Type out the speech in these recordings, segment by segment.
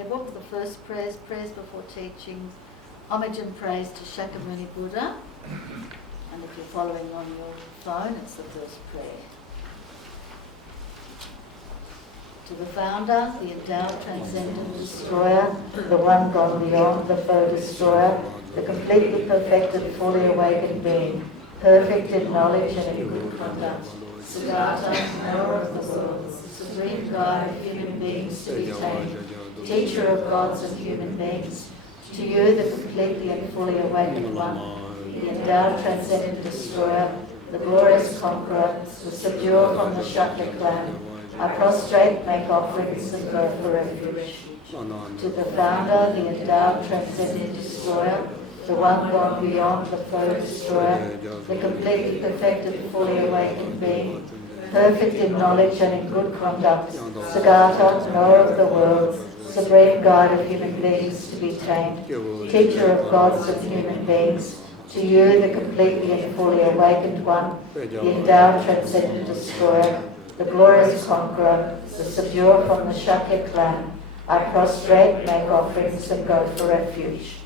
prayer book. The first prayers before teaching, homage and praise to Shakyamuni Buddha. And if you're following on your phone, it's the first prayer. To the founder, the endowed, transcendent destroyer, the one gone beyond, the foe destroyer, the completely perfected, fully awakened being, perfect in knowledge and in good conduct, Siddhartha, knower of the world, supreme guide of human beings to be tamed, teacher of gods and human beings, to you, the completely and fully awakened one, the endowed, transcendent destroyer, the glorious conqueror, the subduer from the Shakya clan, I prostrate, make offerings, and go for refuge. To the founder, the endowed, transcendent destroyer, the one gone beyond, the foe destroyer, the completely perfected, fully awakened being, perfect in knowledge and in good conduct, Siddhartha, knower of the world, supreme guide of human beings to be tamed, teacher of gods and human beings, to you, the completely and fully awakened one, the endowed, transcendent destroyer, the glorious conqueror, the subduer from the Shakya clan, I prostrate, make offerings, and go for refuge.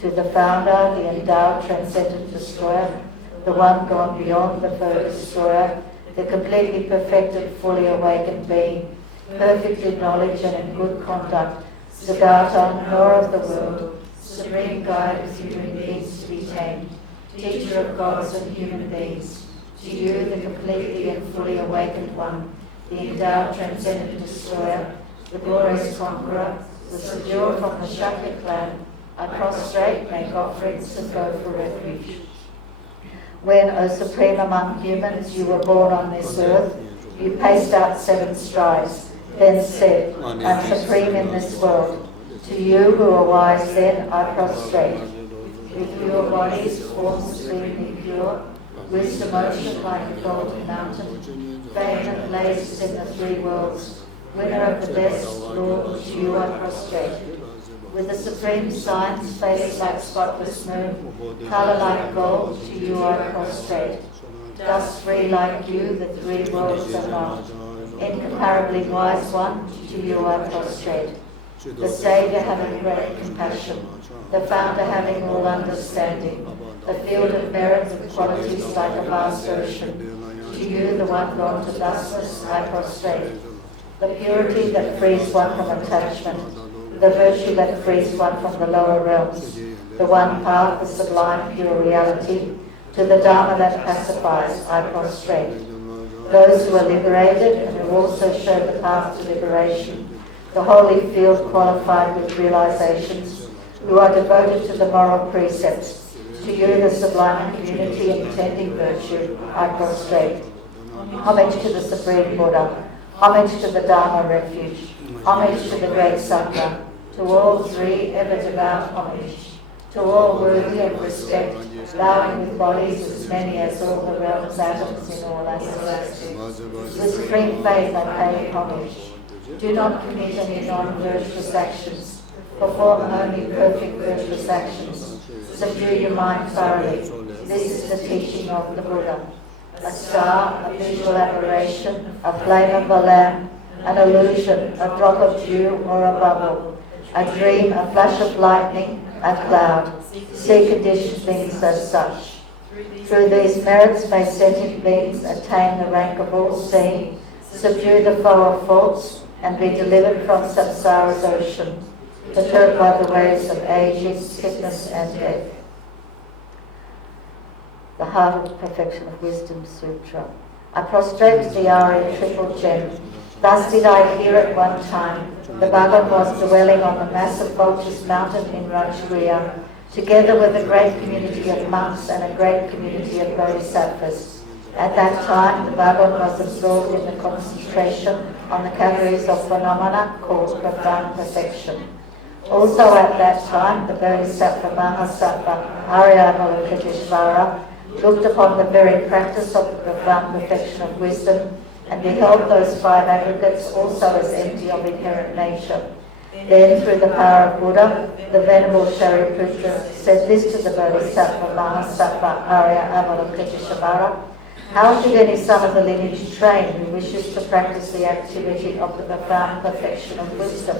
To the founder, the endowed, transcendent destroyer, the one gone beyond, the foe destroyer, the completely perfected, fully awakened being, perfect in knowledge and in good conduct, Siddhartha, knower of the world, supreme guide of human beings to be tamed, teacher of gods and human beings, to you, the completely and fully awakened one, the endowed, transcendent destroyer, the glorious conqueror, the subduer from the Shakya clan, I prostrate, make offerings, and go for refuge. When, O supreme among humans, you were born on this earth, you paced out 7 strides, then said, I'm supreme in this world. To you who are wise then, I prostrate. With your bodies, forms supremely pure, wisdom ocean like a golden mountain, fame that blazes in the 3 worlds, winner of the best, Lord, to you I prostrate. With the supreme science, face like spotless moon, colour like gold, to you I prostrate. Dust free like you, the 3 worlds are not. Incomparably wise one, to you I prostrate. The Saviour having great compassion, the Founder having all understanding, a field of merit with qualities like a vast ocean. To you, the one gone to dustness, I prostrate. The purity that frees one from attachment, the virtue that frees one from the lower realms, the one path, the sublime pure reality, to the Dharma that pacifies, I prostrate. Those who are liberated and who also show the path to liberation, the holy field qualified with realizations, who are devoted to the moral precepts, to you, the sublime community and tending virtue, I prostrate. Homage to the Supreme Buddha, homage to the Dharma refuge, homage to the great Sangha, to all 3 ever devout homage, to all worthy of respect, bowing with bodies as many as all the realms atoms in all aspects. With supreme faith I pay homage. Do not commit any non-virtuous actions, perform only perfect virtuous actions, subdue your mind thoroughly. This is the teaching of the Buddha. A star, a visual aberration, a flame of a lamp, an illusion, a drop of dew or a bubble, a dream, a flash of lightning, a cloud. See conditioned things as such. Through these merits may sentient beings attain the rank of all seeing, subdue the foe of faults, and be delivered from samsara's ocean, perturbed by the waves of aging, sickness, and death. The Heart of Perfection of Wisdom Sutra. I prostrate to the Arya Triple Gem. Thus did I hear at one time. The Bhagavan was dwelling on the massive Vulture's mountain in Rajgriha, together with a great community of monks and a great community of bodhisattvas. At that time, the Bhagavan was absorbed in the concentration on the categories of phenomena called profound perfection. Also at that time, the bodhisattva Mahasattva Arya looked upon the very practice of the profound perfection of wisdom and beheld those 5 aggregates also as empty of inherent nature. Then, through the power of Buddha, the Venerable Shariputra said this to the bodhisattva Mahasattva Arya Avalokiteshvara: how should any son of the lineage train who wishes to practice the activity of the profound perfection of wisdom?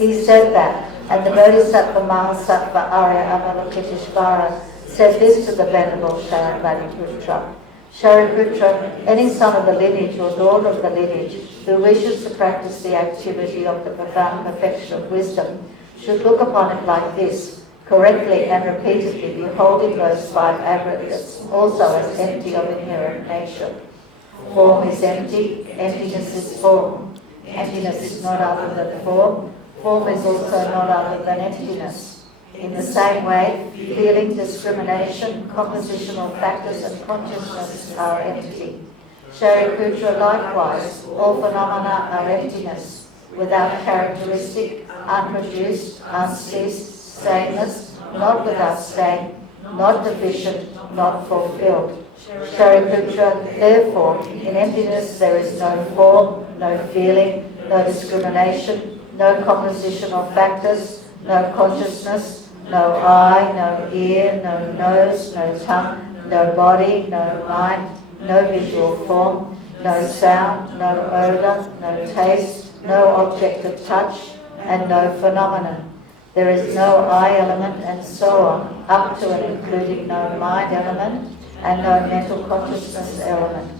He said that, and the Bodhisattva Mahasattva Arya Avalokiteshvara said this to the Venerable Shariputra. Shariputra, any son of the lineage or daughter of the lineage who wishes to practice the activity of the profound perfection of wisdom should look upon it like this, correctly and repeatedly beholding those five aggregates also as empty of inherent nature. Form is empty, emptiness is form. Emptiness is not other than form. Form is also not other than emptiness. In the same way, feeling, discrimination, compositional factors and consciousness are empty. Shariputra, likewise, all phenomena are emptiness, without characteristic, unproduced, unceased, stainless, not without stain, not deficient, not fulfilled. Shariputra, therefore, in emptiness there is no form, no feeling, no discrimination, no compositional factors, no consciousness, no eye, no ear, no nose, no tongue, no body, no mind, no visual form, no sound, no odour, no taste, no object of touch, and no phenomenon. There is no I element, and so on, up to and including no mind element, and no mental consciousness element.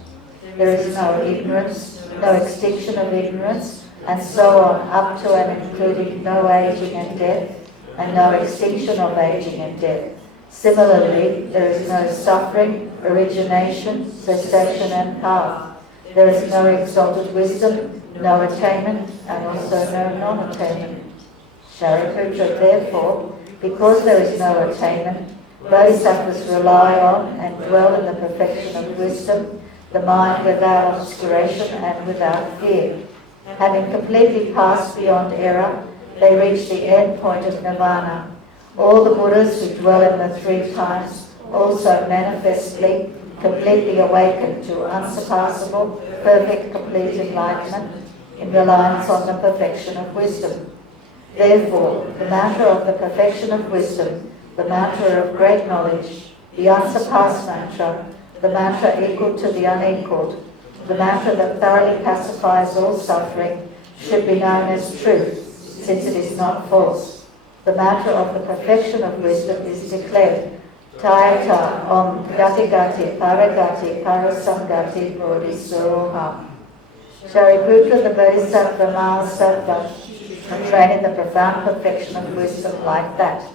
There is no ignorance, no extinction of ignorance, and so on, up to and including no aging and death, and no extinction of aging and death. Similarly, there is no suffering, origination, cessation and path. There is no exalted wisdom, no attainment, and also no non-attainment. Shariputra, therefore, because there is no attainment, bodhisattvas rely on and dwell in the perfection of wisdom, the mind without obscuration and without fear. Having completely passed beyond error, they reach the end point of nirvana. All the Buddhas who dwell in the three times also manifestly, completely awaken to unsurpassable, perfect, complete enlightenment in reliance on the perfection of wisdom. Therefore, the matter of the perfection of wisdom, the matter of great knowledge, the unsurpassed matter, the matter equal to the unequaled, the matter that thoroughly pacifies all suffering, should be known as truth, since it is not false. The matter of the perfection of wisdom is declared, Tayata Om Gati Gati Paragati Parasamgati Bodhisoham. Shariputra, the Bodhisattva Mahasattva, trained in the profound perfection of wisdom like that.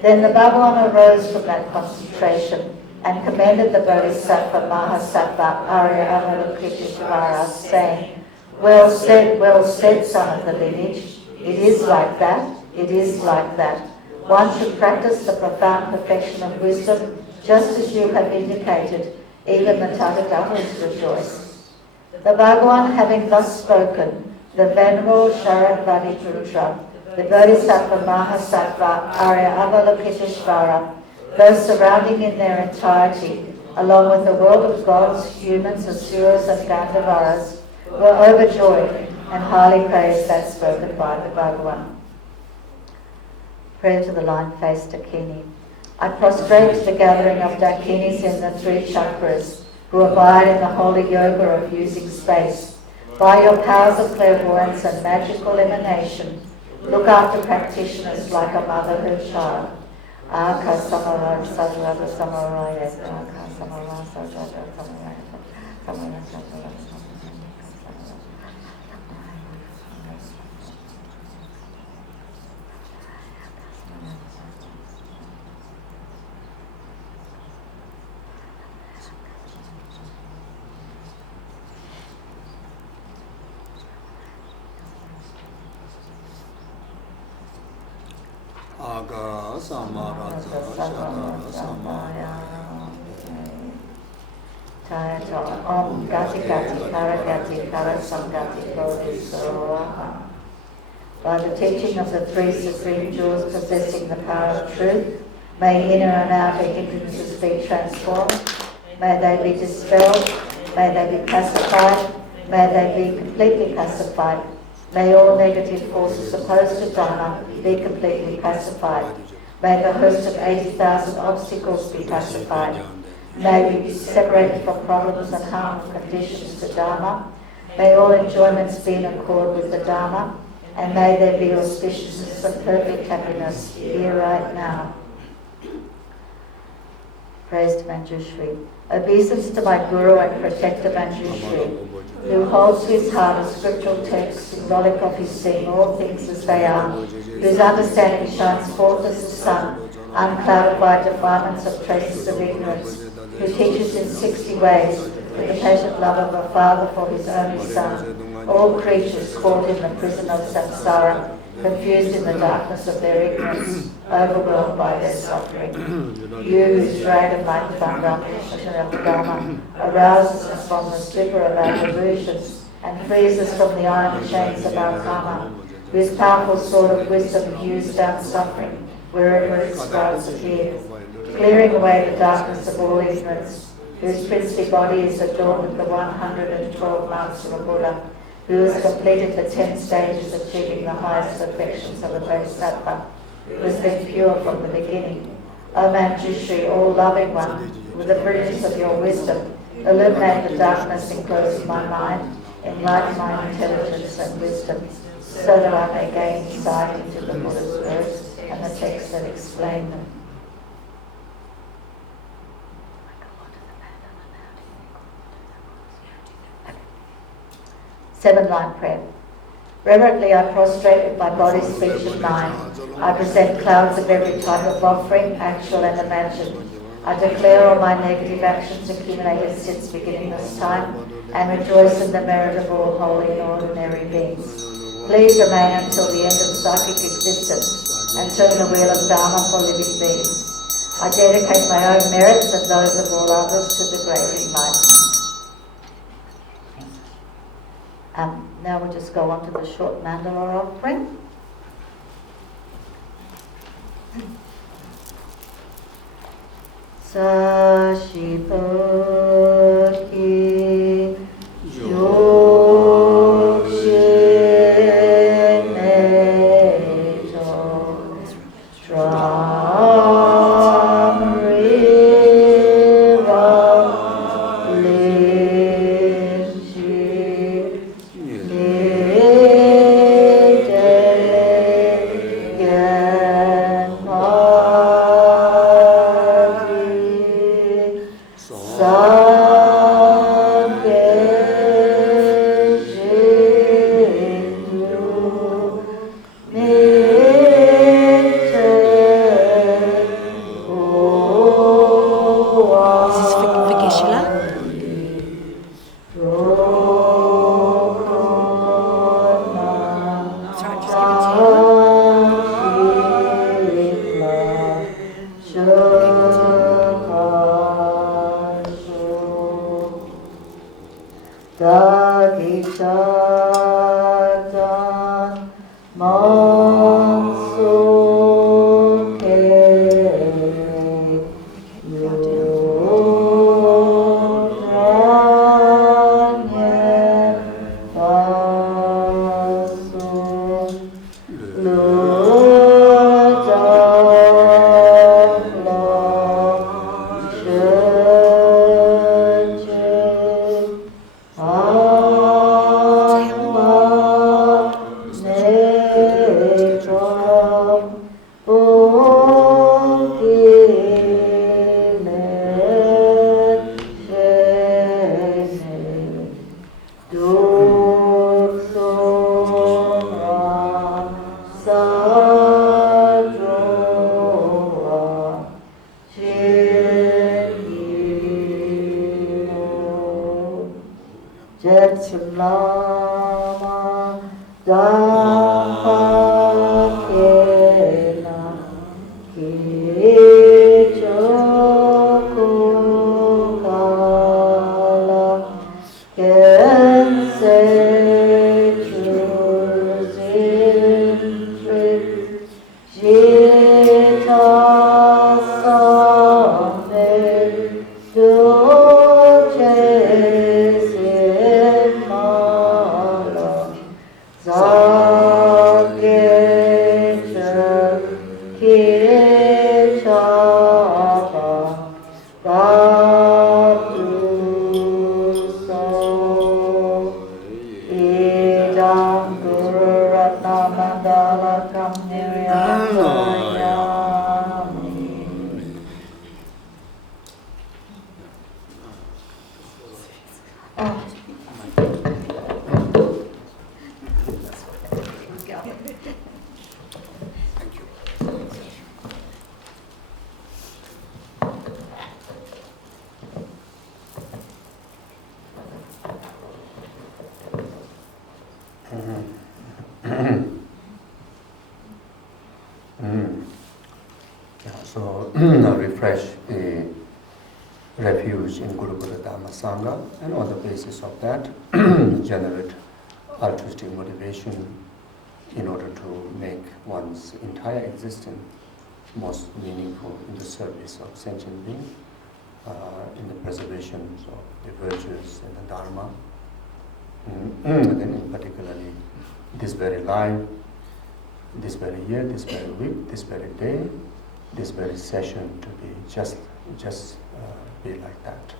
Then the Bhagavan arose from that concentration and commended the Bodhisattva Mahasattva Arya Avalokiteshvara, saying, well said, son of the lineage. It is like that, it is like that. One should practice the profound perfection of wisdom, just as you have indicated. Even the Tathagatas rejoice. The Bhagavan, having thus spoken, the Venerable Shariputra, the Bodhisattva Mahasattva Arya Avalokiteshvara, those surrounding in their entirety, along with the world of gods, humans, asuras and Gandhavaras, were overjoyed and highly praised that spoken by the Bhagavan. Prayer to the line-faced Dakini. I prostrate to the gathering of Dakinis in the three chakras, who abide in the holy yoga of using space. By your powers of clairvoyance and magical emanation, look after practitioners like a mother her child. Aka samara sajrata samaraya, aka samara sajrata samaraya, samara sajrata samaraya. Aga samara sajrata samaraya. Tayata Om Gati Gati Paragati Parasamgati Bodhisattva. By the teaching of the three supreme jewels possessing the power of truth, may inner and outer hindrances be transformed, may they be dispelled, may they be pacified, may they be completely pacified, may all negative forces opposed to Dharma be completely pacified, may the host of 80,000 obstacles be pacified, may we be separated from problems and harmful conditions to Dharma, may all enjoyments be in accord with the Dharma, and may there be auspiciousness and perfect happiness here right now. Praise to Manjushri. Obeisance to my Guru and Protector Manjushri, who holds to his heart a scriptural text symbolic of his seeing all things as they are, whose understanding shines forth as the sun, unclouded by defilements of traces of ignorance, who teaches in 60 ways with the patient love of a father for his only son, all creatures caught in the prison of samsara, confused in the darkness of their ignorance, overwhelmed by their suffering. You, whose rain of light thunder, Dharma, arouses us from the stupor of our delusions and frees us from the iron chains of our karma, whose powerful sword of wisdom hews down suffering wherever its sprouts appear, clearing away the darkness of all ignorance, whose princely body is adorned with the 112 marks of a Buddha, who has completed the 10 stages achieving the highest perfections of a bodhisattva, who has been pure from the beginning. O Manjushri, all-loving one, with the brilliance of your wisdom, illuminate the darkness enclosing my mind, enlighten my intelligence and wisdom, so that I may gain insight into the Buddha's words and the texts that explain them. Seven-line prayer. Reverently I prostrate with my body, speech and mind. I present clouds of every type of offering, actual and imagined. I declare all my negative actions accumulated since beginning this time and rejoice in the merit of all holy and ordinary beings. Please remain until the end of psychic existence and turn the wheel of Dharma for living beings. I dedicate my own merits and those of all others to the great enlightenment. Now we'll just go on to the short mandala offering. Sashipaki sakam niryatayami. So refresh the refuge in Guru Buddha Dhamma Sangha, and on the basis of that generate altruistic motivation in order to make one's entire existence most meaningful in the service of sentient being, in the preservation of the virtues and the Dharma, and then in particularly this very life, this very year, this very week, this very day, this very session to be just be like that.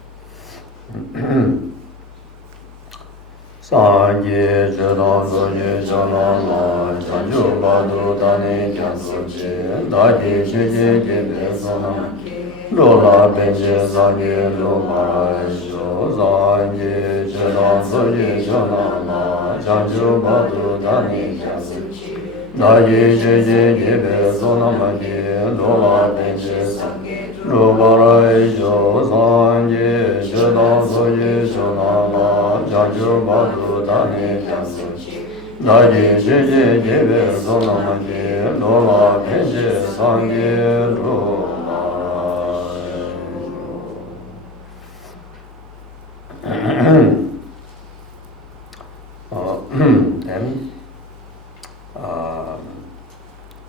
Sangye Jodon Soje Janama Janju Badu Dani Jansoje Dagi Jeje Gebe Sonam Lola Benje Sangye Lomara Esho Sangye Jodon Soje Janama Janju Badu Dani Jansoje Dagi Jeje Gebe Sonam Lola Benje Sangye Lomara Esho Sangye Jodon Soje Janama Janju Badu Dani Jansoje Dagi Jeje Gebe Sonam Lola Benje Sangye Then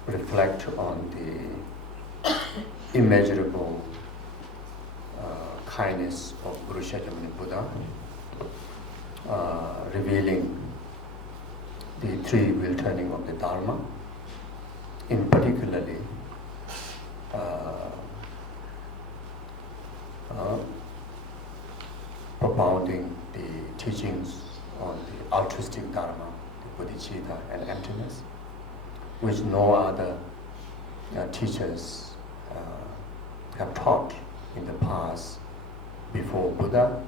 reflect on the immeasurable kindness of Guru Shakyamuni Buddha, revealing the three-wheel turning of the Dharma, in particularly propounding the teachings on the altruistic Dharma, the bodhicitta and emptiness, which no other teachers have taught in the past before Buddha,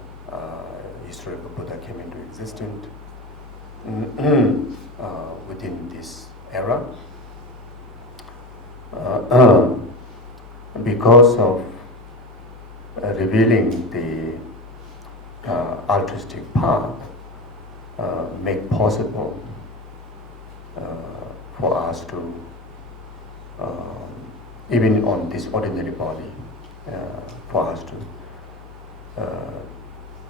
historical Buddha came into existence within this era. Because of revealing the altruistic path, make possible for us to, even on this ordinary body, for us to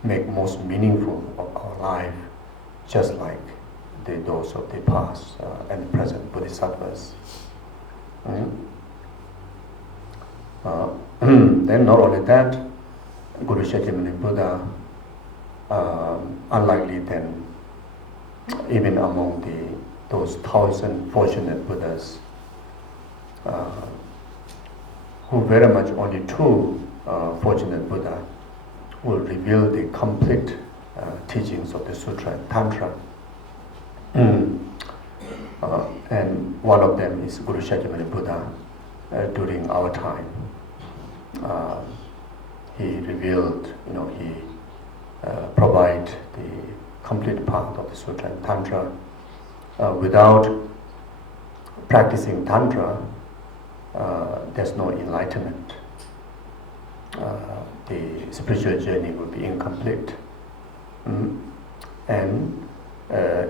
make most meaningful of our life, just like those of the past and present bodhisattvas. Then not only that, Guru Shakyamuni Buddha, unlikely then, even among those 1,000 fortunate Buddhas, who very much only two fortunate Buddha will reveal the complete teachings of the Sutra and Tantra. And one of them is Guru Shakyamuni Buddha during our time. He revealed, he provided the complete path of the Sutra and Tantra. Without practicing Tantra, there's no enlightenment. The spiritual journey will be incomplete. And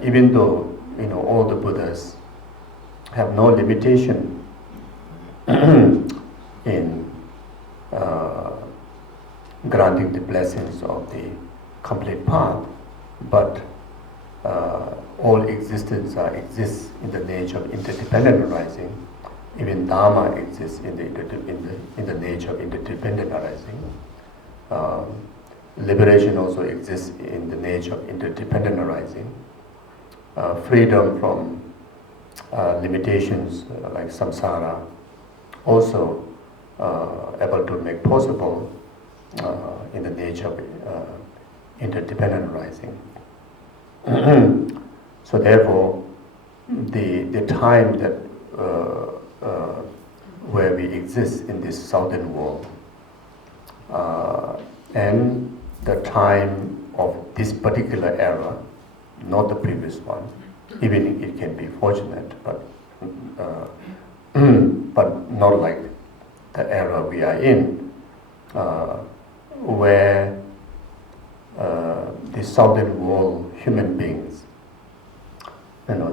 even though all the Buddhas have no limitation in granting the blessings of the complete path, but all existence exists in the nature of interdependent arising. Even Dharma exists in the nature of interdependent arising. Liberation also exists in the nature of interdependent arising. Freedom from limitations like samsara also able to make possible in the nature of interdependent arising. So therefore, the time that where we exist in this southern world. And the time of this particular era, not the previous one, even it can be fortunate, but but not like the era we are in, where the southern world human beings,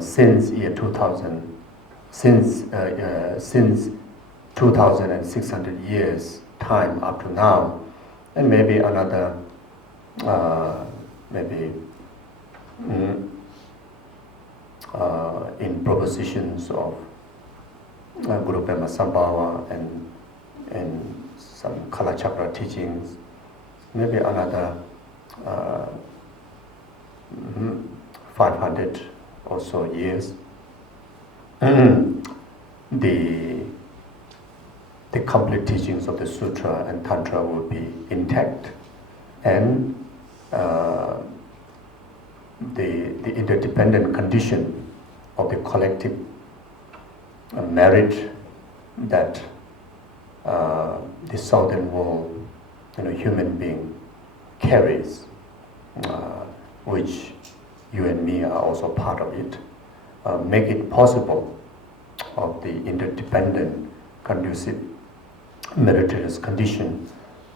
since year 2000, since 2,600 years time up to now, and maybe another, in propositions of Guru Pema Sambhava and some Kala Chakra teachings, maybe another 500 or so years, the complete teachings of the Sutra and Tantra will be intact, and the interdependent condition of the collective merit that the southern world, human being carries, which you and me are also part of it, make it possible of the interdependent, conducive, meritorious condition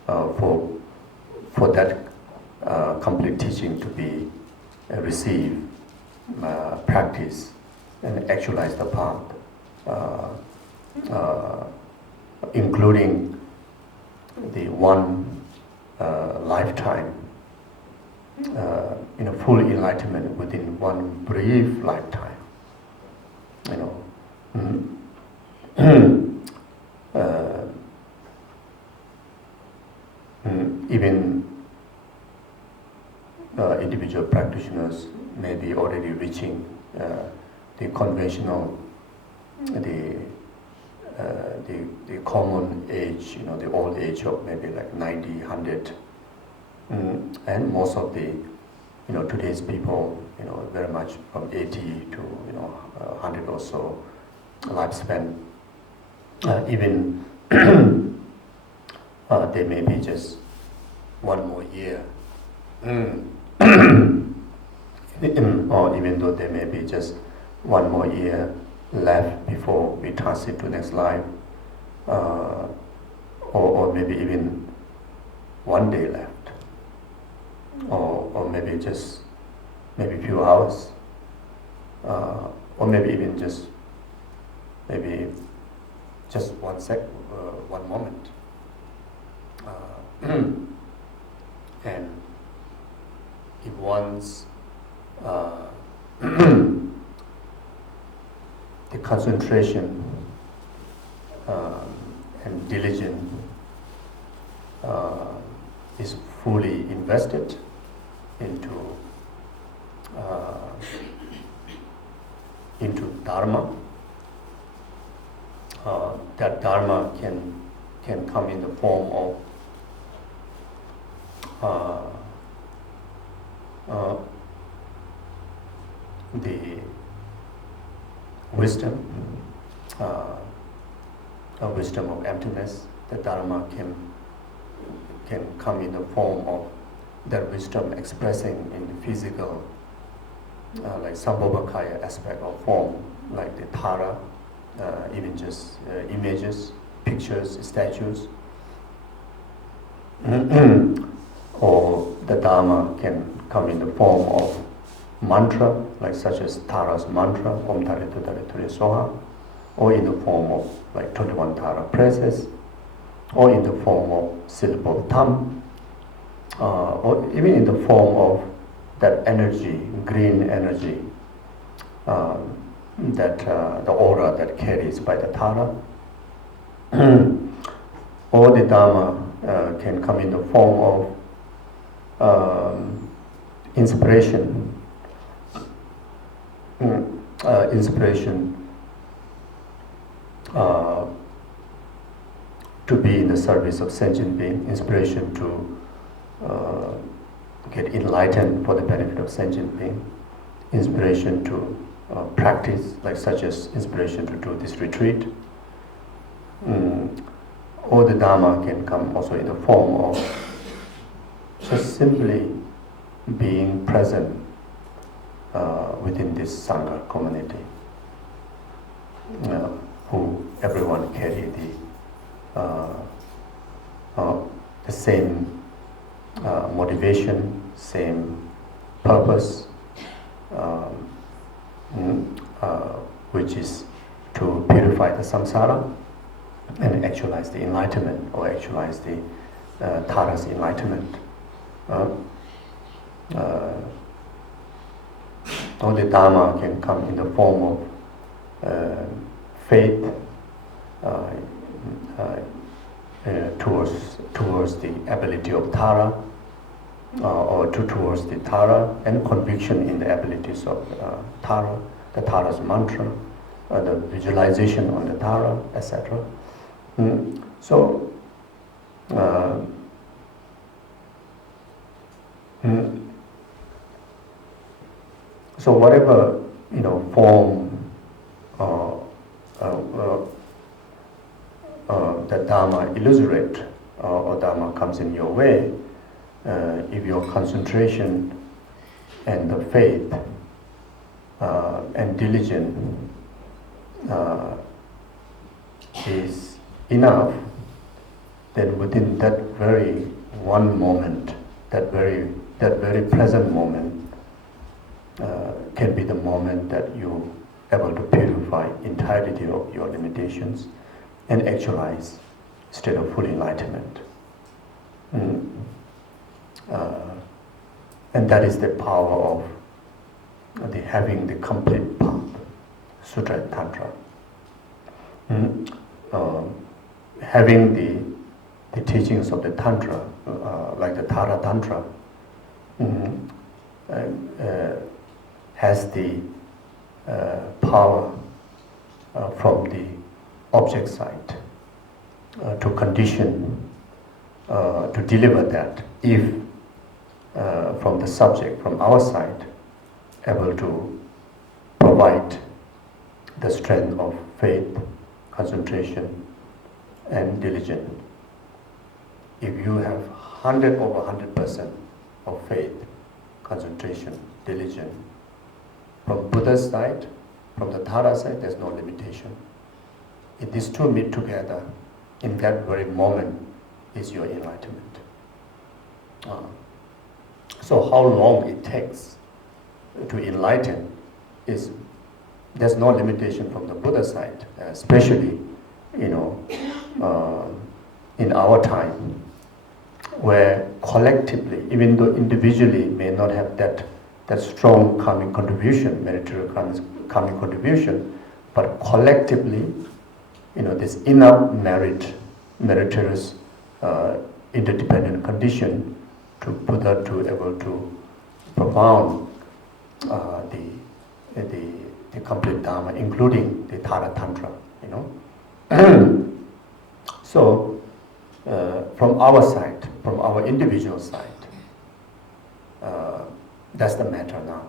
for that complete teaching to be received, practiced, and actualize the path, including the one lifetime, full enlightenment within one brief lifetime. Even individual practitioners may be already reaching the conventional, the common age, the old age of maybe like 90, 100, and most of the, today's people, very much from 80 to 100 or so lifespan. Even they may be just one more year, or even though there may be just one more year left before we transit to next life, or maybe even one day left, or maybe just maybe a few hours, or maybe even just maybe just one moment. And if one's the concentration and diligence is fully invested into Dharma, that Dharma can come in the form of the wisdom, a wisdom of emptiness. The Dharma can come in the form of that wisdom expressing in the physical, like Sambhogakaya aspect of form, like the Tara, even just images, pictures, statues. Or the Dharma can come in the form of mantra, like such as Tara's mantra, Om Tare Tu Tare Turi Soha, or in the form of like 21 Tara praises, or in the form of syllable thumb, or even in the form of that energy, green energy, that the aura that carries by the Tara. Or the Dharma can come in the form of inspiration, to be in the service of sentient being, inspiration to get enlightened for the benefit of sentient being, inspiration to practice, like such as inspiration to do this retreat, or the Dharma can come also in the form of just simply being present within this Sangha community, who everyone carry the same motivation, same purpose, which is to purify the samsara and actualize the enlightenment, or actualize the Tara's enlightenment. Or the Dharma can come in the form of faith towards the ability of Tara, or towards the Tara, and conviction in the abilities of Tara, the Tara's mantra, the visualization on the Tara, etc. So whatever form that Dharma illustrate or Dharma comes in your way, if your concentration and the faith and diligence is enough, then within that very one moment, that very present moment, can be the moment that you able to purify entirety of your limitations and actualize state of full enlightenment. And that is the power of having the complete path, Sutra and Tantra. Having the teachings of the Tantra, like the Tara Tantra, has the power from the object side to condition, to deliver that, if from the subject, from our side, able to provide the strength of faith, concentration, and diligence. If you have 100% of faith, concentration, diligence, from Buddha's side, from the Tara side, there's no limitation. If these two meet together, in that very moment is your enlightenment. So how long it takes to enlighten is, there's no limitation from the Buddha side, especially in our time, where collectively, even though individually may not have that strong karmic contribution, meritorious karmic contribution, but collectively, there's enough meritorious interdependent condition to Buddha to able to propound the complete Dharma, including the Tara Tantra, So, from our side, from our individual side, that's the matter now.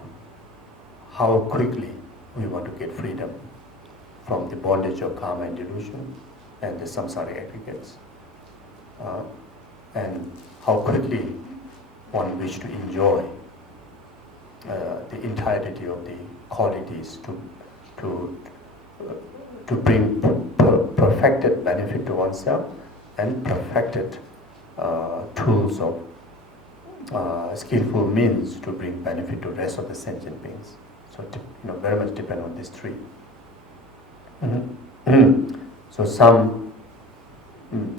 How quickly we want to get freedom from the bondage of karma and delusion and the samsaric aggregates. And how quickly one wish to enjoy the entirety of the qualities to bring perfected benefit to oneself and perfected tools of skillful means to bring benefit to the rest of the sentient beings. So very much depend on these three. So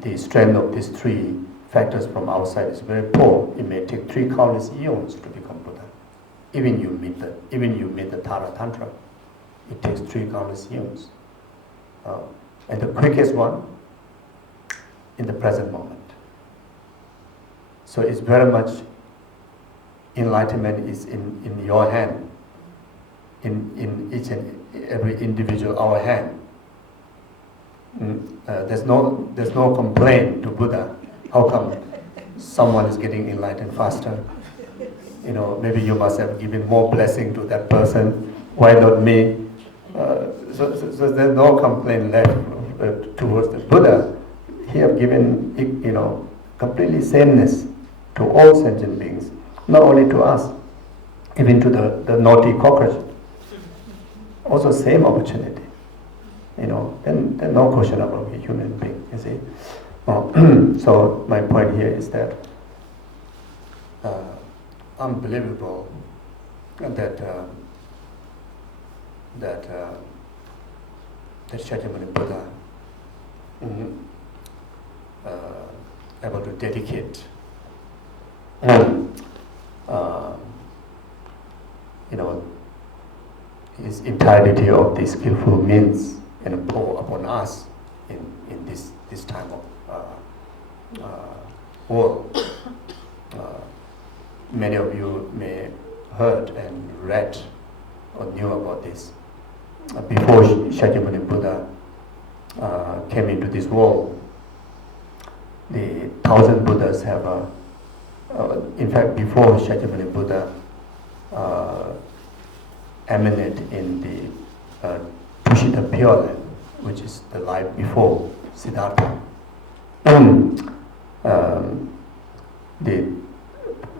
the strength of these three factors from outside is very poor. It may take 3 countless eons to become Buddha. Even you meet the Tara Tantra, it takes 3 countless eons. And the quickest one, in the present moment. So it's very much, enlightenment is in your hand, in each and every individual our hand. There's no complaint to Buddha. How come someone is getting enlightened faster? Maybe you must have given more blessing to that person. Why not me? So there's no complaint left towards the Buddha, he have given, completely sameness to all sentient beings, not only to us, even to the naughty cockroach. Also same opportunity, and no question about a human being, you see. So my point here is that unbelievable that Shakyamuni Buddha able to dedicate his entirety of the skillful means and pour upon us in this time of world. Many of you may heard and read or knew about this. Before Shakyamuni Buddha came into this world, the 1,000 Buddhas have in fact, before Shakyamuni Buddha emanated in the Tushita Pure Land, which is the life before Siddhartha, the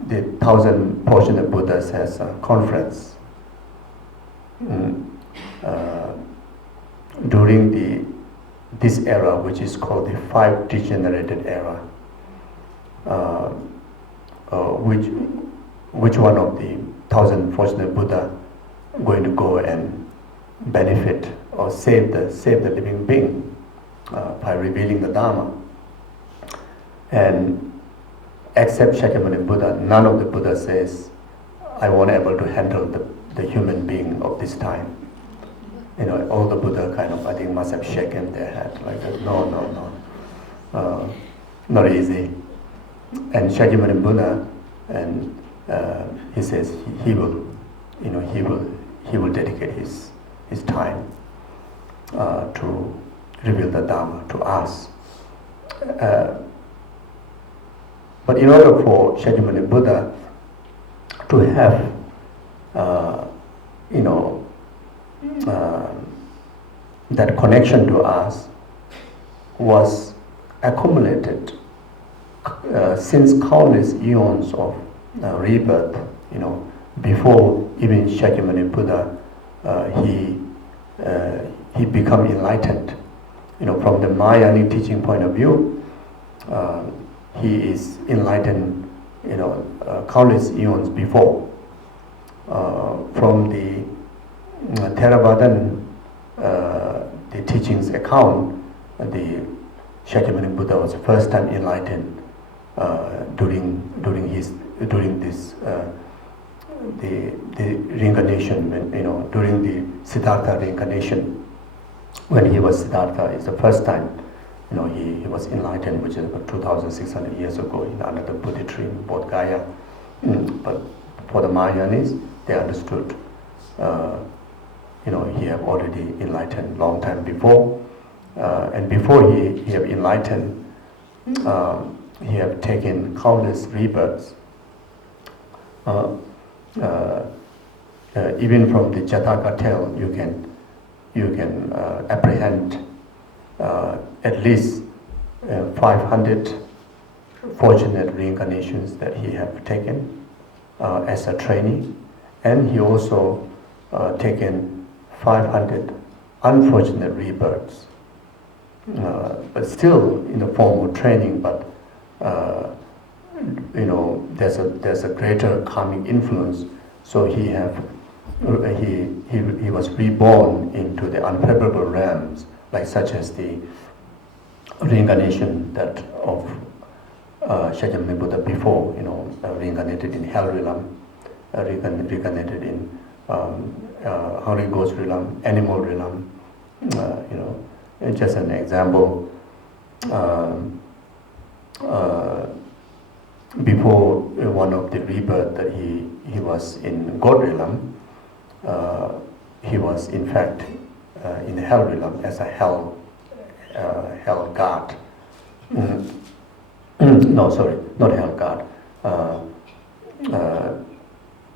1,000 Fortunate Buddhas has a conference during this era, which is called the 5 degenerated era. Which one of the 1,000 Fortunate Buddha going to go and benefit or save the living being by revealing the Dharma? And except Shakyamuni Buddha, none of the Buddhas says, I won't able to handle the human being of this time. All the Buddha kind of, I think, must have shaken their head like that. No, not easy. And Shakyamuni Buddha, and he says he will dedicate his time to reveal the Dharma to us. But in order for Shakyamuni Buddha to have, that connection to us was accumulated since countless eons of rebirth. Before even Shakyamuni Buddha, he become enlightened. From the Mahayana teaching point of view, he is enlightened, countless eons before. From the Theravadan, the teachings account, the Shakyamuni Buddha was the first time enlightened during this the reincarnation, during the Siddhartha reincarnation, when he was Siddhartha, is the first time he was enlightened, which is about 2,600 years ago in another Buddha tree in Bodh Gaya. But for the Mahayanis, they understood, he had already enlightened long time before, and before he had enlightened, he had taken countless rebirths. Even from the Jataka tale, you can apprehend at least 500 fortunate reincarnations that he have taken as a trainee, and he also taken 500 unfortunate rebirths, but still in the form of training. But there's a greater karmic influence. So he was reborn into the unfavorable realms, like such as the reincarnation that of Shakyamuni Buddha before, reincarnated in hell realm, reincarnated in hungry ghost realm, animal realm. Just an example. Before one of the rebirth that he was in God realm, he was in fact in the hell realm as a hell god. No, sorry, not hell god.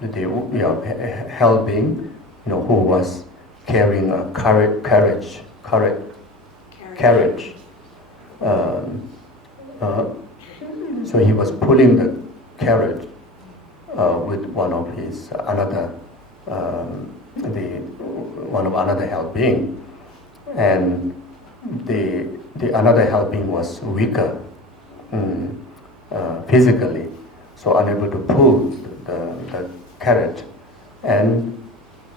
The hell being, who was carrying a carriage carriage. So he was pulling the carriage with one of his another helping, and the another helping was weaker physically, so unable to pull the carrot, and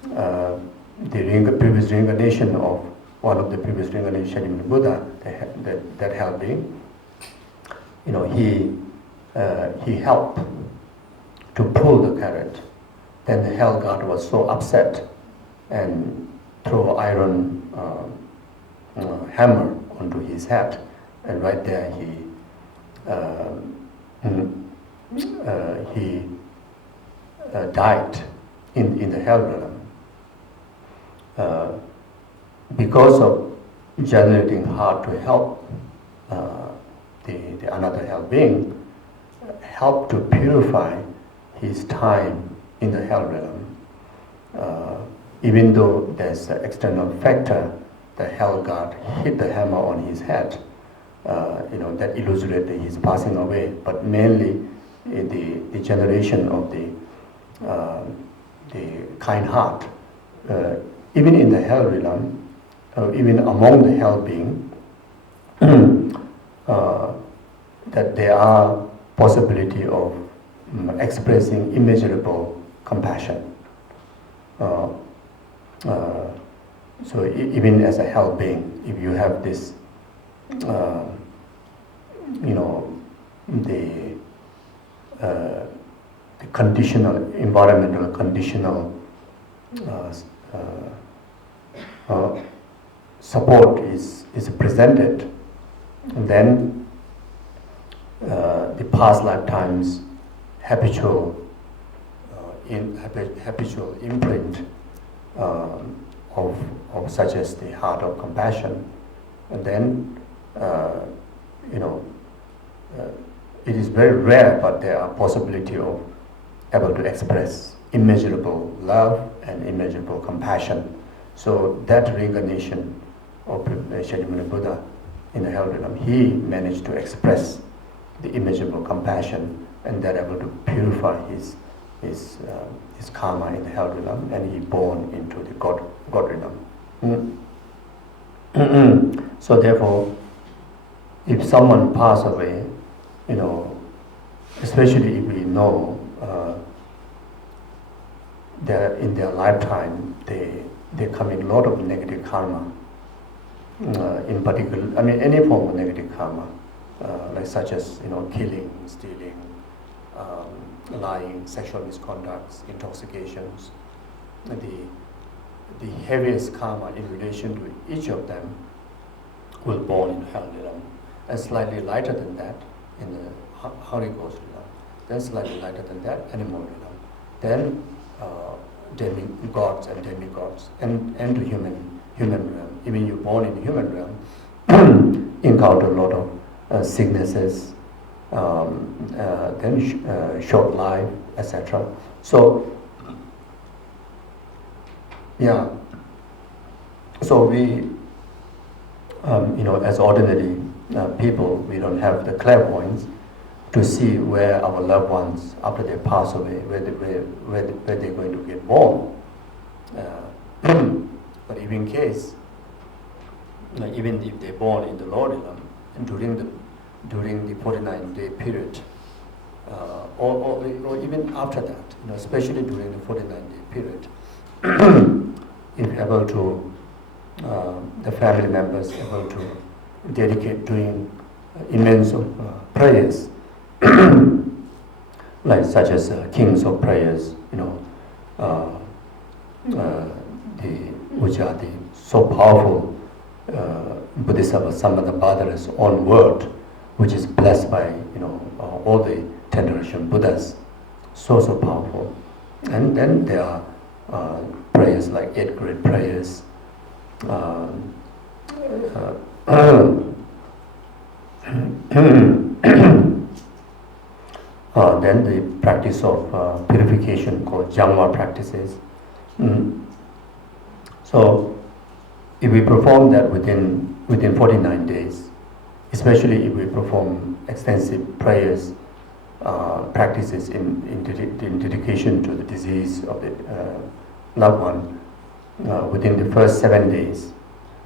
the previous reincarnation of one of the previous reincarnation in Buddha, that helping, he helped to pull the carrot. Then the hell god was so upset and threw iron hammer onto his head, and right there he died in the hell realm. Because of generating heart to help the another hell being, helped to purify his time in the hell realm. Even though there's an external factor, the hell god hit the hammer on his head, that illustrated his passing away, but mainly the generation of the kind heart, even in the hell realm, even among the hell being, that there are possibility of expressing immeasurable compassion. So even as a hell being, if you have this, the conditional, environmental conditional support is presented, then the past lifetimes habitual imprint of such as the heart of compassion, and then it is very rare, but there are possibility of able to express immeasurable love and immeasurable compassion. So that reincarnation of Shakyamuni Buddha in the hell realm, he managed to express the immeasurable compassion, and that able to purify his karma in the hell realm, and he born into the God realm. So therefore, if someone pass away, especially if we know that in their lifetime they commit a lot of negative karma, in particular, any form of negative karma, like such as killing, stealing, lying, sexual misconducts, intoxications. The heaviest karma in relation to each of them will born in hell realm, and slightly lighter than that in the Holy Ghost realm, then slightly lighter than that animal realm, then gods and demigods, and to human realm. Even you born in human realm, encounter a lot of sicknesses, then short life, etc. So we, as ordinary people, we don't have the clairvoyance to see where our loved ones, after they pass away, where they're going to get born. But even in case, even if they're born in the Lord realm, and during the 49-day period, or even after that, especially during the 49-day period, if able to, the family members able to dedicate doing immense prayers, like such as kings of prayers, the Ujjati, so powerful bodhisattva Sammadabhadara's own word, which is blessed by all the 10 generation Buddhas, so powerful. And then there are prayers like 8 great prayers, then the practice of purification called Jangwa practices. So if we perform that within within 49 days, especially if we perform extensive prayers, practices in dedication to the disease of the loved one, within the first 7 days,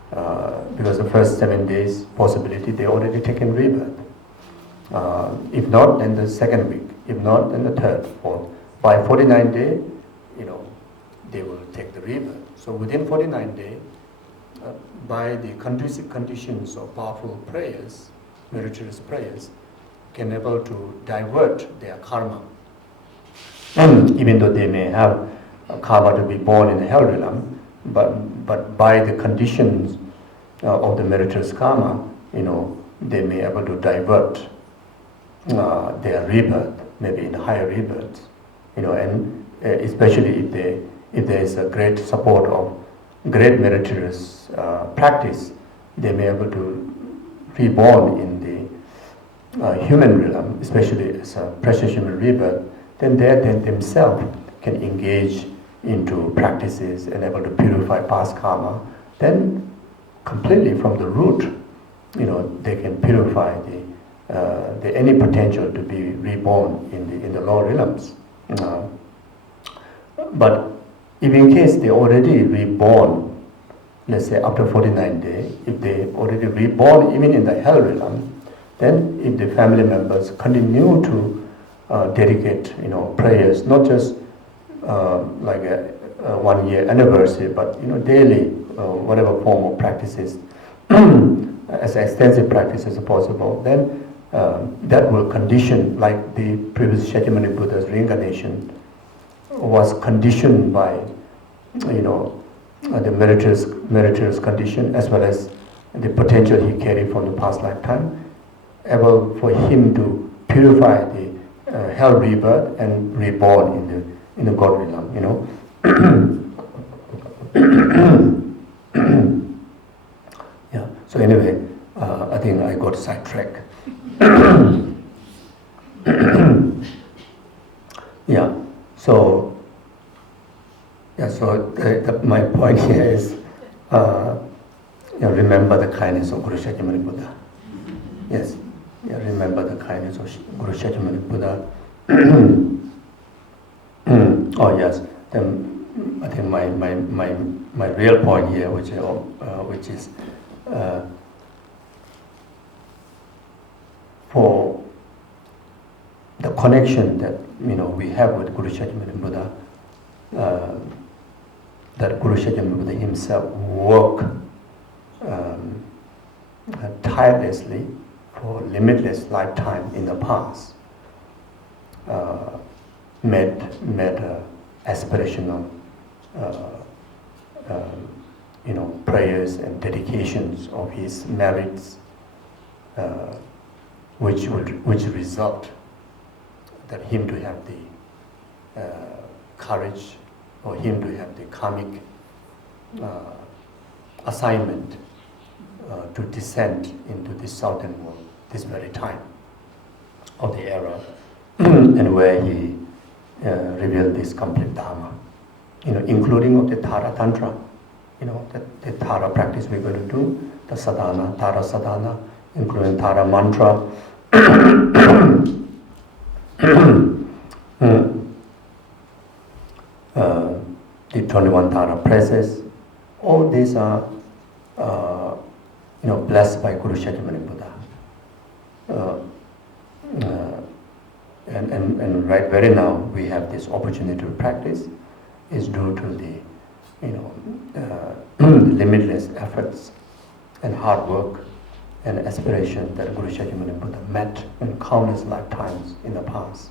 because the first 7 days possibility they already taken rebirth. If not, then the second week. If not, then the third, fourth. By 49 day, they will take the rebirth. So within 49 days, by the conducive conditions of powerful prayers, meritorious prayers, can able to divert their karma. Even though they may have a karma to be born in the hell realm, but by the conditions of the meritorious karma, they may able to divert their rebirth, maybe in higher rebirths, and especially if there is a great support of great meritorious practice, they may able to reborn in the human realm, especially as a precious human rebirth. Then they themselves can engage into practices and able to purify past karma. Then completely from the root, they can purify the any potential to be reborn in the lower realms. But if in case they already reborn, let's say after 49 days, if they already reborn even in the hell realm, then if the family members continue to dedicate, prayers, not just like a 1 year anniversary, but daily, whatever form of practices, as extensive practices as possible, then that will condition, like the previous Shakyamuni Buddha's reincarnation was conditioned by, the meritorious condition as well as the potential he carried from the past lifetime, able for him to purify the hell rebirth and reborn in the God realm, Yeah. So anyway, I think I got sidetracked. Yeah. So my point here is, remember the kindness of Guru Shakyamuni Buddha. Yes, remember the kindness of Guru Shakyamuni Buddha. Oh yes, then I think my real point here, which is for the connection that we have with Guru Shakyamuni Buddha, that Guru Shakyamuni Buddha himself worked tirelessly for limitless lifetime in the past, made aspirational prayers and dedications of his merits, which result that him to have the courage, or him to have the karmic assignment to descend into the southern world this very time of the era, and where he revealed this complete Dharma, including of the Tara Tantra, the Tara practice we're going to do, the sadhana, Tara sadhana, including Tara mantra, the 21 Tara presses. All these are blessed by Guru Shakyamuni Buddha. And right very now we have this opportunity to practice is due to the limitless efforts and hard work and aspiration that Guru Shakyamuni Buddha met in countless lifetimes in the past.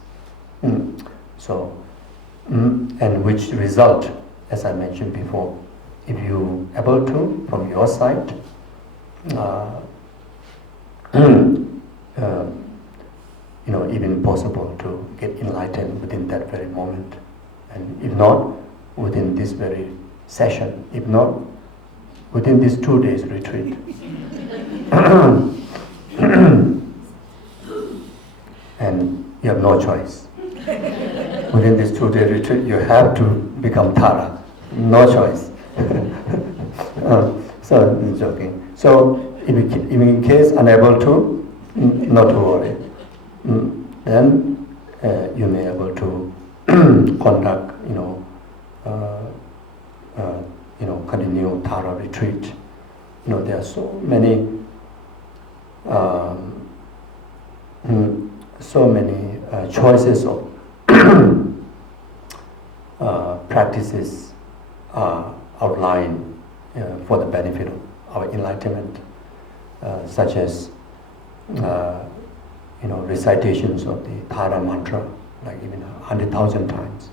So, and which result, as I mentioned before, if you able to, from your side, even possible to get enlightened within that very moment, and if not, within this very session, if not, within these 2 days retreat. And you have no choice. Within this 2-day retreat, you have to become Tara. No choice. So I'm joking. So if in case unable to, not to worry. Then you may be able to conduct, continue Tara retreat. There are so many choices of practices outlined for the benefit of our enlightenment, such as recitations of the Tara mantra, like even 100,000 times.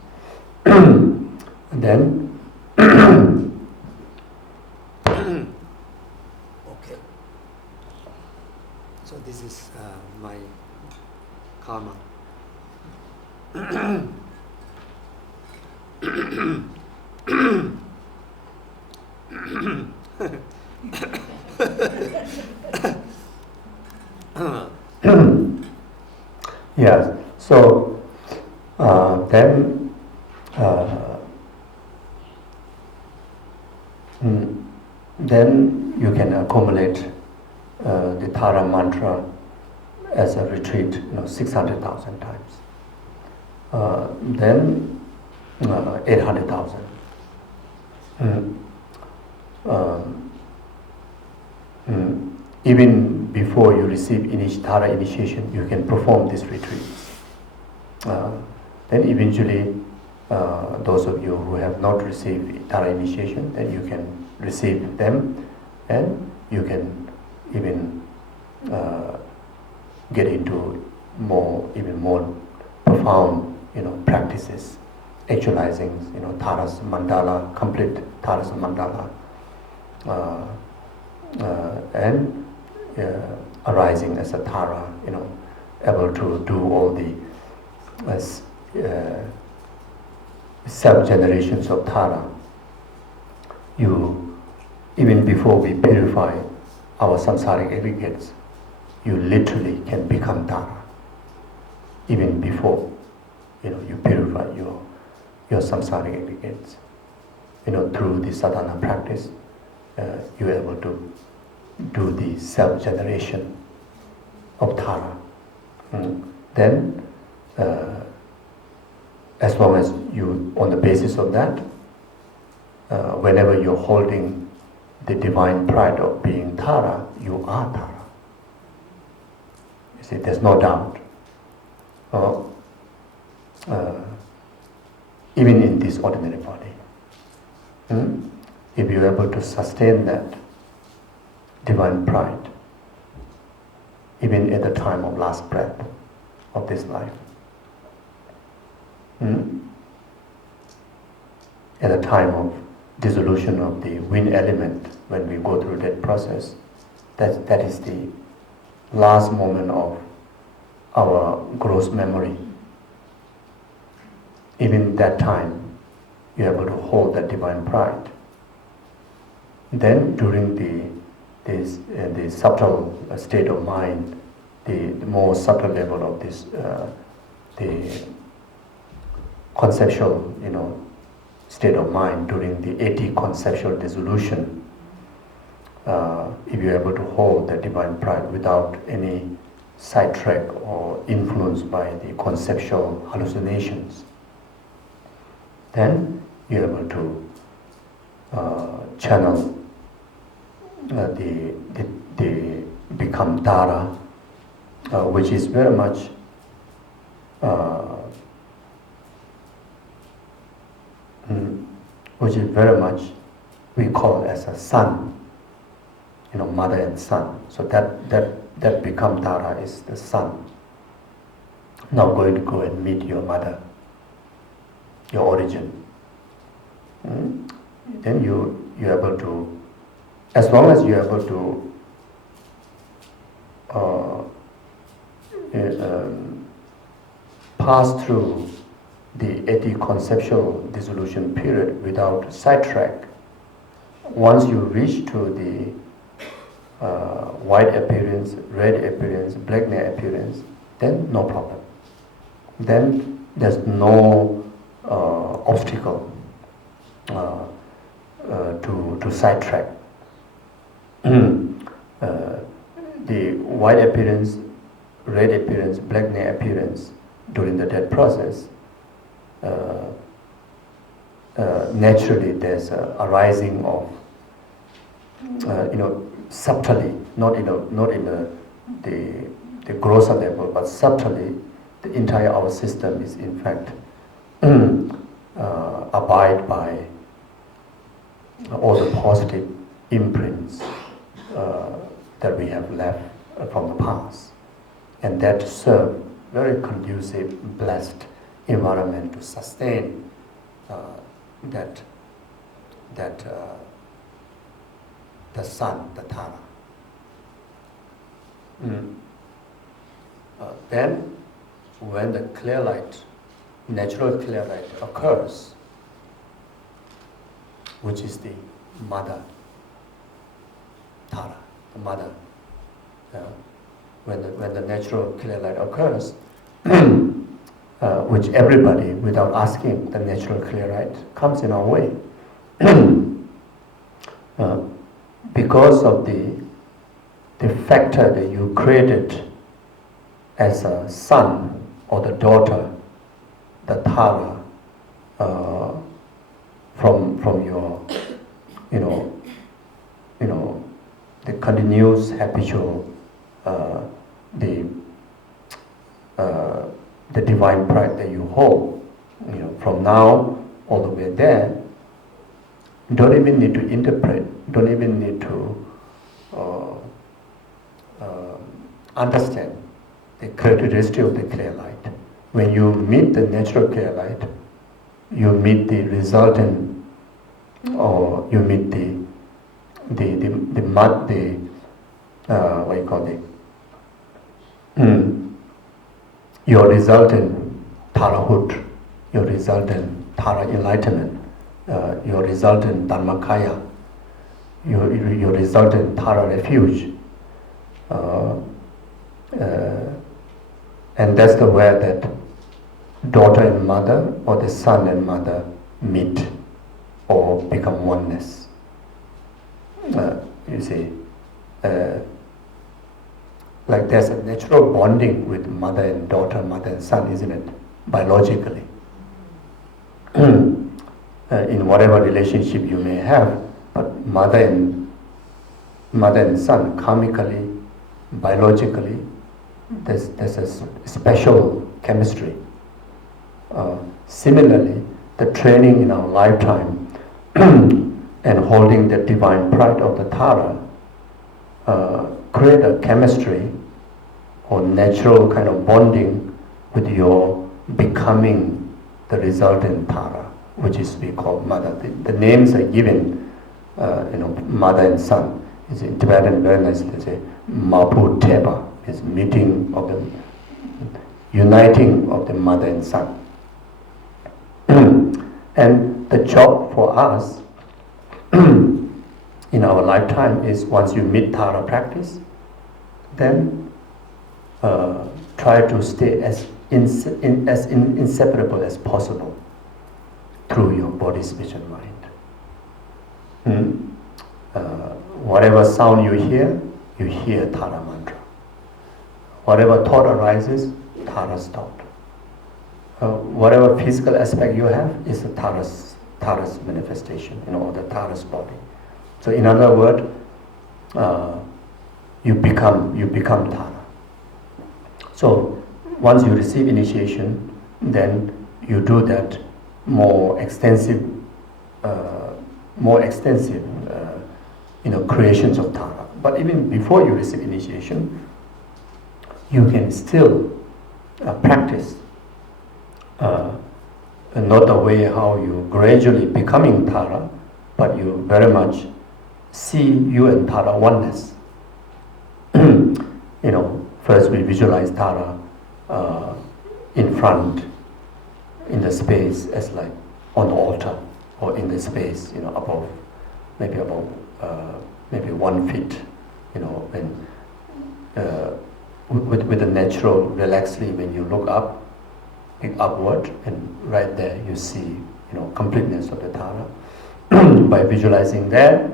And then, okay. So this is my karma. Yes. So then you can accumulate the Tara mantra as a retreat, 600,000 times. Then 800,000. Even before you receive Tara initiation, you can perform these retreats. Then eventually, those of you who have not received Tara initiation, then you can receive them, and you can even get into even more profound, practices, actualizing, Tara's mandala, complete Tara's mandala, and arising as a Tara, able to do all the self-generations of Tara. Even before we purify our samsaric aggregates, you literally can become Tara. Even before, you purify your samsaric aggregates, through the sadhana practice, you're able to do the self-generation of Tara. Then, as long as you, on the basis of that, whenever you're holding the divine pride of being Tara, you are Tara. You see, there's no doubt. Even in this ordinary body, if you're able to sustain that divine pride, even at the time of last breath of this life, at the time of dissolution of the wind element, when we go through that process, that is the last moment of our gross memory. Even that time, you're able to hold that divine pride. Then during the subtle state of mind, the more subtle level of this, the conceptual, state of mind during the anti-conceptual dissolution, if you're able to hold that divine pride without any sidetrack or influenced by the conceptual hallucinations, then you're able to channel the become Tara, which is very much we call as a son, mother and son. So that become Tara is the son. Now going to go and meet your mother, your origin. Then you're able to, as long as you're able to pass through the anti-conceptual dissolution period without sidetrack, once you reach to the white appearance, red appearance, black appearance, then no problem. Then there's no obstacle to sidetrack. the white appearance, red appearance, black nail appearance during the death process, naturally there's a arising of, subtly, not in the grosser level, but subtly, the entire our system is in fact abide by all the positive imprints that we have left from the past, and that serve very conducive, blessed environment to sustain the sun, the Tara. Then, when the clear light, natural clear light occurs, which is the mother Tara, the mother, when the natural clear light occurs, which everybody, without asking, the natural clear light comes in our way. Because of the factor that you created as a son or the daughter, the Tara, from your, the continuous habitual, the divine pride that you hold, from now all the way there. Don't even need to interpret, don't even need to understand the characteristic of the clear light. When you meet the natural clear light, you meet the resultant, or you meet your resultant Tarahood, your resultant Tara enlightenment, your resultant Dharmakaya, your resultant Tara refuge. And that's the way that daughter and mother, or the son and mother meet or become oneness. You see, like there's a natural bonding with mother and daughter, mother and son, isn't it? Biologically. In whatever relationship you may have, but mother and son, karmically, biologically, there's a special chemistry. Similarly, the training in our lifetime and holding the divine pride of the Tara create a chemistry or natural kind of bonding with your becoming the resultant Tara, which is we call mother. The names are given, mother and son. It's in Tibetan very nice, they say Mapu Teba, is meeting of the uniting of the mother and son. And the job for us in our lifetime is, once you meet Tara practice, then try to stay as inseparable as possible through your body, speech and mind. Whatever sound you hear Tara mantra. Whatever thought arises, Tara's thought. Whatever physical aspect you have is the Tara's manifestation, or the Tara's body. So in other words, you become Tara. So once you receive initiation, then you do that more extensive creations of Tara. But even before you receive initiation, you can still practice. Not the way how you gradually becoming Tara, but you very much see you and Tara oneness. First we visualize Tara in front, in the space, as like on the altar, or in the space, above, maybe 1 feet, and with the natural relaxedly, when you look up, upward, and right there you see, completeness of the Tara. By visualizing that,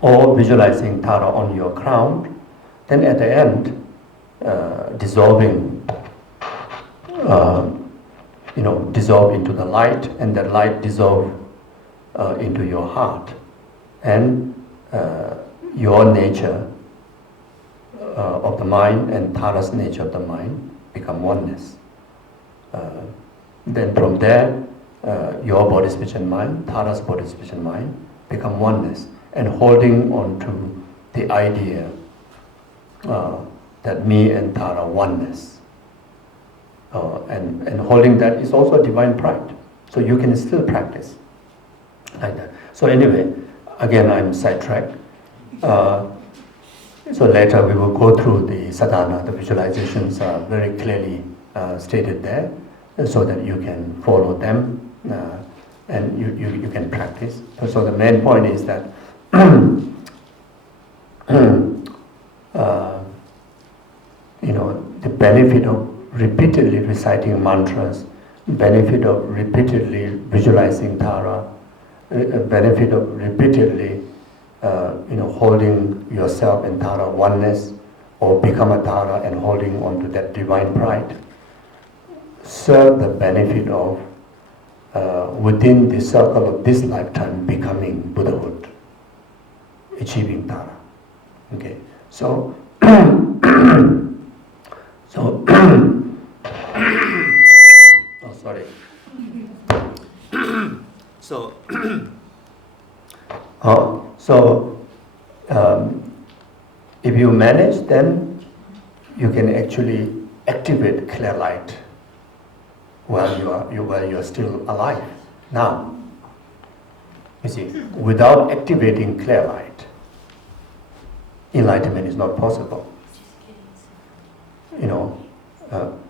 or visualizing Tara on your crown, then at the end, dissolving, dissolve into the light, and that light dissolve into your heart, and your nature of the mind and Tara's nature of the mind become oneness. Then from there, your body, speech and mind, Tara's body, speech and mind become oneness, and holding on to the idea that me and Tara oneness. And holding that is also a divine pride. So you can still practice like that. So anyway, again I'm sidetracked. So later we will go through the sadhana. The visualizations are very clearly stated there, so that you can follow them and you can practice. So the main point is that the benefit of repeatedly reciting mantras, benefit of repeatedly visualizing Tara, benefit of repeatedly holding yourself in Tara oneness, or become a Tara and holding on to that divine pride, serve the benefit of within the circle of this lifetime becoming Buddhahood, achieving Tara. Okay, so oh sorry. If you manage, then you can actually activate clear light while you're still alive. Now, you see, without activating clear light, enlightenment is not possible.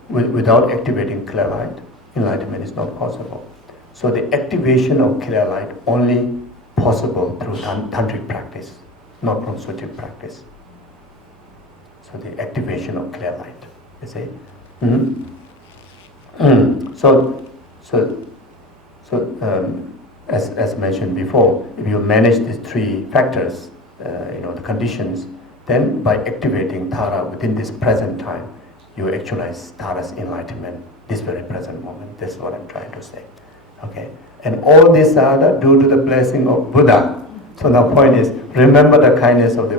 Without activating clear light, enlightenment is not possible. So the activation of clear light only possible through tantric practice, not from sutive practice. So the activation of clear light, you see. As mentioned before, if you manage these three factors, the conditions, then by activating Tara within this present time, you actualize Tara's enlightenment, this very present moment. That's what I'm trying to say. Okay, and all these are due to the blessing of Buddha. So the point is, remember the kindness of the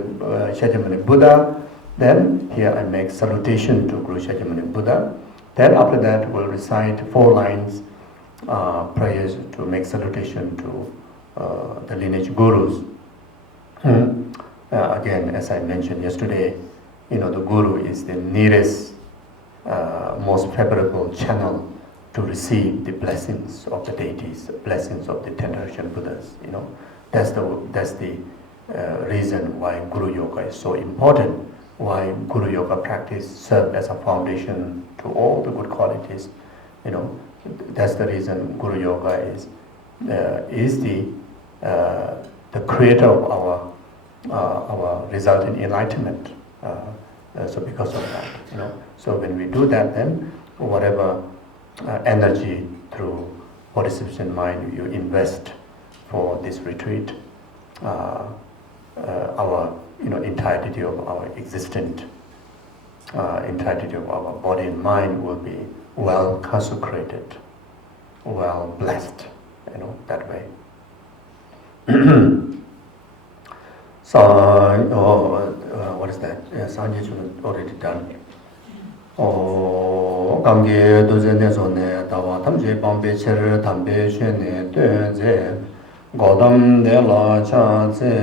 Shakyamuni Buddha. Then here I make salutation to Guru Shakyamuni Buddha. Then after that we'll recite 4 lines prayers to make salutation to the lineage gurus. Again, as I mentioned yesterday, the Guru is the nearest, most favorable channel to receive the blessings of the deities, blessings of the 10 generation Buddhas. That's the reason why Guru Yoga is so important. Why Guru Yoga practice serves as a foundation to all the good qualities. That's the reason Guru Yoga is the creator of our resultant enlightenment. So because of that, so when we do that, then whatever energy through bodhisattva mind you invest for this retreat, our entirety of our existence, entirety of our body and mind will be well consecrated, well blessed, that way. So, what is that? Sanjay already done. Gamge dozen zone dawa tamje bambe cher tambe shene tuze godam de la cha ze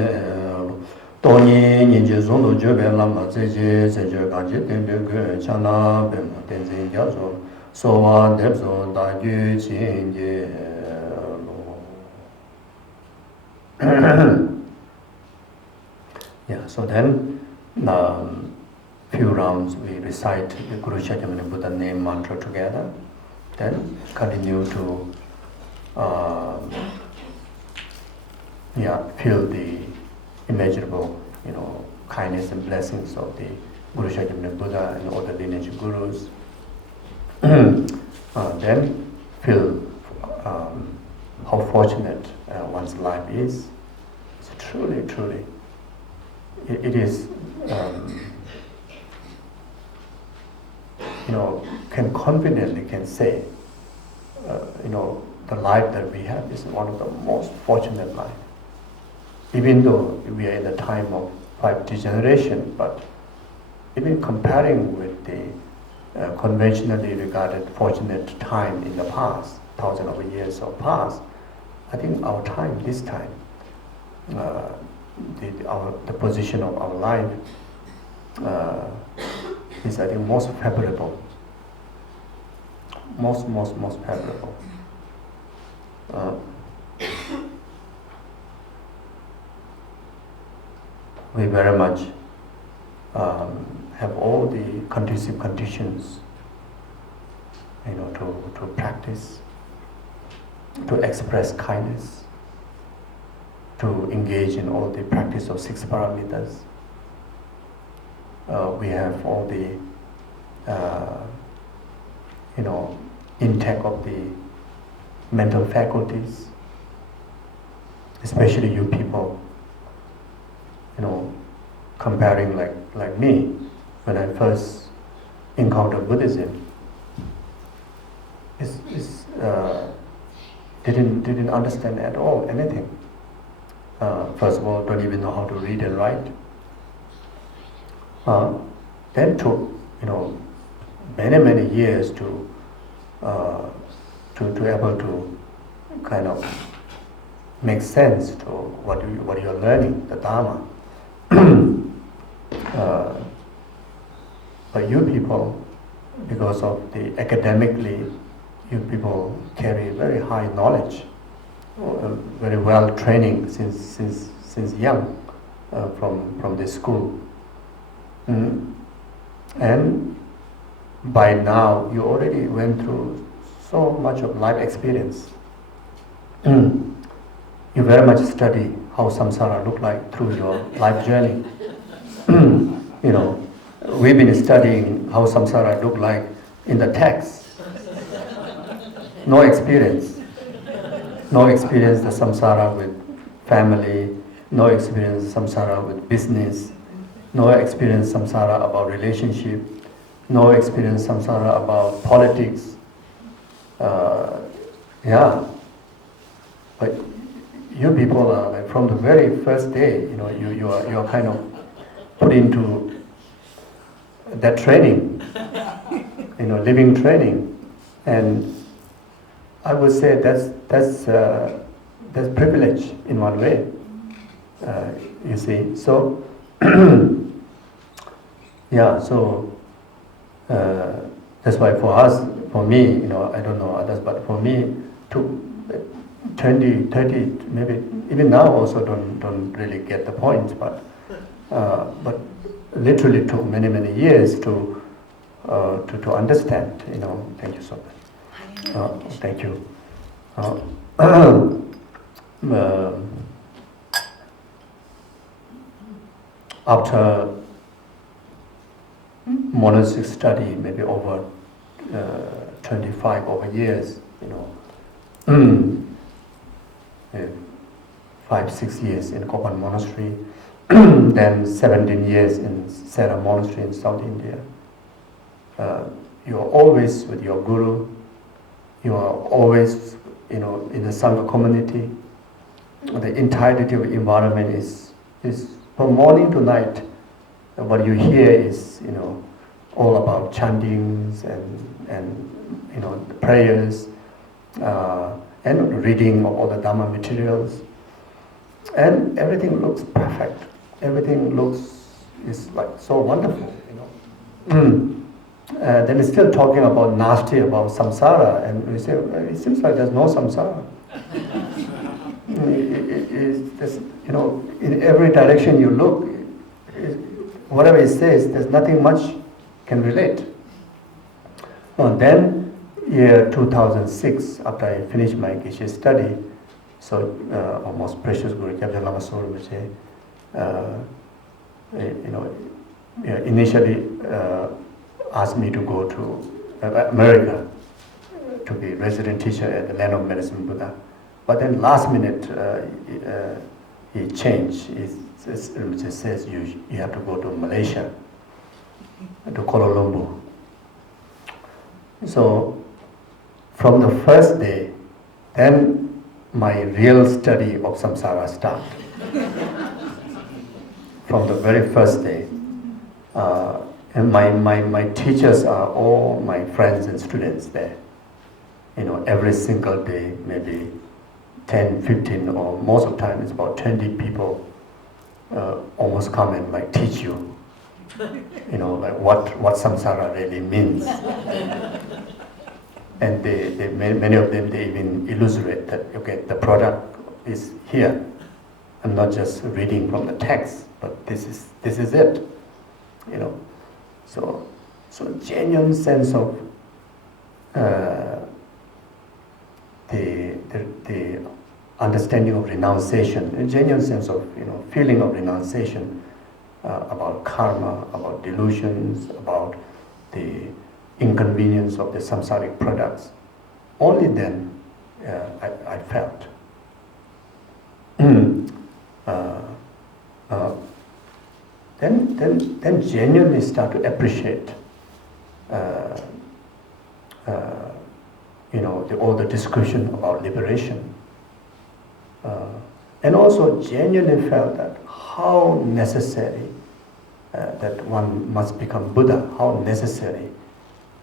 Tony ninja zondo jobe lama zeje zeje ganje tembe ge chana be mo tenze yazo so wa debzo da gyu chinge Yeah, so then few rounds we recite the Guru Shakyamuni Buddha name mantra together, then continue to feel the immeasurable kindness and blessings of the Guru Shakyamuni Buddha and all the lineage gurus. Then feel how fortunate one's life is. It's truly, truly it is, can confidently can say, the life that we have is one of the most fortunate life. Even though we are in the time of 5G generation, but even comparing with the conventionally regarded fortunate time in the past, thousands of years of past, I think our time, this time, the position of our life is, I think, most favorable. Most favorable. We very much have all the conducive conditions, to practice, to express kindness, to engage in all the practice of 6 parameters. We have all the, intake of the mental faculties, especially you people, comparing like me, when I first encountered Buddhism, didn't understand at all anything. First of all, don't even know how to read and write. Then took many years to able to kind of make sense to what you're learning, the Dharma. But you people, because of the academically, you people carry very high knowledge, very well training since young, from the school. And by now, you already went through so much of life experience. You very much study how samsara look like through your life journey. We've been studying how samsara look like in the text. No experience the samsara with family, no experience samsara with business, no experience samsara about relationship, no experience samsara about politics. But you people are like from the very first day, you are kind of put into that training, living training, and I would say that's privilege in one way. You see, so that's why for me, I don't know others, but for me, to 20, 30, maybe even now also don't really get the point, but literally took many years to understand. Thank you so much. Thank you. After monastic study, maybe over 25 over years, 5-6 years in Kopan Monastery, then 17 years in Sera Monastery in South India. You are always with your guru. You are always, in the Sangha community. The entirety of the environment is from morning to night. What you hear is, all about chantings and prayers, and reading of all the Dhamma materials. And everything looks perfect. Everything is like so wonderful, Then it's still talking about nasty, about samsara, and we say, it seems like there's no samsara. In every direction you look, whatever it says, there's nothing much can relate. Then, year 2006, after I finished my Geshe study, so our most precious Guru Geshela initially asked me to go to America to be resident teacher at the Land of Medicine Buddha. But then last minute, he changed. It just says you have to go to Malaysia, to Kuala Lumpur. So from the first day, then my real study of samsara started. From the very first day. And my teachers are all my friends and students there. Every single day, maybe 10, 15, or most of the time it's about 20 people almost come and teach you, what samsara really means. And many of them, they even illustrate that, okay, the product is here. I'm not just reading from the text, but this is it. So genuine sense of the understanding of renunciation, a genuine sense of feeling of renunciation about karma, about delusions, about the inconvenience of the samsaric products. Only then I felt. Then genuinely start to appreciate all the discussion about liberation, and also genuinely felt that how necessary that one must become Buddha, how necessary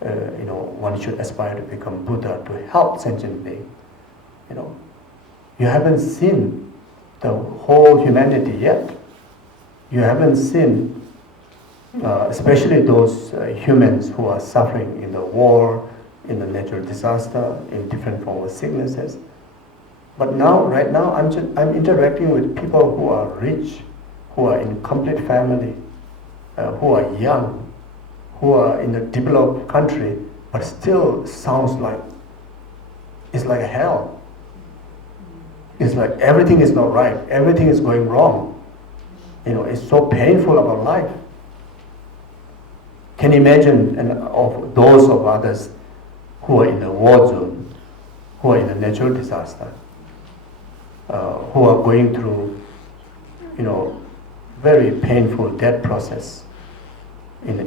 one should aspire to become Buddha to help sentient being. You haven't seen the whole humanity yet. You haven't seen, especially those humans who are suffering in the war, in the natural disaster, in different forms of sicknesses. But now, right now, I'm interacting with people who are rich, who are in complete family, who are young, who are in a developed country, but still sounds like it's like hell. It's like everything is not right, everything is going wrong. It's so painful about life. Can you imagine of those of others who are in the war zone, who are in a natural disaster, who are going through, very painful death process in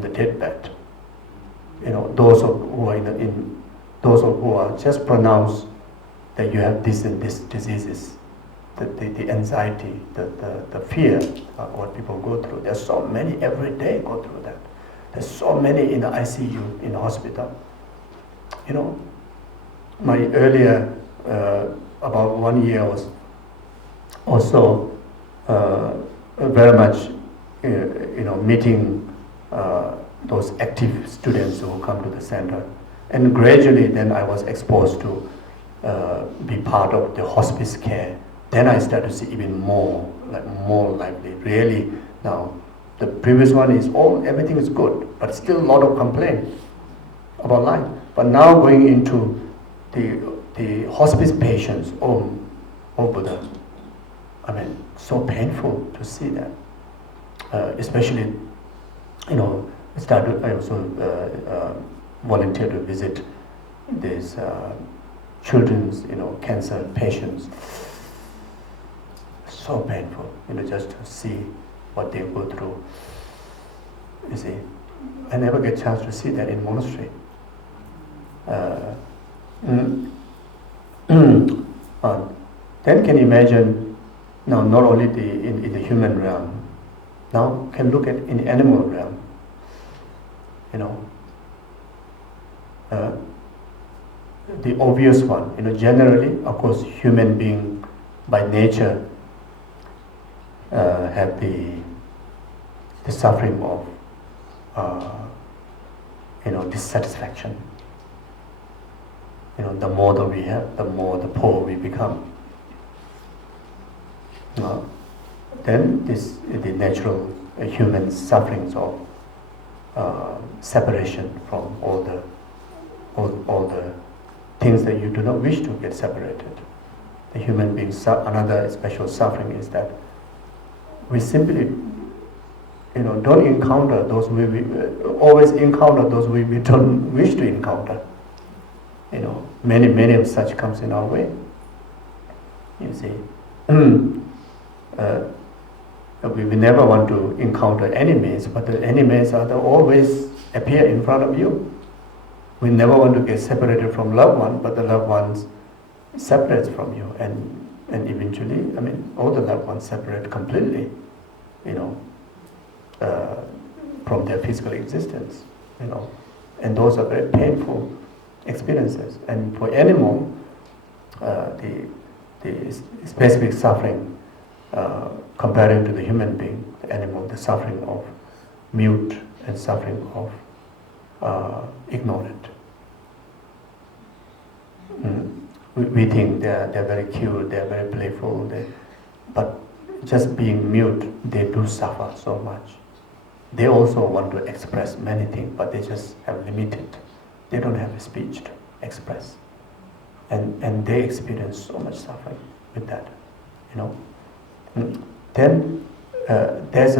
the deathbed. Those who are who are just pronounced that you have this and this diseases. The anxiety, the fear, what people go through. There's so many every day go through that. There's so many in the ICU, in the hospital. My earlier, about 1 year was also very much, meeting those active students who come to the center. And gradually then I was exposed to be part of the hospice care. Then I started to see even more lively. Really now, the previous one is everything is good, but still a lot of complaint about life. But now going into the hospice patients, oh Buddha, I mean, so painful to see that. Especially, I also volunteered to visit these children's, cancer patients. So painful, just to see what they go through. You see, I never get a chance to see that in monastery. Then can you imagine now not only in the human realm, now can look at in the animal realm. The obvious one, generally, of course, human being by nature have the suffering of dissatisfaction. The more that we have, the more the poor we become. Then the natural human sufferings of separation from all the things that you do not wish to get separated. The human being, another special suffering is that we simply, don't encounter those always encounter those we don't wish to encounter. Many of such comes in our way. You see, we never want to encounter enemies, but the enemies are always appear in front of you. We never want to get separated from loved one, but the loved ones separates from you, and eventually, all the loved ones separate completely, from their physical existence, and those are very painful experiences. And for animal, the specific suffering comparing to the human being, the animal, the suffering of mute and suffering of ignorant. We think they're very cute, they're very playful, but just being mute, they do suffer so much. They also want to express many things, but they just have limited. They don't have a speech to express. And they experience so much suffering with that, Then there's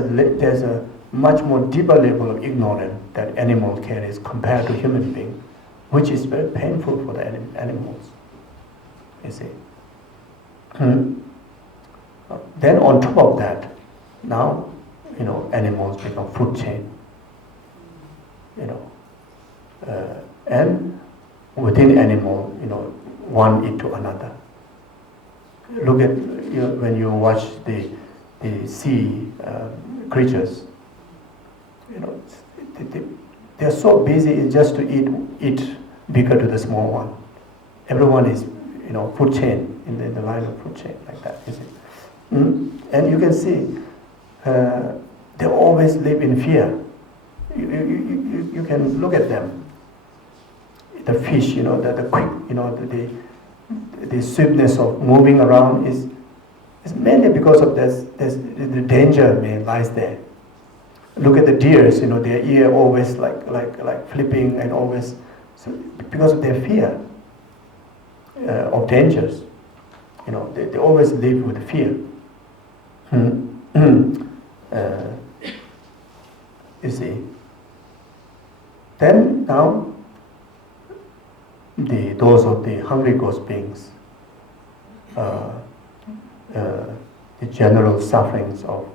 a much more deeper level of ignorance that animal carries compared to human being, which is very painful for the animals, you see. Then on top of that, now, animals become food chain, and within animal, one eat to another. Look at, when you watch the sea creatures, they're so busy just to eat bigger to the small one. Everyone is, food chain, in the line of food chain, like that, you see. And you can see, they always live in fear. You can look at them. The fish, the quick, the swiftness of moving around is mainly because of the danger lies there. Look at the deers, their ear always like flipping and always, so because of their fear of dangers. They always live with fear. You see. Then now, those of the hungry ghost beings, the general sufferings of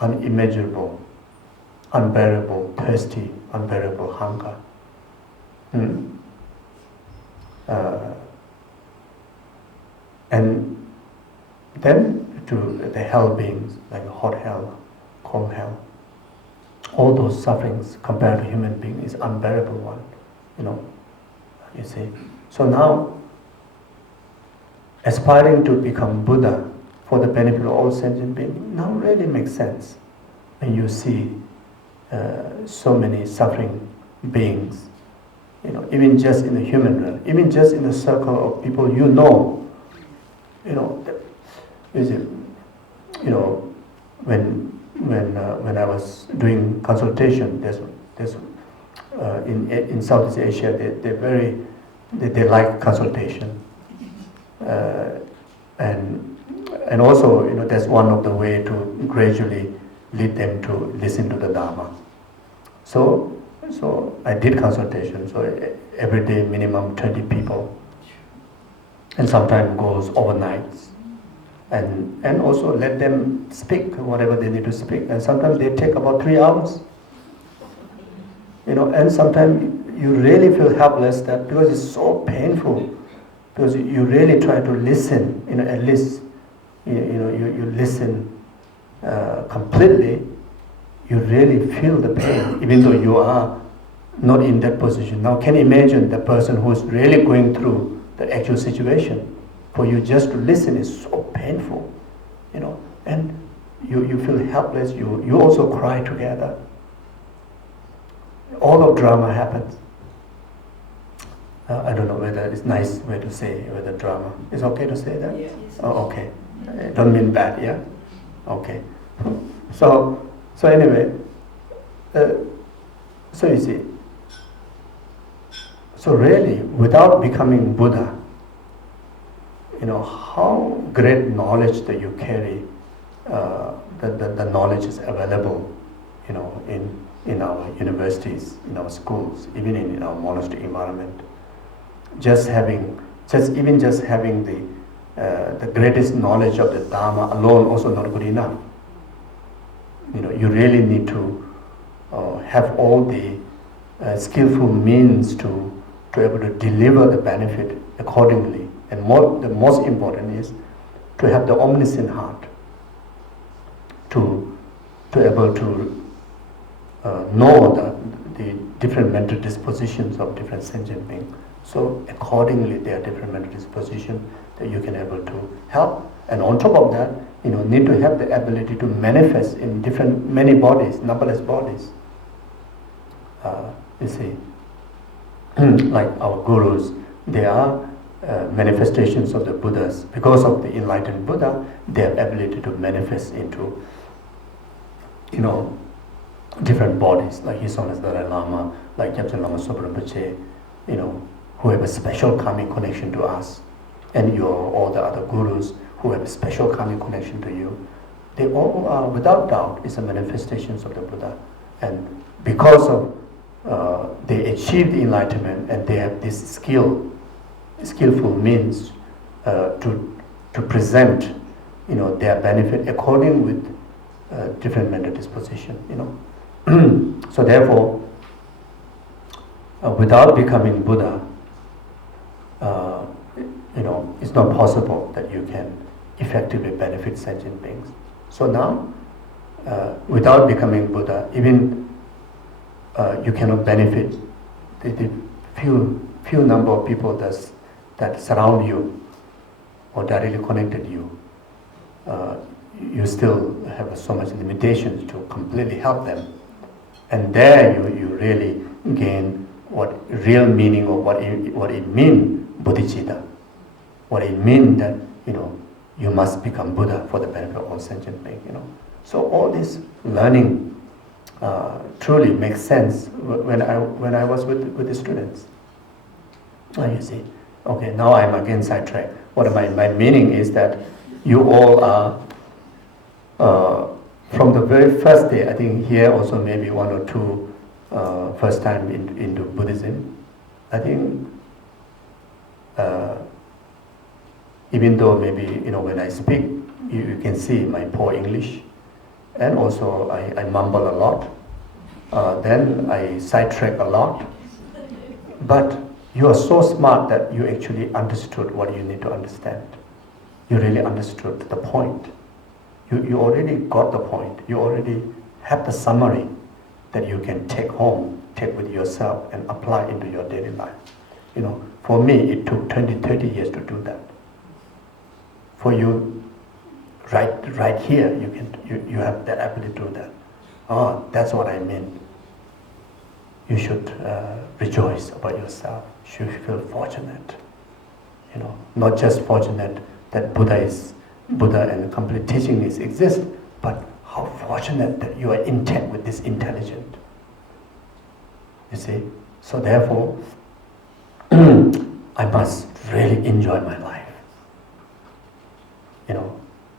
unimaginable, unbearable, thirsty, unbearable hunger. And then to the hell beings, like hot hell, cold hell. All those sufferings compared to human being is unbearable one, you see. So now, aspiring to become Buddha for the benefit of all sentient beings now really makes sense when you see so many suffering beings, even just in the human realm, even just in the circle of people when I was doing consultation, in Southeast Asia, they like consultation, and also that's one of the way to gradually lead them to listen to the Dharma. So I did consultation. So every day minimum 20 people, and sometimes goes overnights. And also let them speak whatever they need to speak. And sometimes they take about 3 hours. And sometimes you really feel helpless because it's so painful. Because you really try to listen, at least, you listen completely. You really feel the pain, even though you are not in that position. Now can you imagine the person who's really going through the actual situation? For you just to listen is so painful, and you feel helpless, you also cry together. All of drama happens. I don't know whether it's a nice way to say whether drama. It's okay to say that? Yes. Oh, okay. Don't mean bad, yeah? Okay. So anyway, so you see, so really, without becoming Buddha, how great knowledge that you carry, the knowledge is available, in our universities, in our schools, even in our monastery environment. Just having the the greatest knowledge of the Dharma alone also not good enough. You really need to have all the skillful means to be able to deliver the benefit accordingly. And the most important is to have the omniscient heart, to able to know the different mental dispositions of different sentient beings. So accordingly, there are different mental dispositions that you can able to help. And on top of that, need to have the ability to manifest in many bodies, numberless bodies. You see, like our gurus, they are manifestations of the Buddhas. Because of the enlightened Buddha, they have ability to manifest into, different bodies, like His Holiness Dalai Lama, like Captain Lama Sopa, who have a special karmic connection to us, and all the other gurus who have a special karmic connection to you. They all are, without doubt, is a manifestations of the Buddha. And because of they achieved enlightenment and they have this skillful means to present, their benefit according with different mental disposition, So therefore, without becoming Buddha, it's not possible that you can effectively benefit sentient beings. So now, without becoming Buddha, even you cannot benefit the few number of people that surround you or directly connected you. You still have so much limitations to completely help them. And there you really gain what real meaning of what it means, bodhicitta. What it means that, you must become Buddha for the benefit of all sentient beings, So all this learning truly makes sense when I was with the students. You see, okay, now I'm again sidetracked. What my meaning is that you all are, from the very first day, I think here also maybe one or two first time into Buddhism, I think even though maybe, when I speak, you can see my poor English, and also I mumble a lot, then I sidetrack a lot, but you are so smart that you actually understood what you need to understand. You really understood the point. You already got the point. You already have the summary that you can take home, take with yourself and apply into your daily life. For me, it took 20, 30 years to do that. For you, right here, you have that ability to do that. Oh, that's what I mean. You should rejoice about yourself. You should feel fortunate. Not just fortunate that Buddha and complete teaching exist, but how fortunate that you are intact with this intelligence. You see? So therefore, I must really enjoy my life.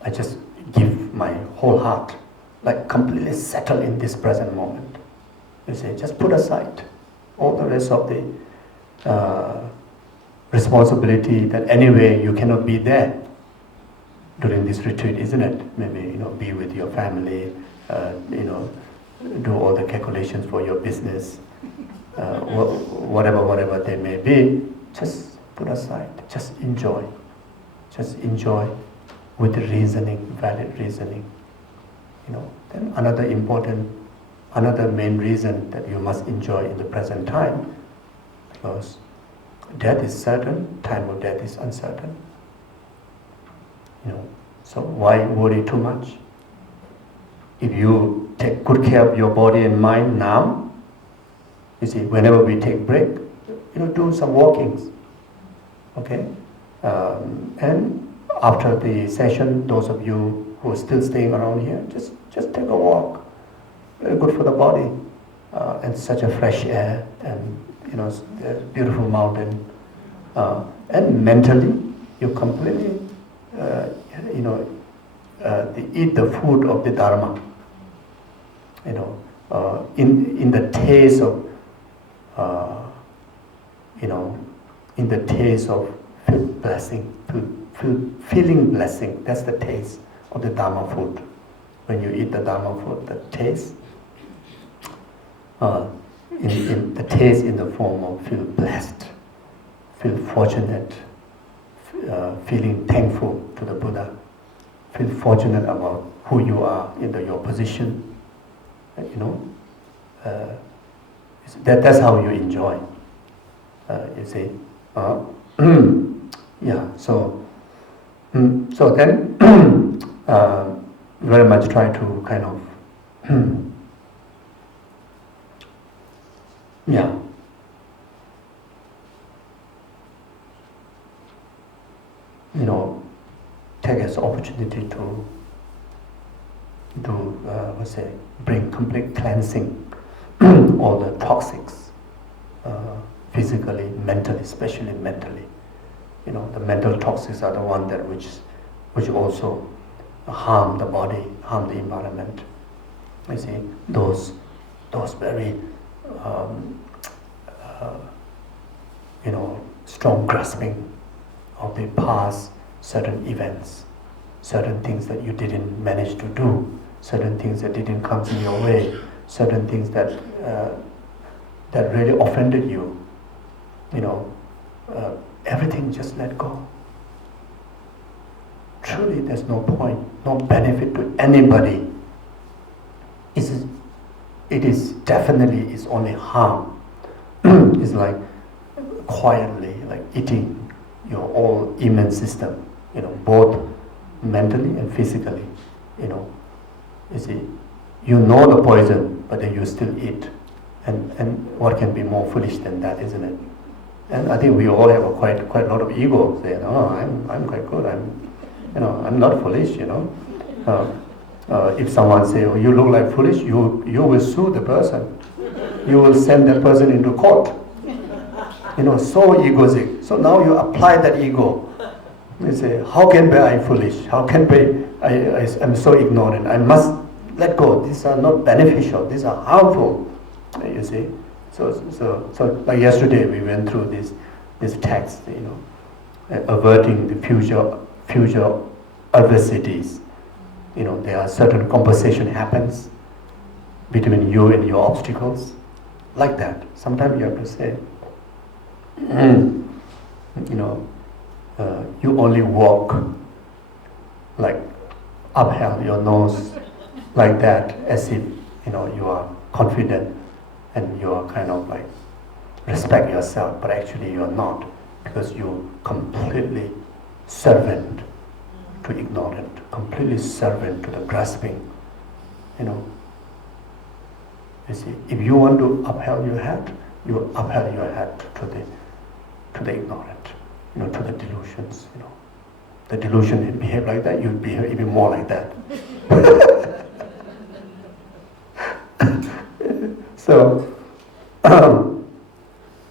I just give my whole heart, like completely settle in this present moment. You see, just put aside all the rest of the responsibility that anyway you cannot be there during this retreat, isn't it? Maybe, be with your family, do all the calculations for your business, whatever they may be, just put aside, just enjoy with reasoning, valid reasoning. Then another main reason that you must enjoy in the present time, because death is certain, time of death is uncertain. So why worry too much? If you take good care of your body and mind now, you see, whenever we take break, do some walkings, okay? And after the session, those of you who are still staying around here, just take a walk. Very good for the body, and such a fresh air, and beautiful mountain, and mentally, you completely, eat the food of the Dharma. In the taste of, in the taste of blessing, feeling blessing. That's the taste of the Dharma food. When you eat the Dharma food, the taste, in the taste in the form of feel blessed, feel fortunate, feeling thankful to the Buddha, feel fortunate about who you are in your position. You know, that's how you enjoy. You see, yeah. So then very much try to kind of yeah. You know, take as opportunity to bring complete cleansing all the toxics, physically, mentally, especially mentally. You know, the mental toxics are the one that which also harm the body, harm the environment. You see, those very strong grasping of the past, certain events, certain things that you didn't manage to do, certain things that didn't come in your way, certain things that that really offended you. You know, everything just let go. Truly, there's no point, no benefit to anybody. It is definitely is only harm. It's like quietly, like eating your whole immune system. You know, both mentally and physically. You know, you see, you know the poison, but then you still eat. And what can be more foolish than that, isn't it? And I think we all have quite a lot of ego. Saying, "Oh, I'm quite good. I'm not foolish." You know, if someone say, "Oh, you look like foolish," you will sue the person. You will send that person into court. You know, so egoistic. So now you apply that ego. You say, "How can be I foolish? How can be I'm so ignorant? I must let go. These are not beneficial. These are harmful." You see. So like yesterday we went through this text. You know, averting the future adversities. You know, there are certain conversation happens between you and your obstacles, like that. Sometimes you have to say, you know, you only walk like upheld your nose like that, as if you know you are confident and you are kind of like respect yourself, but actually you are not, because you completely servant to ignorant, completely servant to the grasping. You know, you see, if you want to upheld your head, you upheld your head to the ignorant, you know, to the delusions. You know, the delusion behave like that, you behave even more like that. So,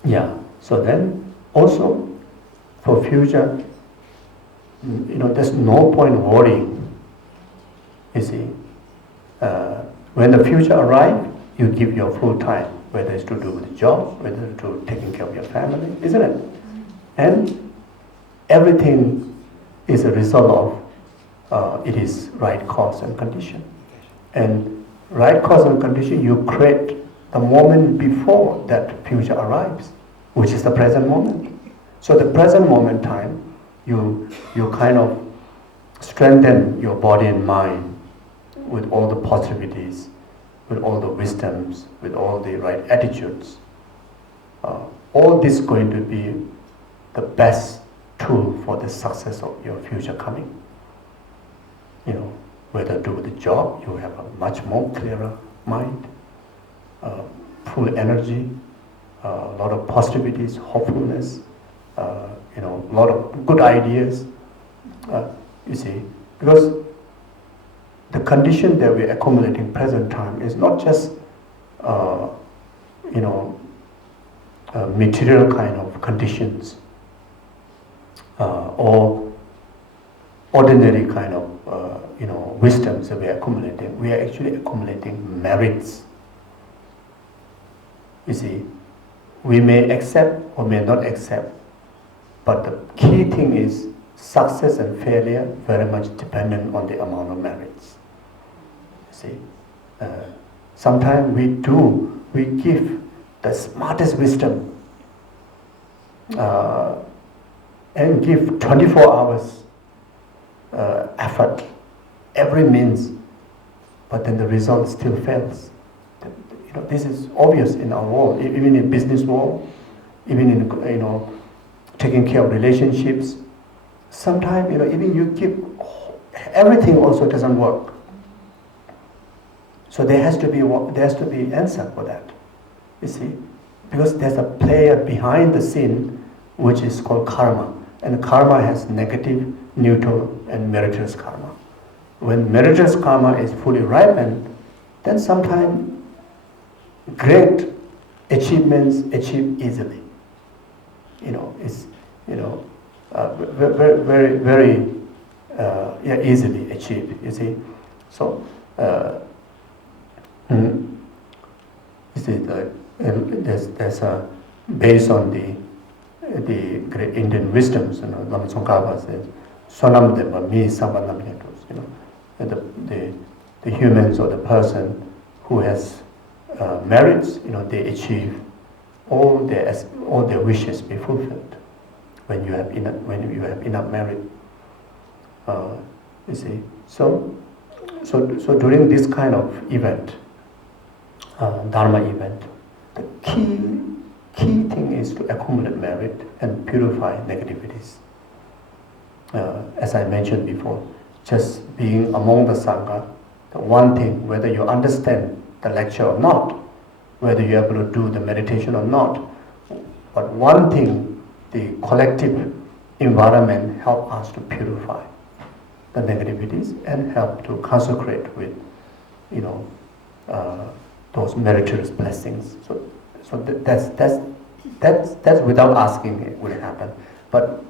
yeah. So then, also for future, you know, there's no point worrying. You see, when the future arrives, you give your full time, whether it's to do with the job, whether it's to taking care of your family, isn't it? And everything is a result of it is right cause and condition. And right cause and condition, you create the moment before that future arrives, which is the present moment. So the present moment time, you kind of strengthen your body and mind with all the positivities, with all the wisdoms, with all the right attitudes. All this is going to be the best tool for the success of your future coming. You know, whether to do with the job, you have a much more clearer mind, full energy, a lot of positivities, hopefulness, you know, a lot of good ideas. You see, because the condition that we accumulate in present time is not just, you know, material kind of conditions or ordinary kind of, you know, wisdoms that we are accumulating. We are actually accumulating merits. You see, we may accept or may not accept, but the key thing is success and failure very much dependent on the amount of merits. You see, sometimes we give the smartest wisdom and give 24 hours effort, every means, but then the result still fails. This is obvious in our world, even in business world, even in taking care of relationships. Sometimes even you give everything also doesn't work. So there has to be answer for that. You see, because there's a player behind the scene which is called karma, and karma has negative, neutral, and meritorious karma. When meritorious karma is fully ripened, then sometimes great achievements achieved easily. It's very easily achieved. You see, so you see there's a based on the great Indian wisdoms. Lama Tsongkhapa says, "Sonam deva mi sabanam yatos." The humans or the person who has merits, they achieve all their wishes be fulfilled when you have enough merit. You see, so during this kind of event, Dharma event, the key thing is to accumulate merit and purify negativities. As I mentioned before, just being among the Sangha, the one thing, whether you understand the lecture or not, whether you're able to do the meditation or not, but one thing, the collective environment help us to purify the negativities and help to consecrate with, those meritorious blessings. So that's without asking it will happen. But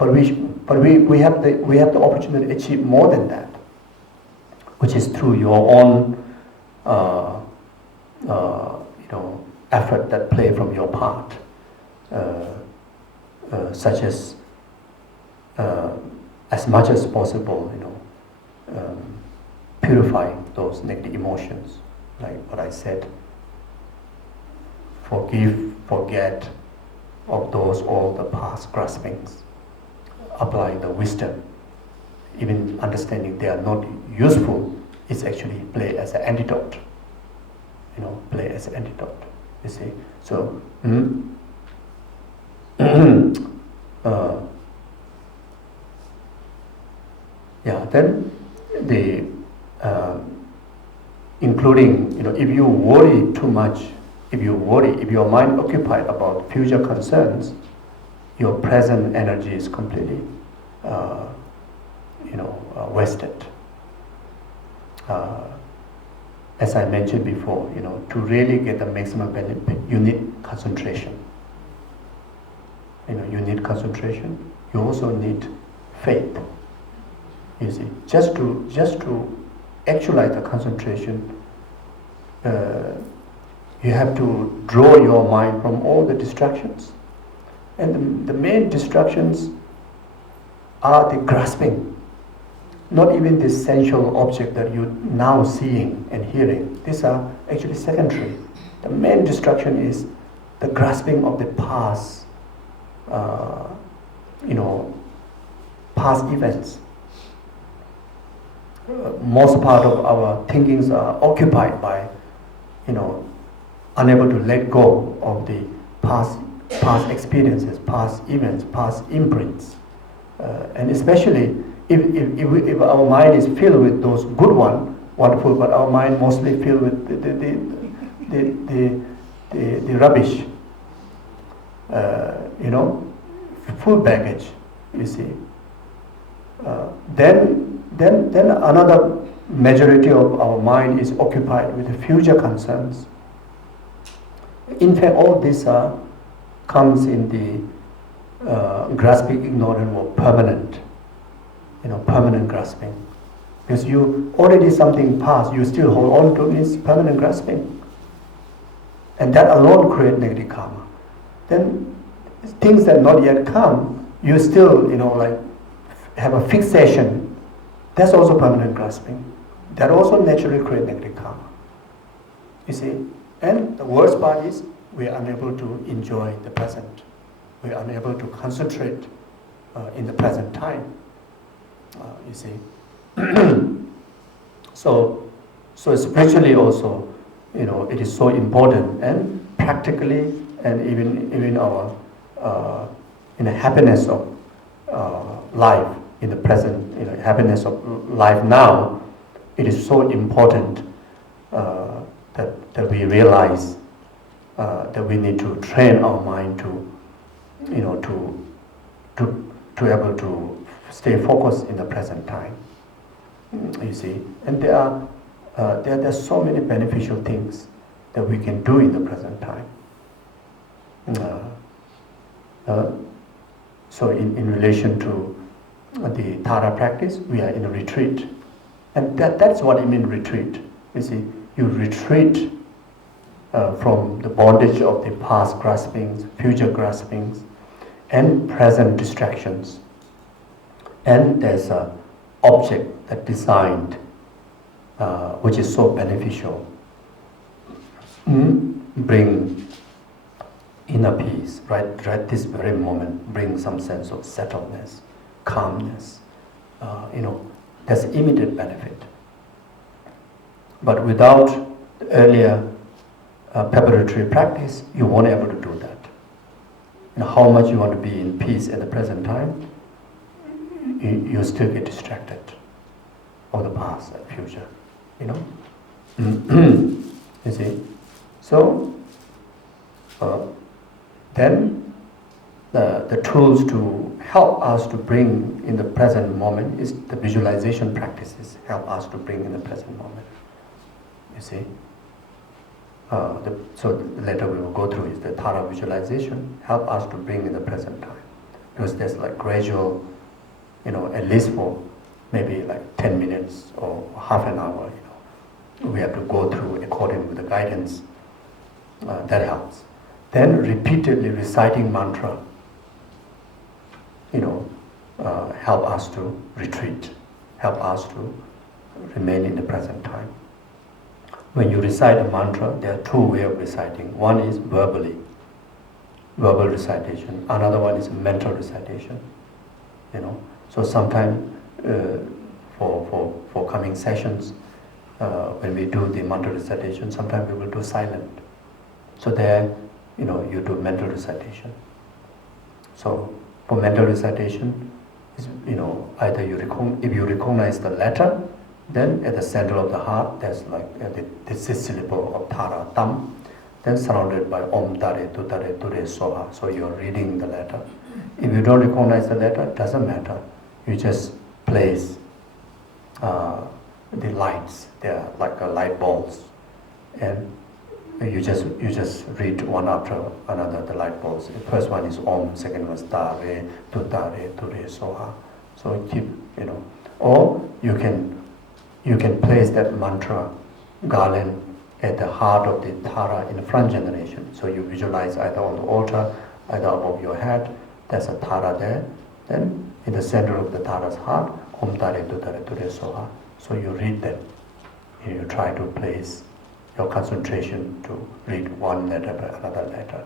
we have the opportunity to achieve more than that, which is through your own effort that play from your part, such as much as possible, purifying those negative emotions, like what I said. Forgive, forget of those all the past graspings. Applying the wisdom, even understanding they are not useful, is actually play as an antidote. Play as an antidote. You see, so then the including if you worry too much, if your mind occupied about future concerns, your present energy is completely wasted. As I mentioned before, to really get the maximum benefit, you need concentration. You need concentration. You also need faith. You see, just to actualize the concentration, you have to draw your mind from all the distractions. And the main distractions are the grasping, not even the sensual object that you're now seeing and hearing. These are actually secondary. The main distraction is the grasping of the past, past events. Most part of our thinkings are occupied by, unable to let go of the past experiences, past events, past imprints, and especially if our mind is filled with those good ones, wonderful, but our mind mostly filled with the rubbish, full baggage, you see. Then another majority of our mind is occupied with the future concerns. In fact, all this comes in the grasping, ignorant, or permanent, permanent grasping. Because you already something past, you still hold on to is permanent grasping. And that alone creates negative karma. Then things that not yet come, you still, have a fixation, that's also permanent grasping. That also naturally creates negative karma. You see? And the worst part is we are unable to enjoy the present. We are unable to concentrate in the present time. You see? So spiritually also, it is so important, and practically, and even our happiness of life in the present, happiness of life now, it is so important that we realize that we need to train our mind to able to stay focused in the present time. You see, and there are so many beneficial things that we can do in the present time. So in relation to the Thara practice, we are in a retreat, and that's what I mean retreat. You see, you retreat from the bondage of the past graspings, future graspings, and present distractions. And there's an object that designed, which is so beneficial, bring inner peace, right this very moment, bring some sense of settledness, calmness. There's immediate benefit. But without the earlier preparatory practice, you won't be able to do that. How much you want to be in peace at the present time, you still get distracted of the past and future, You see? So, then the tools to help us to bring in the present moment is the visualization practices help us to bring in the present moment. You see? So later we will go through is the Thara visualization help us to bring in the present time, because there's like gradual, at least for maybe like 10 minutes or half an hour, we have to go through according with the guidance. That helps. Then repeatedly reciting mantra, help us to retreat, help us to remain in the present time. When you recite a mantra, there are two ways of reciting. One is verbal recitation. Another one is mental recitation. So sometimes for coming sessions, when we do the mantra recitation, sometimes we will do silent. So there, you do mental recitation. So for mental recitation, either if you recognize the letter, then at the center of the heart, there's like the syllable of Thara, Tam, then surrounded by Om Tare Tutare Ture Soha. So you're reading the letter. If you don't recognize the letter, it doesn't matter. You just place the lights. They're like light bulbs, and you just read one after another the light bulbs. The first one is Om, second one is Tare Tutare Ture Soha. So keep or you can place that mantra garland at the heart of the Thara in the front generation. So you visualize either on the altar, either above your head, there's a Thara there. Then in the center of the Thara's heart, Om Tare Tutare Ture Soha. So you read that. You try to place your concentration to read one letter by another letter.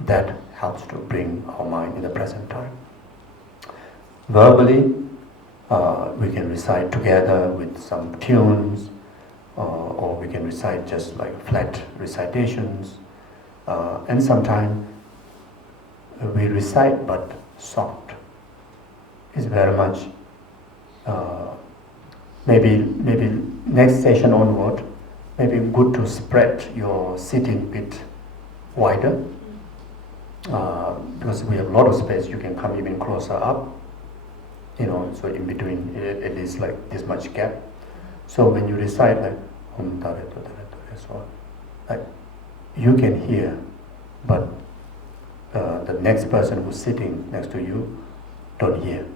That helps to bring our mind in the present time. Verbally, we can recite together with some tunes, or we can recite just like flat recitations, and sometimes we recite but soft. It's very much maybe next session onward, maybe good to spread your sitting a bit wider, because we have a lot of space. You can come even closer up. So in between it is like this much gap. So when you recite like Om Tare Tutare Ture Soha, like you can hear, but the next person who's sitting next to you don't hear.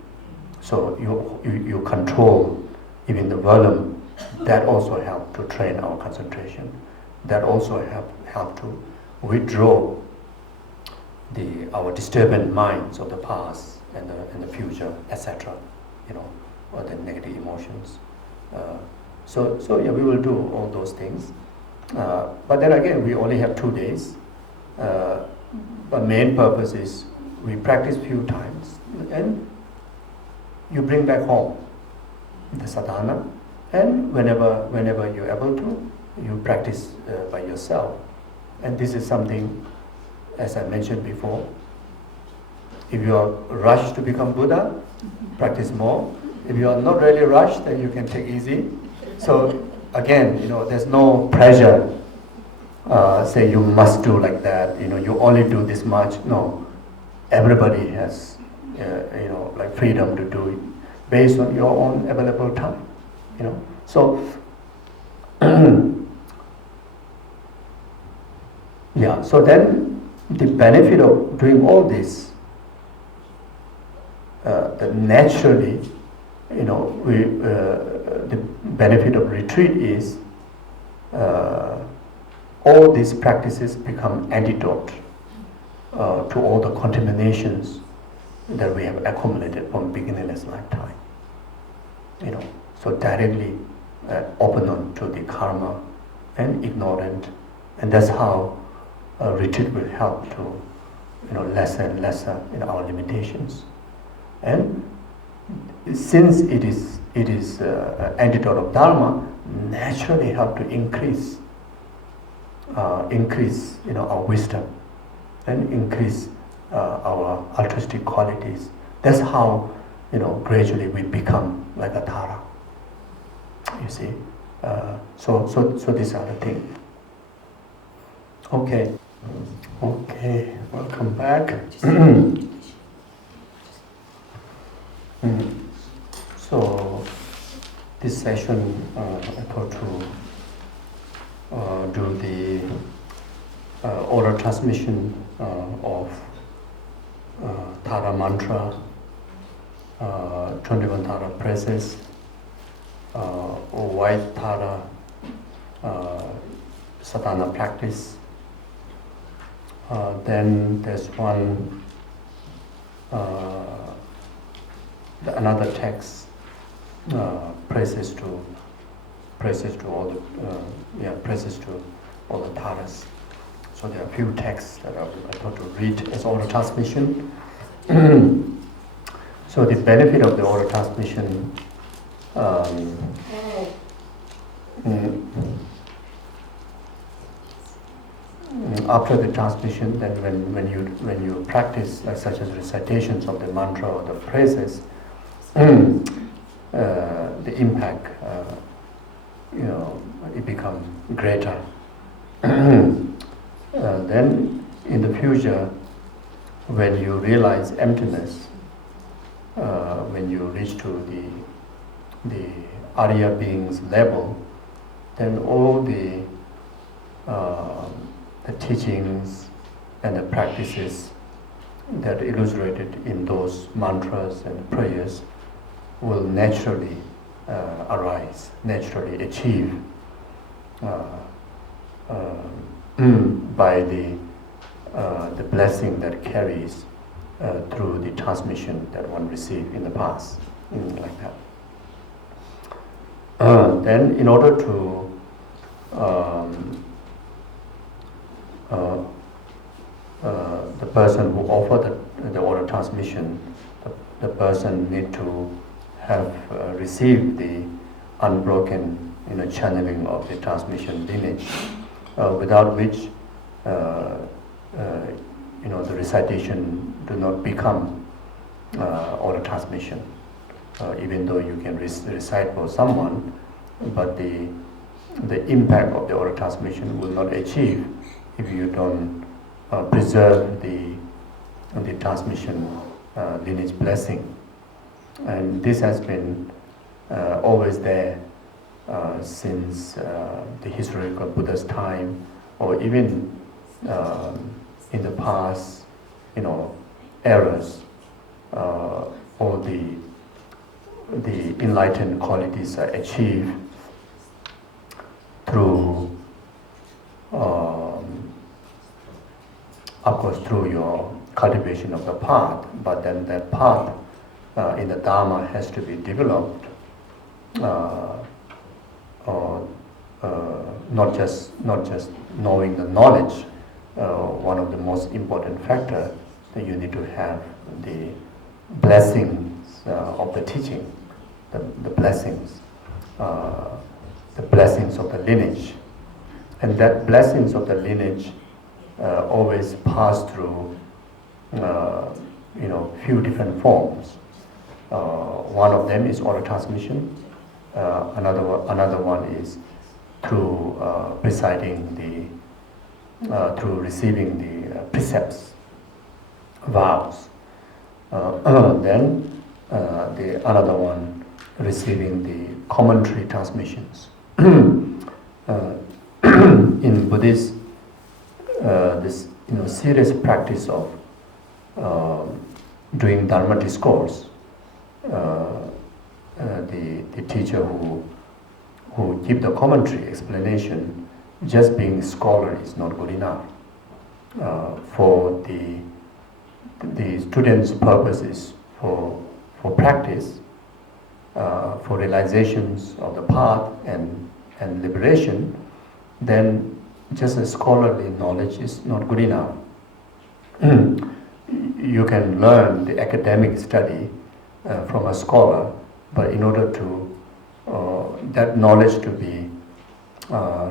So you control even the volume. That also helps to train our concentration. That also help to withdraw our disturbed minds of the past and the future, etc. Or the negative emotions. So yeah, we will do all those things. But then again, we only have 2 days. But main purpose is we practice few times and you bring back home the sadhana, and whenever you're able to, you practice by yourself. And this is something, as I mentioned before, if you are rushed to become Buddha, practice more. If you are not really rushed, then you can take easy. So again, there's no pressure. Say you must do like that. You only do this much. No, everybody has, like freedom to do it based on your own available time. So yeah. So then the benefit of doing all this, that naturally, the benefit of retreat is all these practices become antidote to all the contaminations that we have accumulated from beginningless lifetime. So directly open on to the karma and ignorant, and that's how retreat will help to lesser and lesser in our limitations. And since it is antidote of dharma, naturally help to increase our wisdom and increase our altruistic qualities. That's how gradually we become like a Tara. You see, so these are the things. Okay, welcome back. So this session, I thought to do the oral transmission of Tara mantra, 21 Tara praises, white Tara sadhana practice. Then there's one another text, praises to all the Taras. So there are a few texts that I thought to read as oral transmission. So the benefit of the oral transmission, after the transmission, then when you practice, such as recitations of the mantra or the praises, the impact, it becomes greater. Then in the future, when you realize emptiness, when you reach to the Arya being's level, then all the teachings and the practices that are illustrated in those mantras and prayers will naturally arise, naturally achieve by the blessing that carries through the transmission that one received in the past, like that. Then, in order to the person who offered the oral transmission, the person need to have received the unbroken channeling of the transmission lineage, without which the recitation do not become oral transmission. Even though you can recite for someone, but the impact of the oral transmission will not achieve if you don't preserve the transmission lineage blessing. And this has been always there since the historical Buddha's time, or even in the past, eras. All the enlightened qualities are achieved through, of course, through your cultivation of the path, but then that path in the Dharma has to be developed, or not just knowing the knowledge. One of the most important factors that you need to have the blessings of the teaching, the blessings of the lineage, and that blessings of the lineage always pass through few different forms. One of them is oral transmission. Another one is through through receiving the precepts, vows. Then the another one receiving the commentary transmissions. In Buddhism, this serious practice of doing Dharma discourse, the teacher who give the commentary explanation, just being scholar is not good enough. For the students' purposes for practice, for realizations of the path and liberation, then just a scholarly knowledge is not good enough. You can learn the academic study from a scholar, but in order to that knowledge to be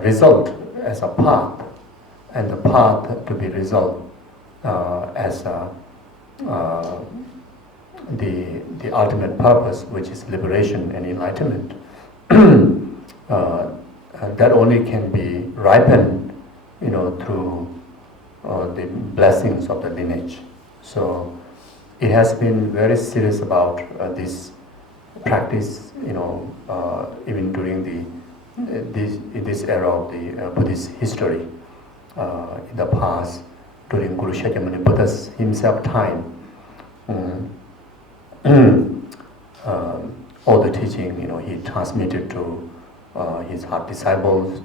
result as a path, and the path to be result as the ultimate purpose, which is liberation and enlightenment, that only can be ripened, through the blessings of the lineage. So it has been very serious about this practice, even during in this era of the Buddhist history. In the past, during Guru Shakyamuni Buddha's himself time, all the teaching, he transmitted to his heart disciples.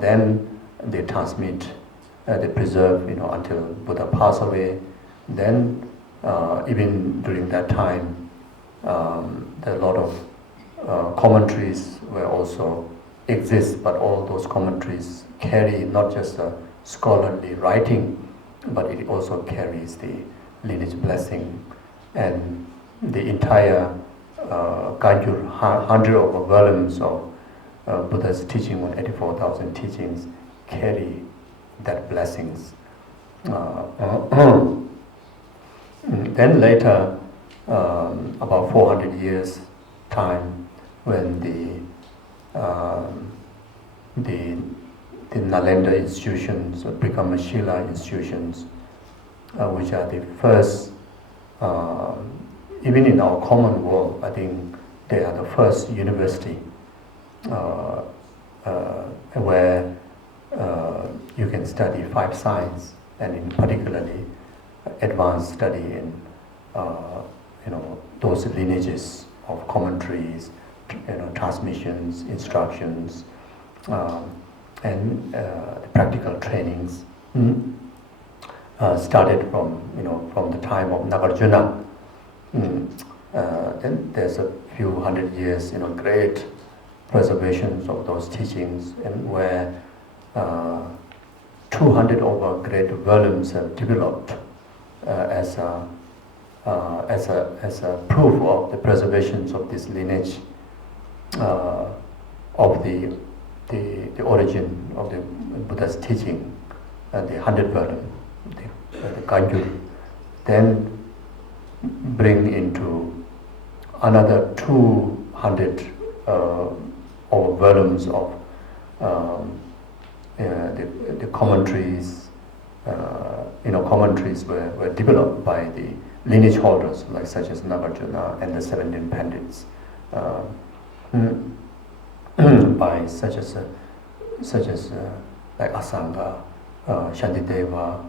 Then they transmit, they preserve, until Buddha passed away. Then, even during that time, a lot of commentaries were also exist, but all those commentaries carry not just a scholarly writing, but it also carries the lineage blessing, and the entire Gangyur, 100 over volumes of Buddha's teaching on 84,000 teachings carry that blessings. Then later, about 400 years time, when the Nalanda institutions become Geshela institutions, which are the first, even in our common world, I think they are the first university where you can study 5 sciences, and in particularly advanced study in those lineages of commentaries, transmissions, instructions, and the practical trainings started from the time of Nagarjuna. Then there's a few hundred years, great preservations of those teachings, and where 200 over great volumes have developed as a proof of the preservations of this lineage of the origin of the Buddha's teaching, the 100 volume, the Gangyur. Then bring into another 200 over volumes of the commentaries. Commentaries were developed by the lineage holders, like such as Nagarjuna and the 17 Pandits, by such as like Asanga, Shantideva,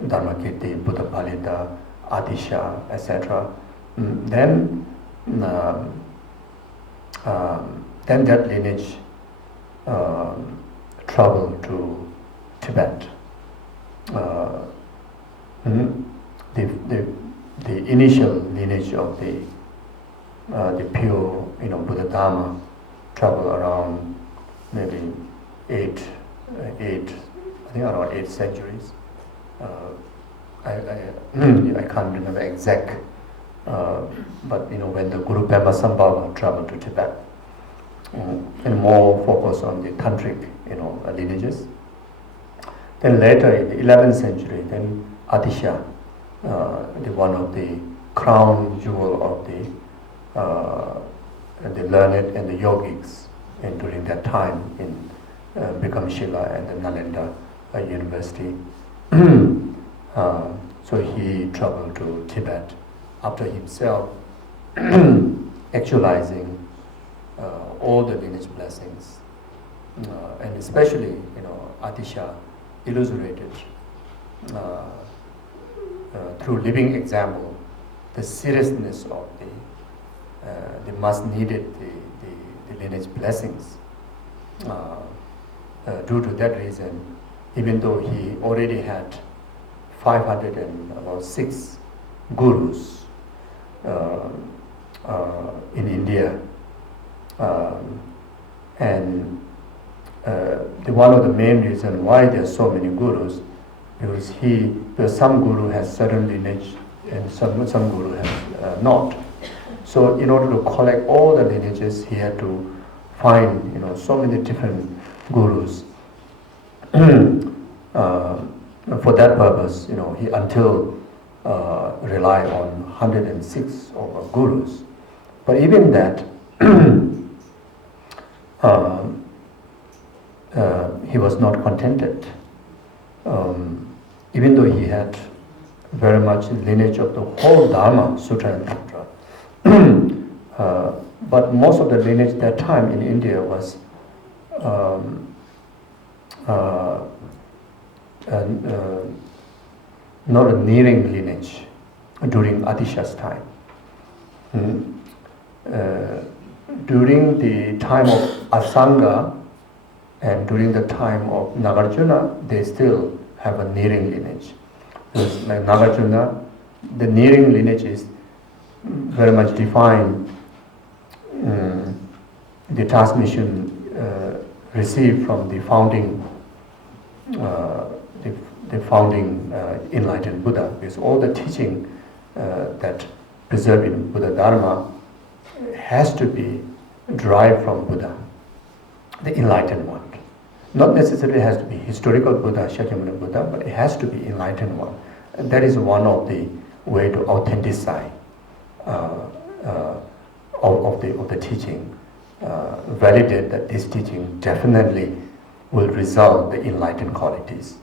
Dharmakirti, Buddha Palita, Adisha, etc. Then that lineage traveled to Tibet, the initial lineage of the pure, Buddha Dharma travel around maybe eight, I think around 8 centuries. I can't remember exact, but when the Guru Pema Sambhava traveled to Tibet, and more focus on the tantric, lineages. Then later in the 11th century, then Atisha, the one of the crown jewel of the learned and the yogics, and during that time in Geshela and the Nalanda University. So he traveled to Tibet after himself actualizing all the lineage blessings, and especially Atisha illustrated through living example the seriousness of the much needed the lineage blessings. Due to that reason, even though he already had 506 gurus in India, and one of the main reasons why there are so many gurus, because some guru has certain lineage and some guru has not. So in order to collect all the lineages, he had to find so many different gurus. For that purpose, he until rely on 106 of gurus. But even that, he was not contented. Even though he had very much lineage of the whole Dharma, Sutra and Sutra, but most of the lineage that time in India was not a nearing lineage during Atisha's time. During the time of Asanga and during the time of Nagarjuna, they still have a nearing lineage. Because like Nagarjuna, the nearing lineage is very much defined, the transmission received from the founding enlightened Buddha, because all the teaching that preserved in Buddha Dharma has to be derived from Buddha, the enlightened one. Not necessarily has to be historical Buddha, Shakyamuni Buddha, but it has to be enlightened one. And that is one of the way to authenticate of the teaching, validate that this teaching definitely will result the enlightened qualities.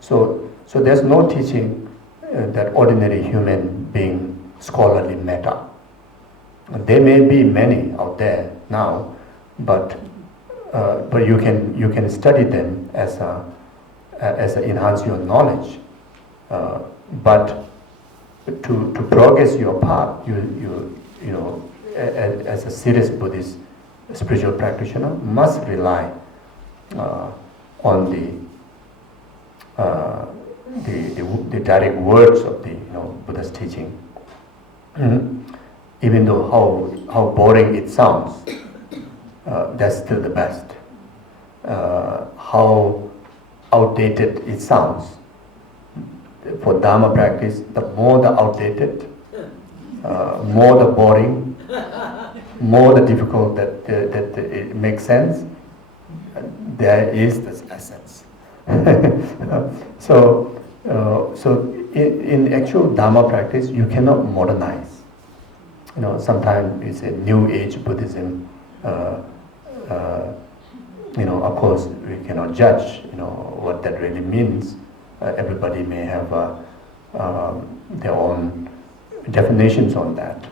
So there's no teaching that ordinary human being scholarly matter. There may be many out there now, but you can study them as enhance your knowledge. But to progress your path, you as a serious Buddhist spiritual practitioner must rely on the direct words of the Buddha's teaching. Even though how boring it sounds, that's still the best. How outdated it sounds, for Dharma practice, the more the outdated, more the boring, more the difficult that it makes sense, there is this essence. So in actual Dharma practice, you cannot modernize. Sometimes it's a New Age Buddhism. Of course, we cannot judge, what that really means. Everybody may have their own definitions on that.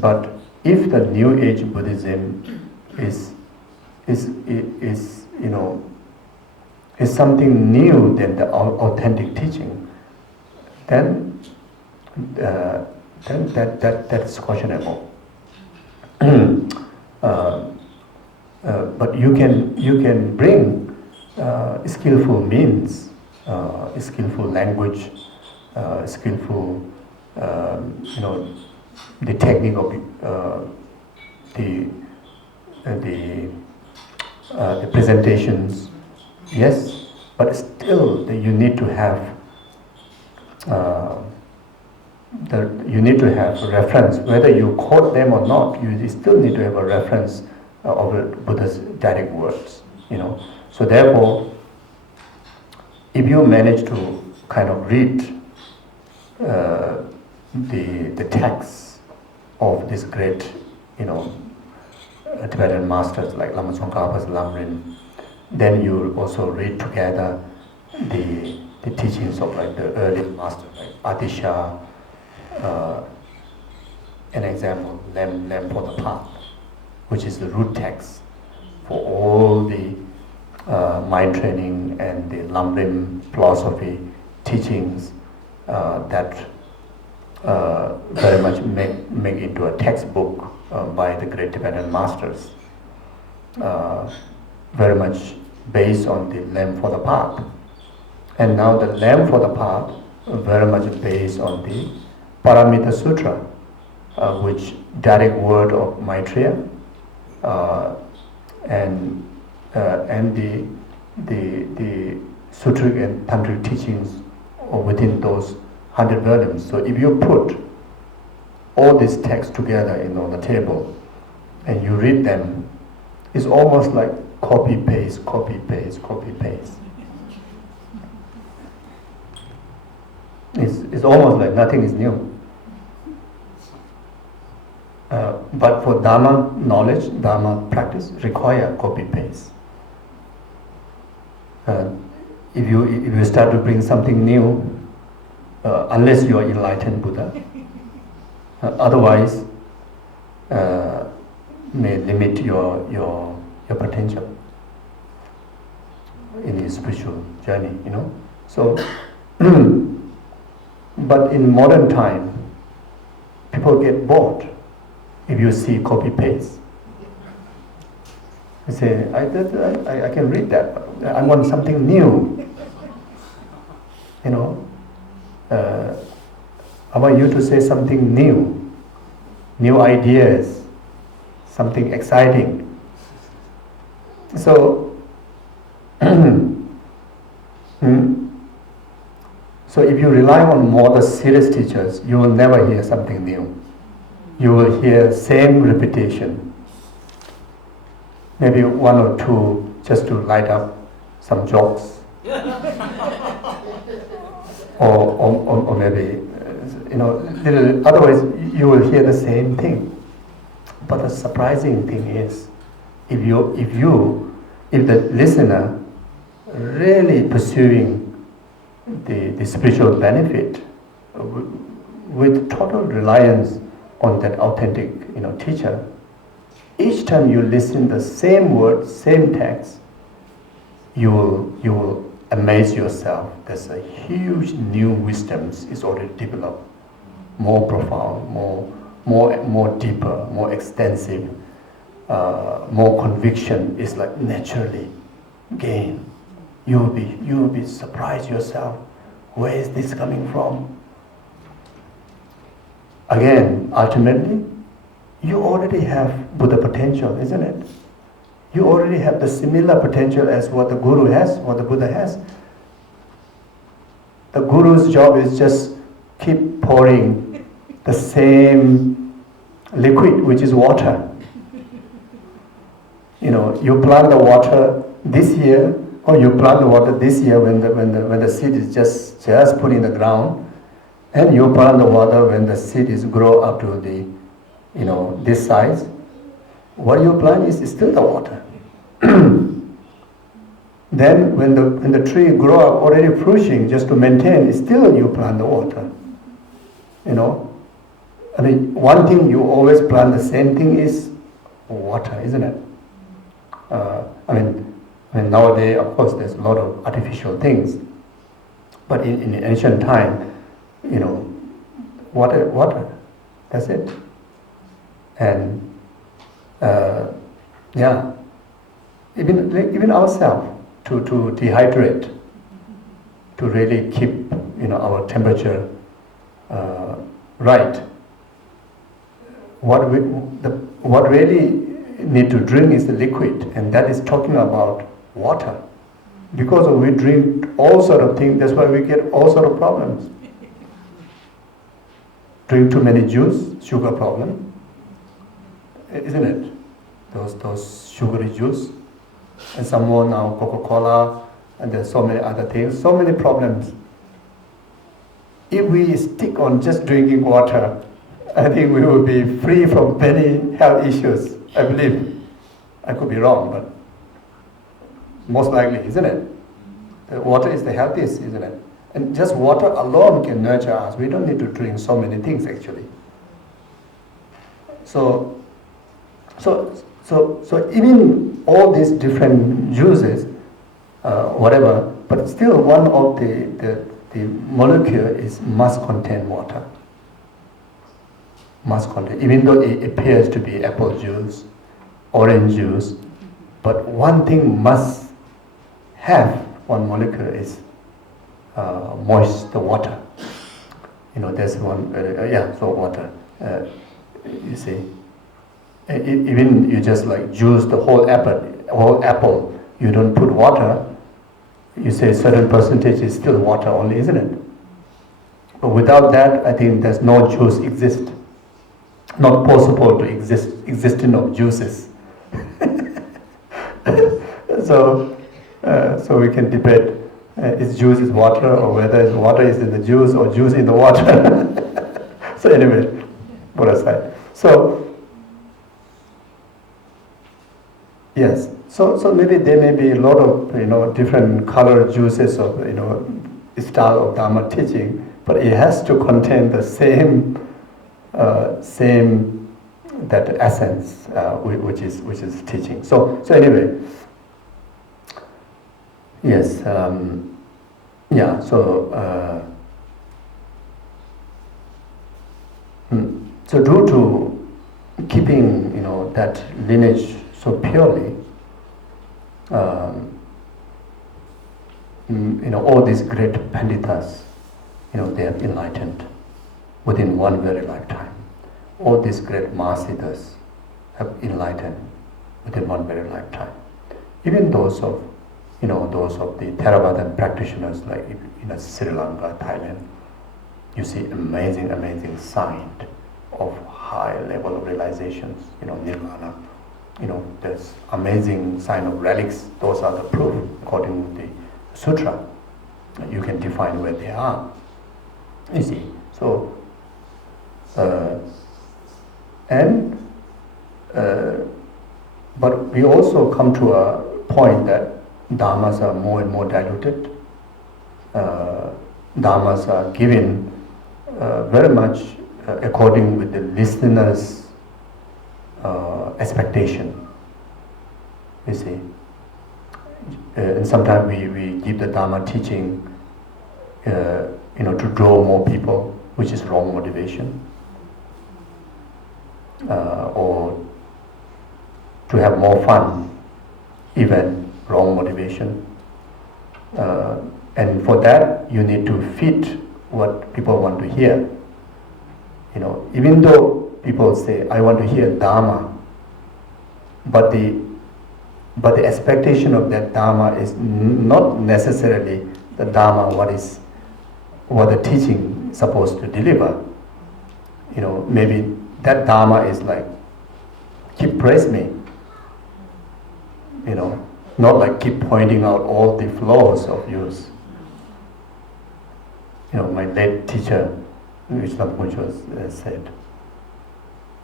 But if the New Age Buddhism is something new than the authentic teaching, then that is questionable. But you can bring skillful means skillful language, skillful, the technique of the presentations. Yes, but still you need to have a reference. Whether you quote them or not, you still need to have a reference of the Buddha's direct words. So therefore, if you manage to kind of read the text of these great, Tibetan masters like Lama Tsongkhapa's Lamrim, then you also read together the teachings of like the early masters like Atisha, an example, Lamb for the Path, which is the root text for all the mind training and the Lamrim philosophy teachings that very much make into a textbook by the great Tibetan masters, very much based on the Lamb for the Path. And now the Lamb for the Path very much based on the Paramita Sutra, which direct word of Maitreya, and the sutric and tantric teachings within those 100 volumes. So if you put all these texts together on the table and you read them, it's almost like copy paste, copy paste, copy paste. It's almost like nothing is new. But for Dharma knowledge, Dharma practice require copy paste. If you start to bring something new, unless you are enlightened Buddha, otherwise may limit your potential in your spiritual journey. So. But in modern time, people get bored if you see copy paste. You say, I can read that. I want something new. I want you to say something new ideas, something exciting. So. So if you rely on more the serious teachers, you will never hear something new. You will hear same repetition. Maybe one or two just to light up some jokes. or maybe, little, otherwise you will hear the same thing. But the surprising thing is, if the listener really pursuing the spiritual benefit with total reliance on that authentic teacher, each time you listen the same word, same text, you will amaze yourself. There's a huge new wisdom is already developed, more profound, more deeper, more extensive, more conviction is like naturally gained. You will be surprised yourself. Where is this coming from? Again, ultimately, you already have Buddha potential, isn't it? You already have the similar potential as what the Guru has, what the Buddha has. The Guru's job is just keep pouring the same liquid, which is water. You plant the water this year, or you plant the water this year when the seed is just put in the ground, and you plant the water when the seed is grow up to the this size. What you plant is still the water. Then when the tree grow up already flourishing, just to maintain, still you plant the water. One thing you always plant the same thing is water, isn't it? Nowadays, of course, there's a lot of artificial things, but in ancient time, water, that's it. And even ourselves to dehydrate, to really keep our temperature right. What really need to drink is the liquid, and that is talking about water. Because we drink all sort of things, that's why we get all sort of problems. Drink too many juice, sugar problem, isn't it? Those sugary juice, and some more now Coca-Cola, and there's so many other things, so many problems. If we stick on just drinking water, I think we will be free from many health issues, I believe. I could be wrong, but most likely, isn't it? The water is the healthiest, isn't it? And just water alone can nurture us. We don't need to drink so many things, actually. So even all these different juices, whatever, but still one of the molecule must contain water. Must contain, even though it appears to be apple juice, orange juice, but one thing must have, one molecule is moist, the water. There's one, so water. You see, even you just like juice the whole apple, you don't put water, you say a certain percentage is still water only, isn't it? But without that, I think there's no juice exist. Not possible to existing of juices. So we can debate is juice is water, or whether water is in the juice or juice in the water. So anyway, put aside. So yes, so maybe there may be a lot of different color juices of style of Dharma teaching, but it has to contain the same that essence which is teaching. So anyway, yes, so due to keeping that lineage so purely, all these great panditas, they have enlightened within one very lifetime. All these great Mahasiddhas have enlightened within one very lifetime. Even those of the Theravadan practitioners, like in Sri Lanka, Thailand, you see amazing sign of high level of realizations, nirvana. There's amazing sign of relics. Those are the proof according to the sutra. You can define where they are. You see, so. But we also come to a point that dharmas are more and more diluted. Dharmas are given very much according with the listener's expectation. You see, and sometimes we give the Dharma teaching, to draw more people, which is wrong motivation. Or to have more fun, even wrong motivation. And for that, you need to fit what people want to hear. Even though people say, I want to hear Dharma, but the expectation of that Dharma is not necessarily the Dharma what the teaching is supposed to deliver. Maybe that Dharma is like, keep praise me. Not like keep pointing out all the flaws of yours. My late teacher, Vishnu Puja, said,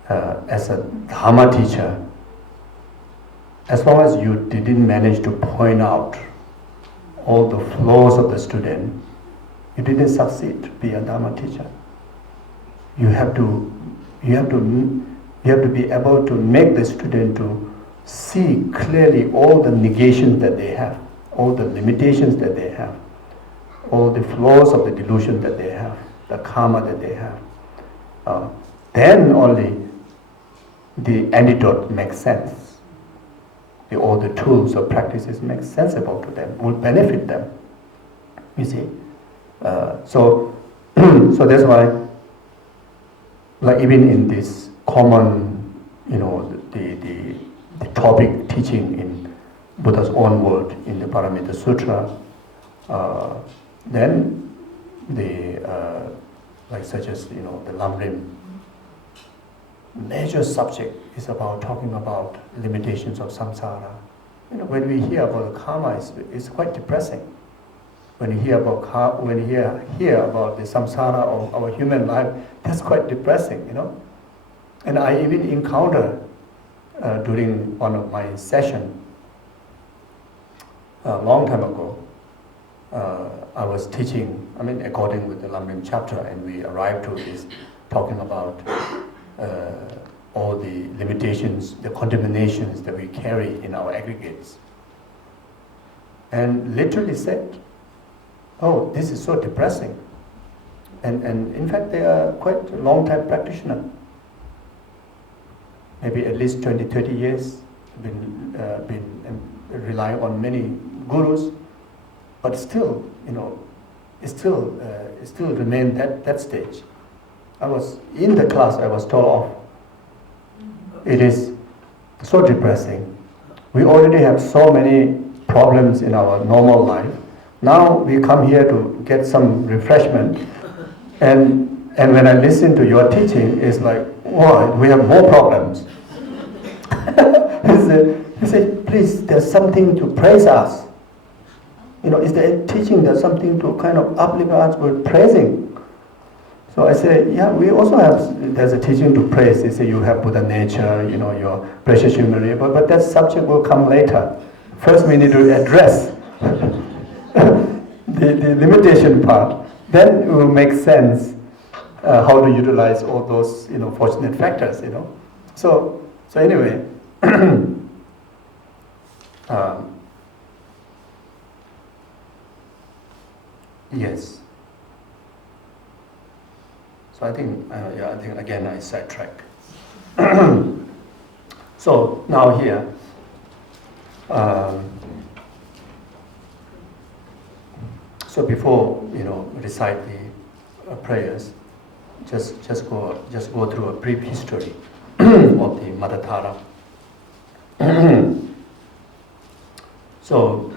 as a Dharma teacher, as long as you didn't manage to point out all the flaws of the student, you didn't succeed to be a Dharma teacher. You have to be able to make the student to see clearly all the negations that they have, all the limitations that they have, all the flaws of the delusion that they have, the karma that they have. Then only the antidote makes sense. All the tools or practices make sensible to them, will benefit them. You see, so so that's why, like even in this common, the topic teaching in Buddha's own word in the Paramita Sutra, then the like such as the Lamrim major subject is about talking about limitations of samsara. When we hear about karma, it's quite depressing. When you hear about hear about the samsara of our human life, that's quite depressing, And I even encountered during one of my sessions a long time ago. I was teaching, according with the Lamrim chapter, and we arrived to this talking about all the limitations, the contaminations that we carry in our aggregates. And literally said, oh, this is so depressing. And in fact, they are quite a long-time practitioner. Maybe at least 20, 30 years, been relying on many gurus, but still, it still remained that stage. I was in the class, I was told off. It is so depressing. We already have so many problems in our normal life. Now we come here to get some refreshment, and when I listen to your teaching, it's like, wow, we have more problems. He said, please, there's something to praise us. Is there a teaching there's something to kind of uplift us with praising? So I say, yeah, we also have, there's a teaching to praise. They say you have Buddha nature, your precious humility, but that subject will come later. First we need to address the limitation part. Then it will make sense how to utilize all those, fortunate factors, So anyway, yes. So I think again I sidetrack. So now here, so before recite the prayers, just go through a brief history of the Madhatara. So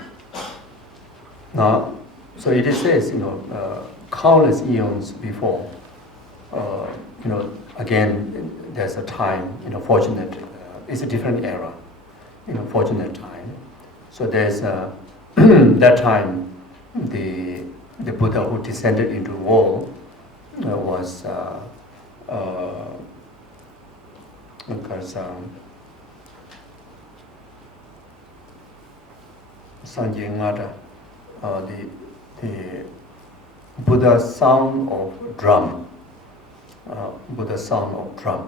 now, so it says countless eons before. Again, there's a time, fortunate, it's a different era, fortunate time. So there's that time, the Buddha who descended into the world was Sanjay the Buddha sound of drum. Buddha sound of drum.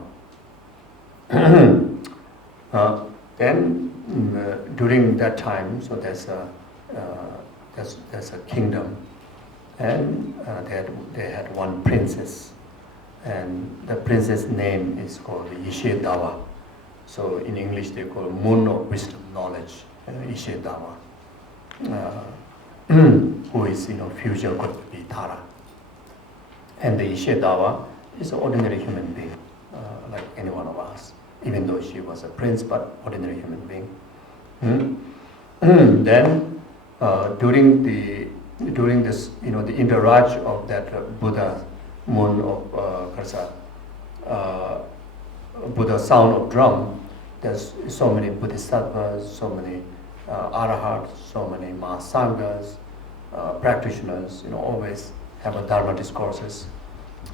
Then during that time, so there's a kingdom, and they had one princess, and the princess name is called Geshe Zopa. So in English they call Moon of Wisdom Knowledge, Geshe Zopa, who is future going to be Tara. And the Geshe Zopa is an ordinary human being, like any one of us, even though she was a prince, but ordinary human being. Then during this, the interraj of that Buddha moon of Buddha sound of drum, there's so many bodhisattvas, so many arahats, so many mahasangas, practitioners, always have a dharma discourses,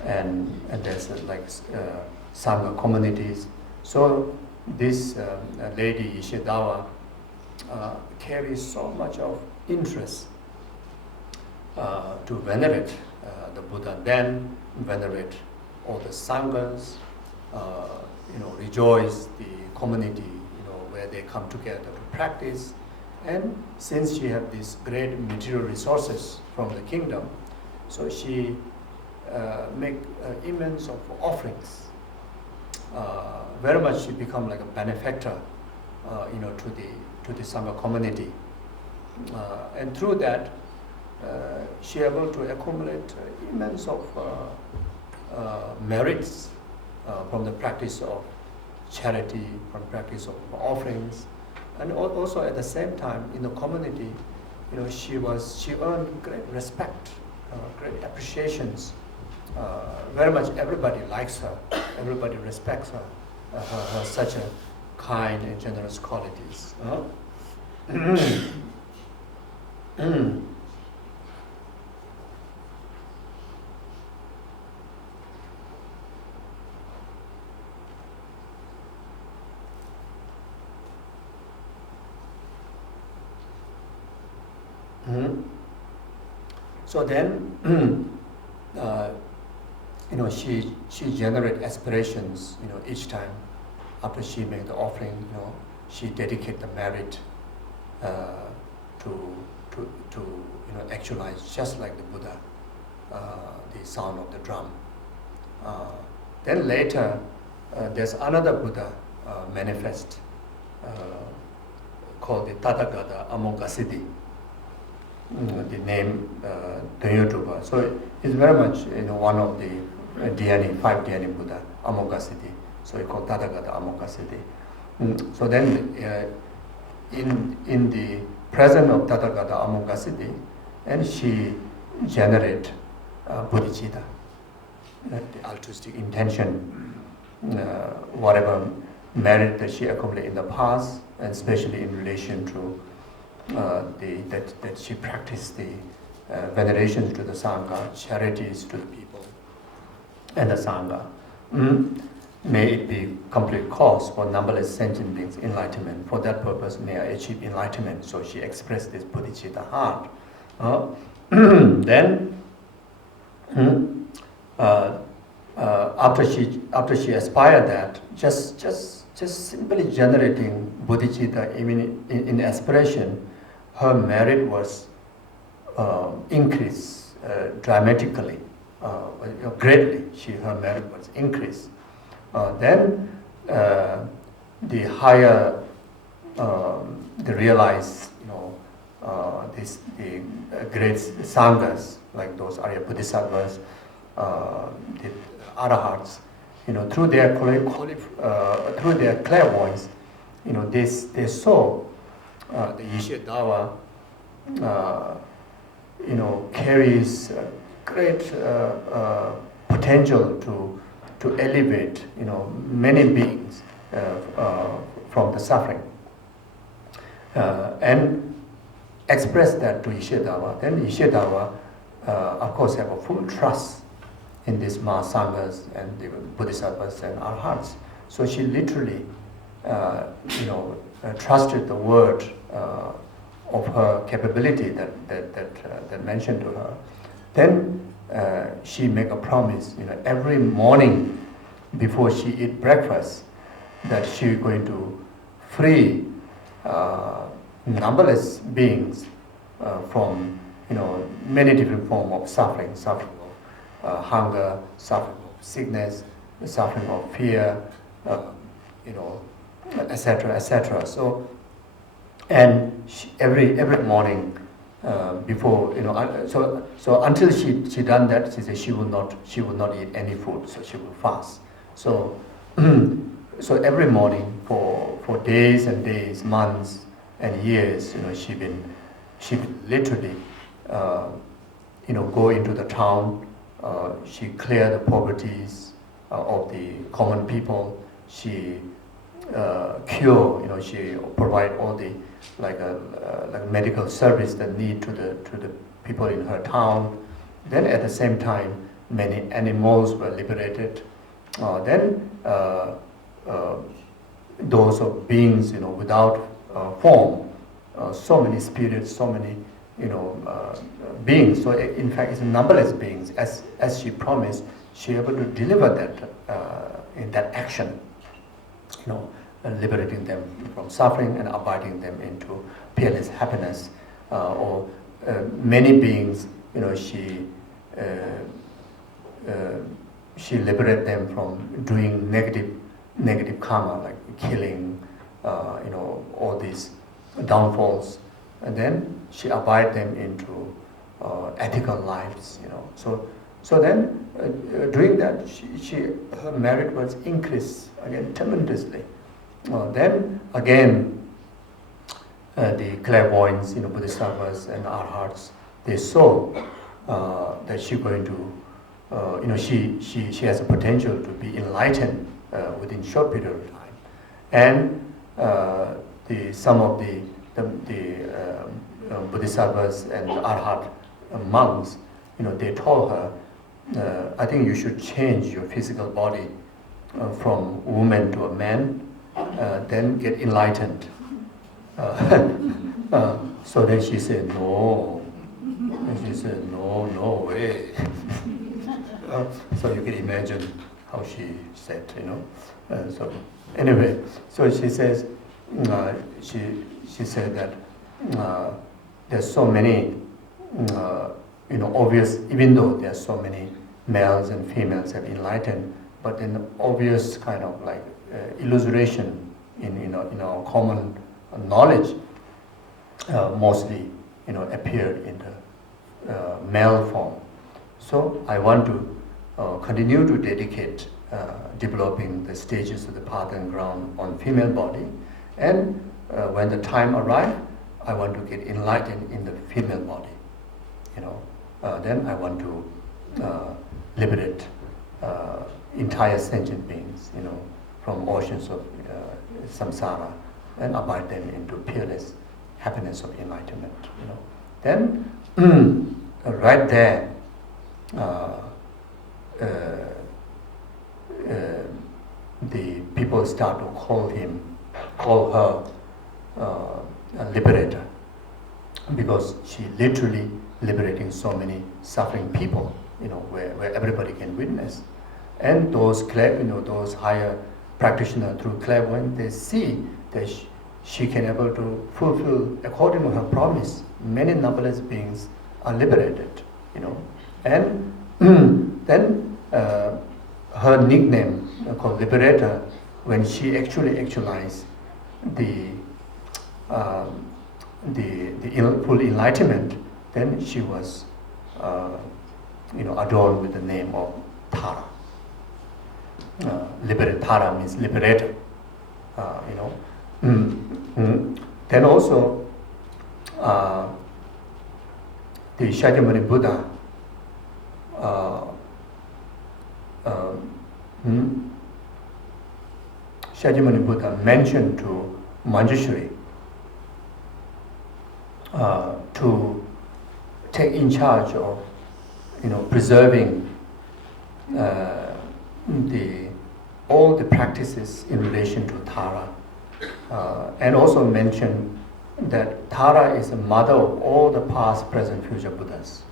and there's sangha communities. So this lady Geshe Zopa carries so much of interest to venerate the Buddha, then venerate all the sanghas, rejoice the community, where they come together to practice. And since she had these great material resources from the kingdom, so she make immense of offerings. Very much she become like a benefactor, to the sangha community, and through that, she able to accumulate immense of merits from the practice of charity, from practice of offerings, and also at the same time in the community, she earned great respect, great appreciations. Very much everybody likes her, everybody respects her, her such a kind and generous qualities. So then, she generate aspirations. Each time after she make the offering, she dedicate the merit to actualize, just like the Buddha, the sound of the drum. Then later, there's another Buddha manifest called the Tathagata Amoghasiddhi. The name Dhyutupa. So it's very much one of the five dhyani Buddha, Amoghasiddhi. So it's called Tathagata Amoghasiddhi. So then in the presence of Tathagata Amoghasiddhi, and she generate bodhicitta, the altruistic intention, whatever merit that she accumulated in the past, and especially in relation to that she practiced the veneration to the Sangha, charities to the people and the Sangha. May it be complete cause for numberless sentient beings' enlightenment. For that purpose, may I achieve enlightenment. So she expressed this bodhicitta heart. Then, after she aspired that, just simply generating bodhicitta in aspiration, her merit was increased dramatically, greatly. Her merit was increased. Then the higher, the realized, the great sanghas, like those Arya Bodhisattvas, the arahats, through their clairvoyance, they saw the Geshe Dawa, carries great potential to elevate, many beings from the suffering, and express that to Geshe Dawa. Then Geshe Dawa, of course, have a full trust in these Mahasanghas and the Bodhisattvas and Arhats. So she literally, trusted the word of her capability that mentioned to her. Then she make a promise, every morning before she eat breakfast, that she going to free numberless beings from many different forms of suffering of hunger, suffering of sickness, suffering of fear, etc., etc. So, and every morning before, so until she done that, she said she will not eat any food, so she will fast. So so every morning for days and days, months and years, she been literally go into the town. She clear the poverties of the common people. She cure, she provide all the like medical service that need to the people in her town. Then at the same time, many animals were liberated. Then those of beings, without form, so many spirits, so many, beings. So in fact, it's numberless beings. As she promised, she able to deliver that in that action, liberating them from suffering and abiding them into peerless happiness. Or many beings, she liberate them from doing negative karma, like killing, all these downfalls, and then she abide them into ethical lives, So then, doing that, her merit was increased again tremendously. Then again, the clairvoyants, bodhisattvas and arhats, they saw that she's going to, she has a potential to be enlightened within short period of time, and some of the bodhisattvas and arhat monks, they told her, I think you should change your physical body from woman to a man, then get enlightened. So then she said, no. And she said, no way. So you can imagine how she said, So anyway, so she says, she said that there's so many, obvious, even though there are so many males and females have enlightened, but an obvious kind of like illustration in our common knowledge mostly appeared in the male form. So I want to continue to dedicate developing the stages of the path and ground on female body, and when the time arrives, I want to get enlightened in the female body. Then I want to liberate entire sentient beings, from oceans of samsara, and abide them into peerless happiness of enlightenment. Then right there, the people start to call her a liberator, because she literally liberating so many suffering people, where everybody can witness. And those those higher practitioners through clairvoyance, they see that she can able to fulfill according to her promise. Many numberless beings are liberated, and then her nickname called liberator, when she actually actualized the full enlightenment, then she was adorned with the name of Tara. Tara means liberator. Then also the Shakyamuni Buddha Shakyamuni Buddha mentioned to Manjushri to take in charge of preserving all the practices in relation to Tara, and also mentioned that Tara is the mother of all the past, present, future Buddhas.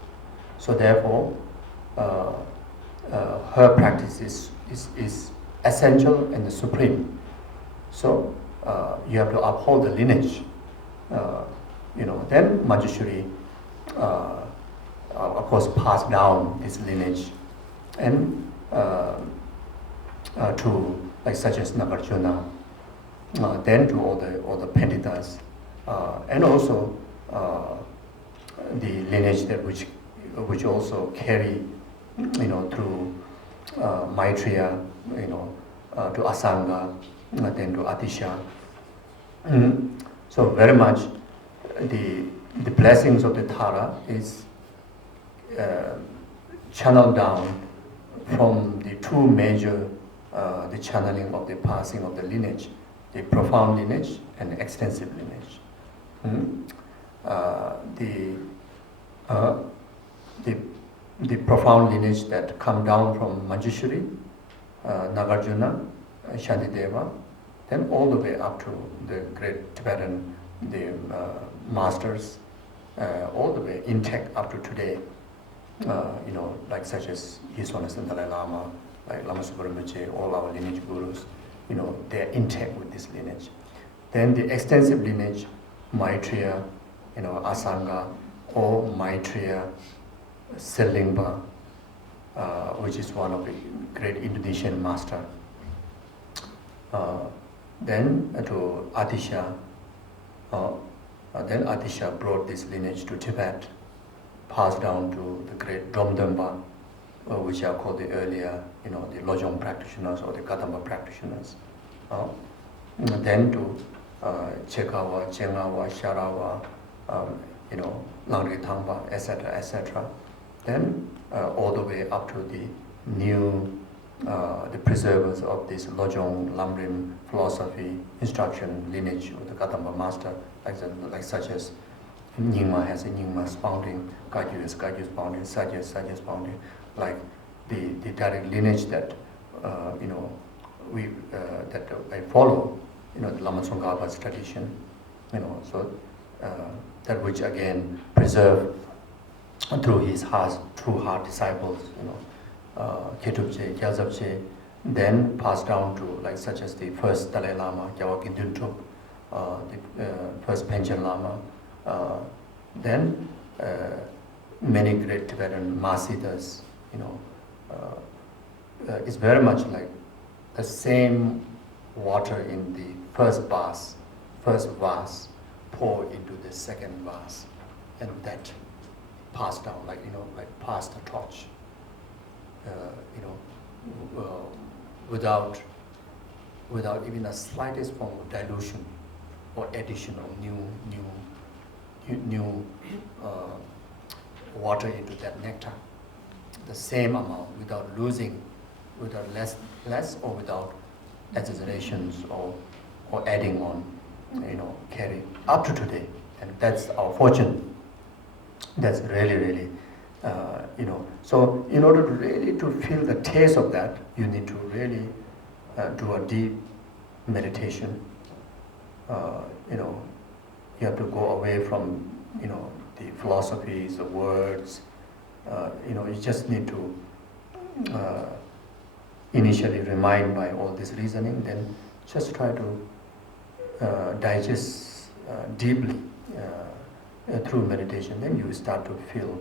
So therefore, her practice is essential and supreme. So you have to uphold the lineage. Then Manjushri, of course, passed down this lineage, and to such as Nagarjuna, then to all the Panditas, and also the lineage that which also carry through Maitreya, to Asanga, then to Atisha. So very much the blessings of the Tara is channeled down from the two major the channeling of the passing of the lineage, the profound lineage and the extensive lineage. The profound lineage that come down from Manjushri, Nagarjuna, Shantideva, then all the way up to the great Tibetan, the masters, all the way intact up to today. Such as His Holiness the Dalai Lama, like Lama Subrahmanyam, all our lineage gurus, they are intact with this lineage. Then the extensive lineage, Maitreya, Asanga, or Maitreya Selingpa, which is one of the great Indonesian master. Then to Atisha, then Atisha brought this lineage to Tibet. passed down to the great Dromdamba, which are called the earlier, the Lojong practitioners or the Kadamba practitioners. Then to Chekawa, Chengawa, Sharawa, Langri Thangpa, etc., etc. Then all the way up to the new, the preservers of this Lojong Lamrim philosophy, instruction, lineage of the Kadamba master, like such as Nyingma has a Nyingma spounding, Kagyu has Kagyu spounding, Sajya spounding, like the direct lineage that that I follow, the Lama Tsongkhapa's tradition, so that which again preserved through his true heart disciples, Ketubche, Gyalzabche, then passed down to like such as the first Dalai Lama, Gyawakin Duntup, the first Panchen Lama, then many great Tibetan Mahasiddhas, it's very much like the same water in the first vase pour into the second vase, and that passed down like passed the torch, without even the slightest form of dilution or addition of new water into that nectar. The same amount, without losing, without less or without exaggerations or adding on, carry up to today. And that's our fortune. That's really, So in order to really to feel the taste of that, you need to really do a deep meditation. You have to go away from, the philosophies, the words. You just need to initially remind by all this reasoning, then just try to digest deeply through meditation. Then you start to feel,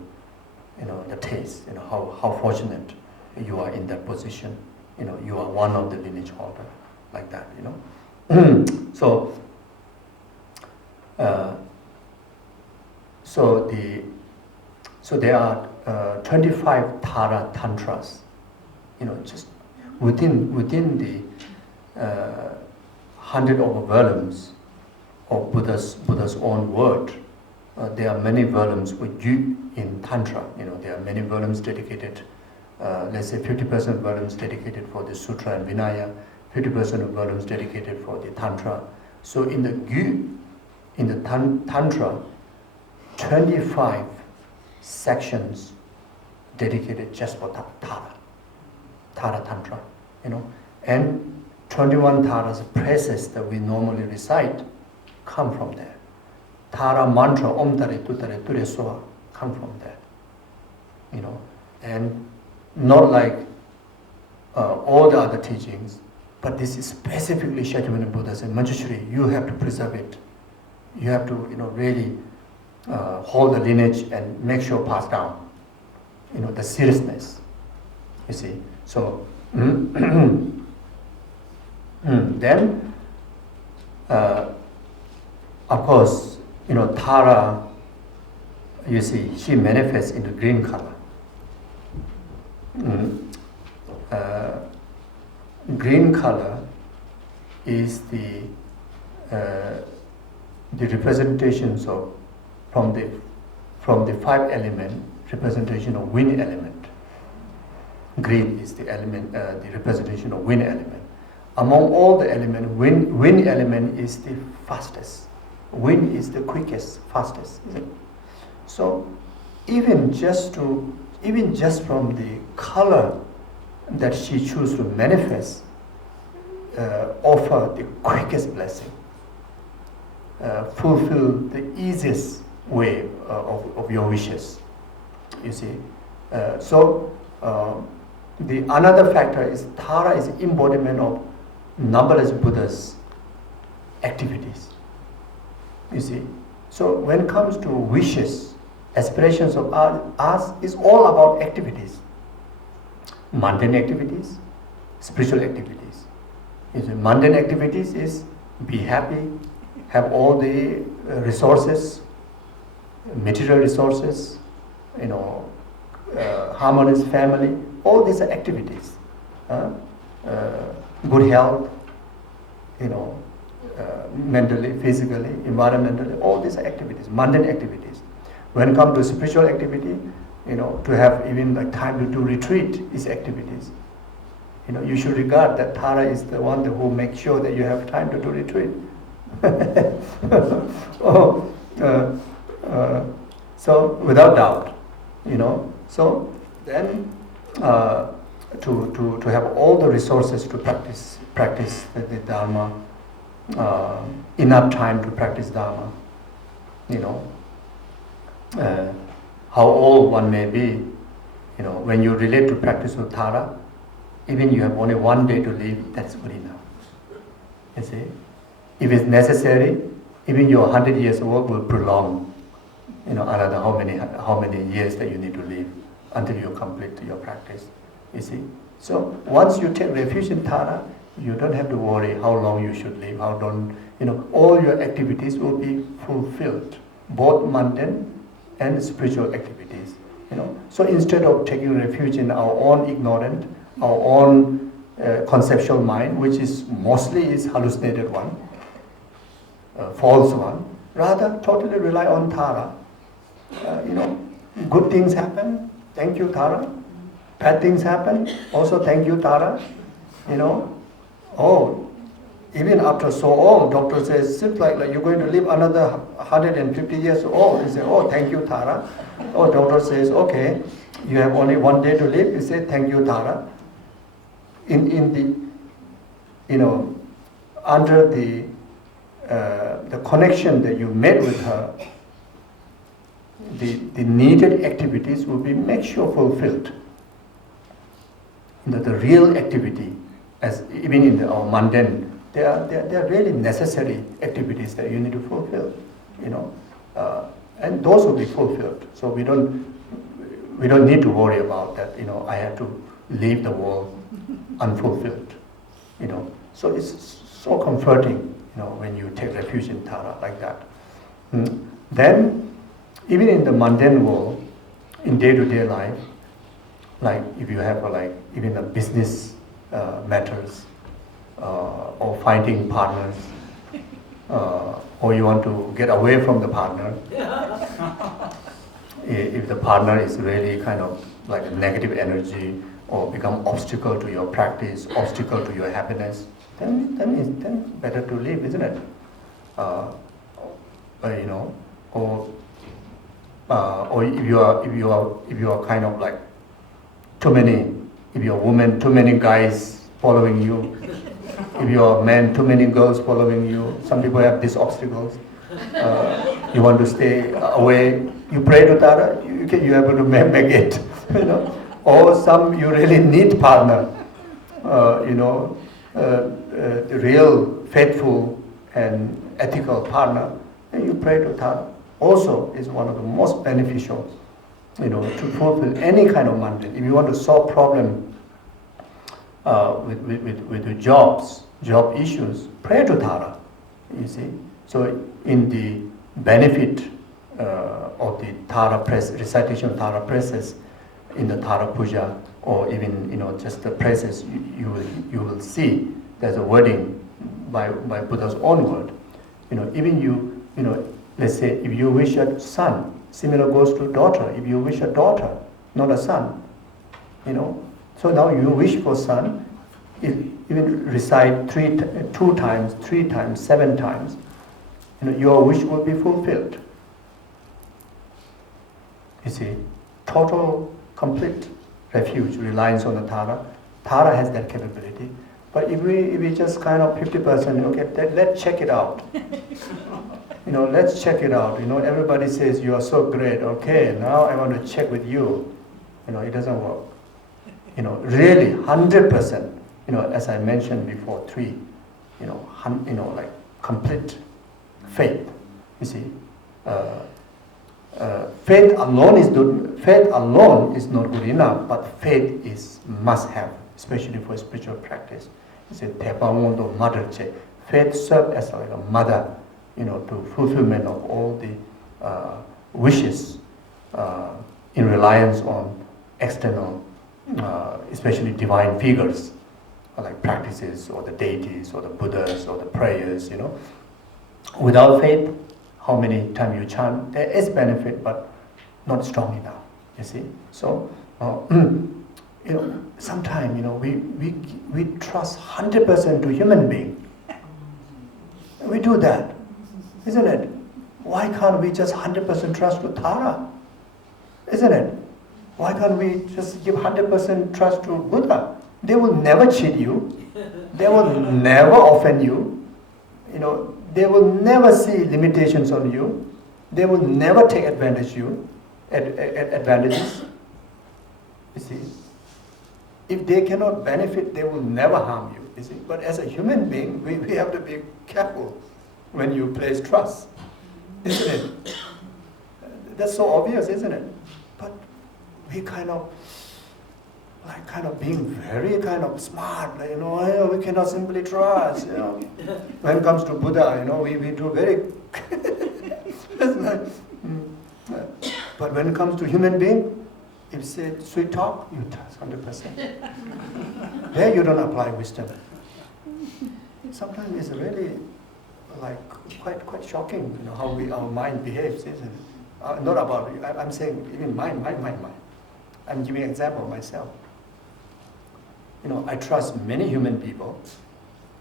the taste. How fortunate you are in that position. You are one of the lineage holder, like that. So there are 25 Tara Tantras, just within the 100 over volumes of Buddha's own word. There are many volumes with you in Tantra. There are many volumes dedicated, let's say 50% volumes dedicated for the Sutra and Vinaya, 50% of volumes dedicated for the Tantra. So in the Gyu, in the Tantra, 25 sections dedicated just for Tara Tantra, and 21 Taras praises that we normally recite come from there. Tara mantra, Om Tare Tutare Ture Soa, come from there. And not like all the other teachings, but this is specifically Shakyamuni Buddha said, Manjushri, you have to preserve it. You have to, really hold the lineage and make sure pass down. The seriousness. You see. So then, of course, Tara, you see, she manifests in the green color. Green color is the representations of from the 5 element representation of wind element. Green is the element, the representation of wind element. Among all the elements, wind element is the fastest. Wind is the quickest, fastest, isn't it? So even just from the color that she chooses to manifest, offer the quickest blessing, fulfill the easiest way of your wishes. You see, the another factor is Tara is embodiment of numberless Buddhas' activities. You see, so when it comes to wishes, aspirations of us is all about activities, mundane activities, spiritual activities. You see, mundane activities is be happy, have all the resources, material resources, harmonious family, all these are activities. Good health, mentally, physically, environmentally, all these are activities, mundane activities. When it comes to spiritual activity, to have even like time to do retreat is activities. You should regard that Tara is the one who makes sure that you have time to do retreat. So without doubt, so then to have all the resources to practice the Dharma, enough time to practice Dharma, how old one may be, when you relate to practice of Tara, even you have only one day to live, that's good enough. You see? If it's necessary, even your 100 years old will prolong, another how many years that you need to live until you complete your practice. You see? So once you take refuge in Tara, you don't have to worry how long you should live, how long, all your activities will be fulfilled, both mundane and spiritual activities. So instead of taking refuge in our own ignorant, our own conceptual mind, which is mostly is hallucinated one, false one, rather totally rely on Tara. Good things happen, thank you Tara. Bad things happen, also thank you Tara. Even after so old, doctor says, seems like you're going to live another 150 years old. You say, thank you Tara. Doctor says, okay, you have only one day to live. You say, thank you Tara. In the, under the connection that you made with her, the needed activities will be make sure fulfilled. The real activity, as even in our mundane, they are really necessary activities that you need to fulfill, and those will be fulfilled. So we don't need to worry about that. I have to leave the world unfulfilled. So it's so comforting, when you take refuge in Tara like that. Then, even in the mundane world, in day-to-day life, like if you have even the business matters, or finding partners, or you want to get away from the partner, if the partner is really kind of like a negative energy or become obstacle to your practice, obstacle to your happiness, then better to leave, isn't it? Or if you are kind of like too many, if you're a woman, too many guys following you. If you're a man, too many girls following you. Some people have these obstacles. You want to stay away. You pray to Tara, you're able to make it. Or some you really need partner. The real faithful and ethical partner. And you pray to Tara. Also is one of the most beneficial. To fulfill any kind of mundane. If you want to solve problem with the job issues, pray to Tara. You see. So in the benefit of the Tara recitation of Tara praises in the Tara puja, or even just the praises, you will see there's a wording by Buddha's own word. Even let's say if you wish a son. Similar goes to daughter. If you wish a daughter, not a son, So now you wish for son, even recite 2 times, 3 times, 7 times, your wish will be fulfilled. You see, total, complete refuge, reliance on the Tara. Tara has that capability. But if we just kind of 50%, okay, let's check it out. Let's check it out. Everybody says you are so great. Okay, now I want to check with you. It doesn't work. Really 100%. As I mentioned before, 3. Like complete faith. You see, faith alone is good. Faith alone is not good enough. But faith is must have, especially for spiritual practice. It's a tepamondo mother. Faith serves as like a mother. To fulfillment of all the wishes in reliance on external, especially divine figures, like practices or the deities or the Buddhas or the prayers, Without faith, how many times you chant, there is benefit, but not strong enough, you see. So, sometimes, we trust 100% to human being. We do that, isn't it? Why can't we just 100% trust to Tara? Isn't it? Why can't we just give 100% trust to Buddha? They will never cheat you. They will never offend you. They will never see limitations on you. They will never take advantages. You see, if they cannot benefit, they will never harm you. You see, but as a human being, we have to be careful when you place trust, isn't it? That's so obvious, isn't it? But we kind of being very kind of smart, we cannot simply trust, When it comes to Buddha, we do very, but when it comes to human being, if you say sweet talk, you trust 100%. There you don't apply wisdom. Sometimes it's really quite shocking, how our mind behaves, isn't it? Not about, I'm saying even mind. I'm giving an example of myself. I trust many human people,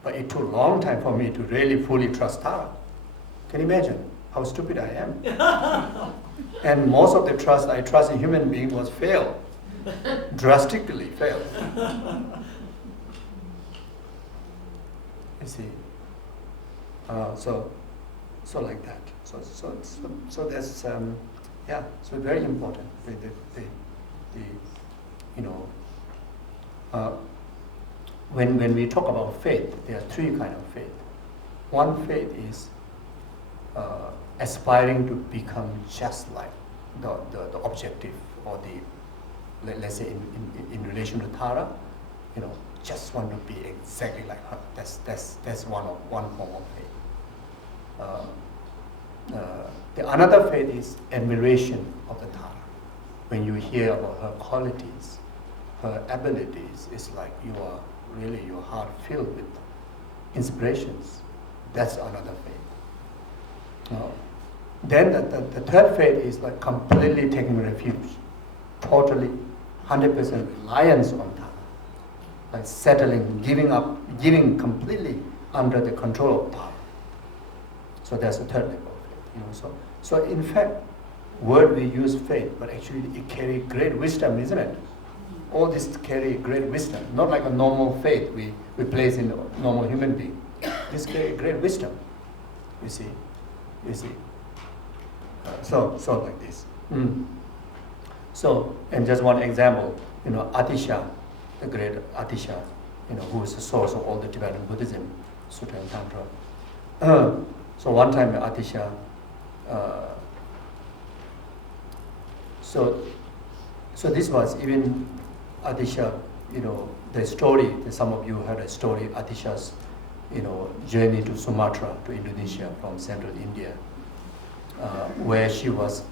but it took a long time for me to really fully trust Tara. Can you imagine how stupid I am? And most of the trust I trust in human being was failed, drastically failed. You see, so like that. So that's so very important. When we talk about faith, there are three kinds of faith. One faith is aspiring to become just like the objective, or let's say in relation to Tara, just want to be exactly like her. That's one form of faith. The another faith is admiration of the Tara. When you hear about her qualities, her abilities, it's like your heart filled with inspirations. That's another faith. Then the third faith is like completely taking refuge, totally 100% reliance on Tara, like settling, giving completely under the control of Tara. So that's the third level of faith. So in fact, word we use faith, but actually it carries great wisdom, isn't it? All this carry great wisdom, not like a normal faith we place in a normal human being. This carry great wisdom, you see. So like this. So, and just one example, Atisha, the great Atisha, who is the source of all the Tibetan Buddhism, Sutra and Tantra. So one time Atisha, so this was even Atisha, the story, some of you heard a story, Atisha's, journey to Sumatra, to Indonesia from central India, where he was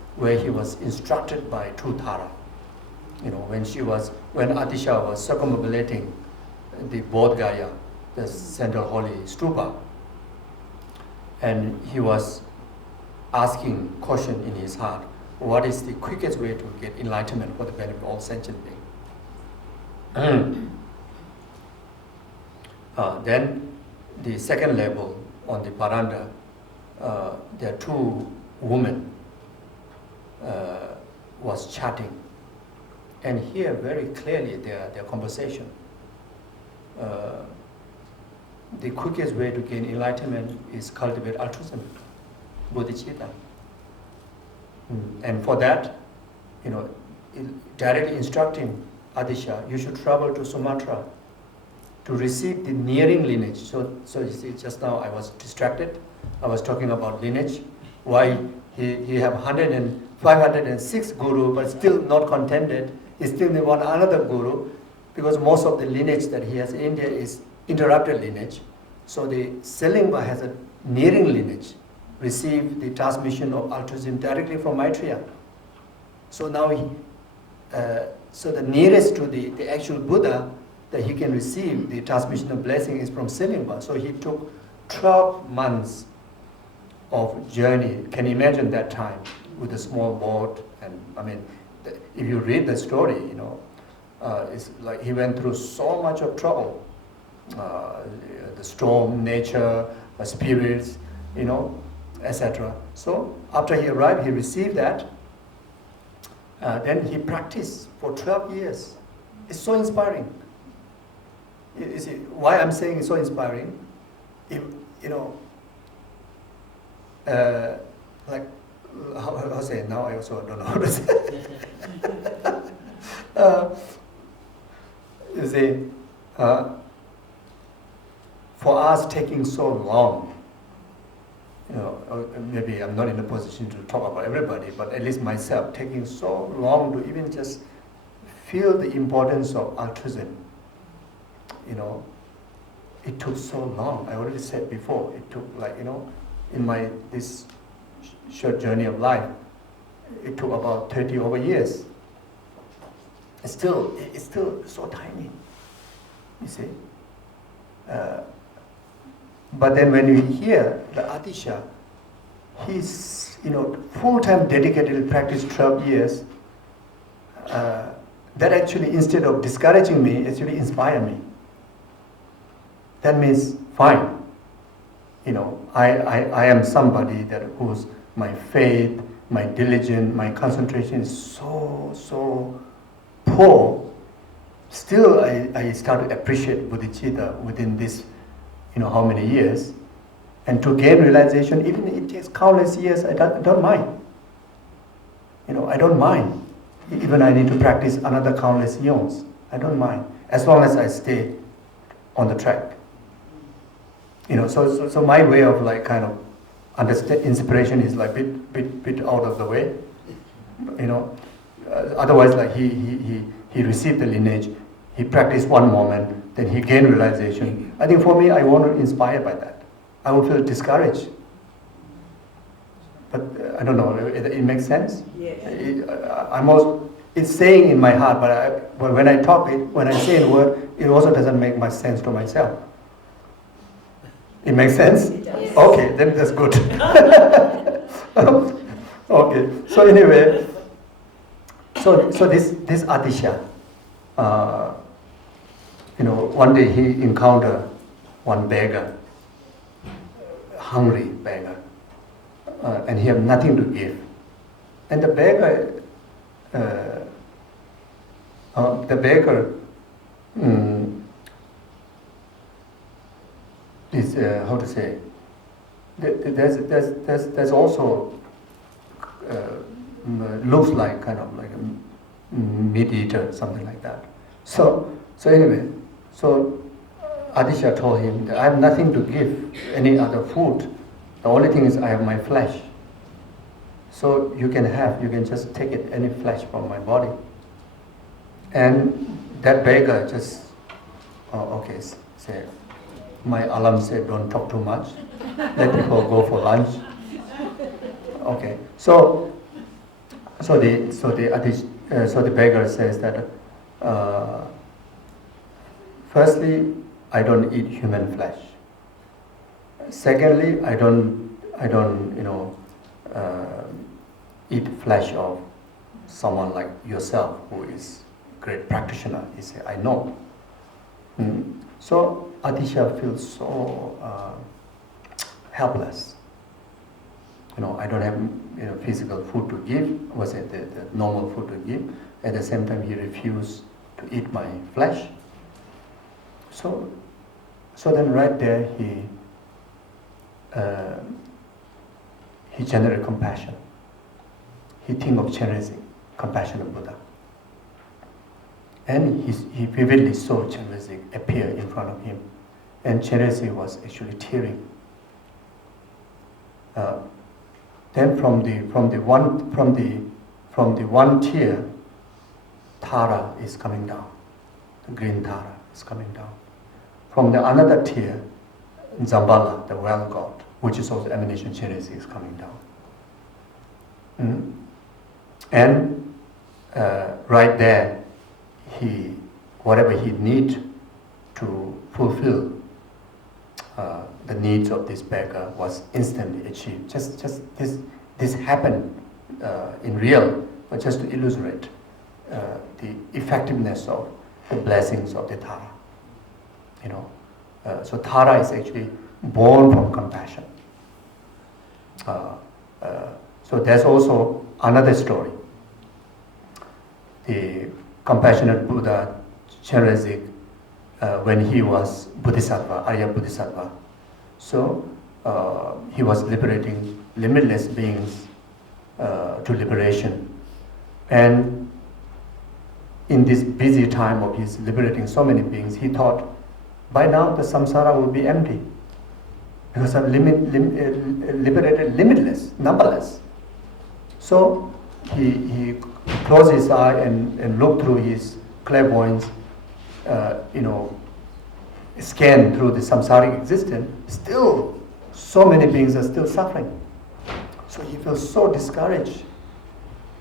instructed by true Tara. When Atisha was circumambulating the Bodh Gaya, the central holy stupa, and he was asking question in his heart, what is the quickest way to get enlightenment for the benefit of all sentient beings? Then the second level on the veranda, there are two women was chatting, and here very clearly their conversation. The quickest way to gain enlightenment is cultivate altruism, bodhicitta. And for that, directly instructing Atisha, you should travel to Sumatra to receive the nearing lineage. So you see, just now I was distracted. I was talking about lineage. Why he have 506 guru, but still not contented. He still need one another guru, because most of the lineage that he has in India is interrupted lineage. So the Selingpa has a nearing lineage, received the transmission of altruism directly from Maitreya. So now so the nearest to the actual Buddha that he can receive the transmission of blessing is from Selimba. So he took 12 months of journey. Can you imagine that time with a small boat? And I mean, if you read the story, you know, it's like he went through so much of trouble. The storm, nature, spirits, you know, etc. So after he arrived, he received that. Then he practiced for 12 years. It's so inspiring. You see, why I'm saying it's so inspiring? You know, like, how say it now? I also don't know how to say it. You see, for us taking so long, you know, maybe I'm not in a position to talk about everybody, but at least myself, taking so long to even just feel the importance of altruism. You know, it took so long. I already said before, it took, like, you know, in this short journey of life, it took about 30 over years. It's still so tiny, you see. But then when you hear the Atisha, he's, you know, full-time dedicated to practice 12 years, that actually, instead of discouraging me, actually inspired me. That means, fine, you know, I am somebody whose my faith, my diligence, my concentration is so poor. Still, I start to appreciate bodhicitta within this, you know, how many years. And to gain realization, even if it takes countless years, I don't mind. You know, I don't mind. Even I need to practice another countless years, I don't mind. As long as I stay on the track. You know, so my way of, like, kind of understand inspiration is like bit out of the way. You know, otherwise, like, he received the lineage, he practiced one moment, then he gained realization. I think for me, I won't be inspired by that. I will feel discouraged. But I don't know, it makes sense? Yes. It's saying in my heart, but when I talk it, when I say a word, it also doesn't make much sense to myself. It makes sense? It does. Yes. Okay, then that's good. Okay, so anyway, so this Atisha, you know, one day he encountered one beggar, hungry beggar, and he had nothing to give. And the beggar, is how to say? There's also looks like kind of like a meat eater, something like that. So anyway, so Adisha told him that I have nothing to give any other food. The only thing is I have my flesh. So you can just take it, any flesh from my body. And that beggar just, okay, say, my alarm said don't talk too much. Let people go for lunch. Okay, so the beggar says that firstly, I don't eat human flesh. Secondly, I don't eat flesh of someone like yourself who is great practitioner. He said, I know. So Atisha feels so helpless. You know, I don't have physical food to give. Was it the normal food to give? At the same time, he refused to eat my flesh. So then right there he generated compassion. He think of Chenrezig, compassion of Buddha. And he vividly saw Chenrezig appear in front of him. And Chenrezig was actually tearing. Then from the one tear, Tara is coming down. The green Tara is coming down. From the another tear, Zambala, the well god, which is also emanation Chenrezig, is coming down. And right there, whatever he need to fulfill the needs of this beggar was instantly achieved. Just this happened in real, but just to illustrate the effectiveness of the blessings of the Tara. So Tara is actually born from compassion. So there's also another story. The compassionate Buddha Chenrezig, when he was bodhisattva, Arya bodhisattva, so he was liberating limitless beings to liberation. And in this busy time of his liberating so many beings, he thought, by now the samsara will be empty, because I've liberated limitless, numberless. So he closed his eye and looked through his clairvoyance, scanned through the samsaric existence. Still, so many beings are still suffering. So he feels so discouraged.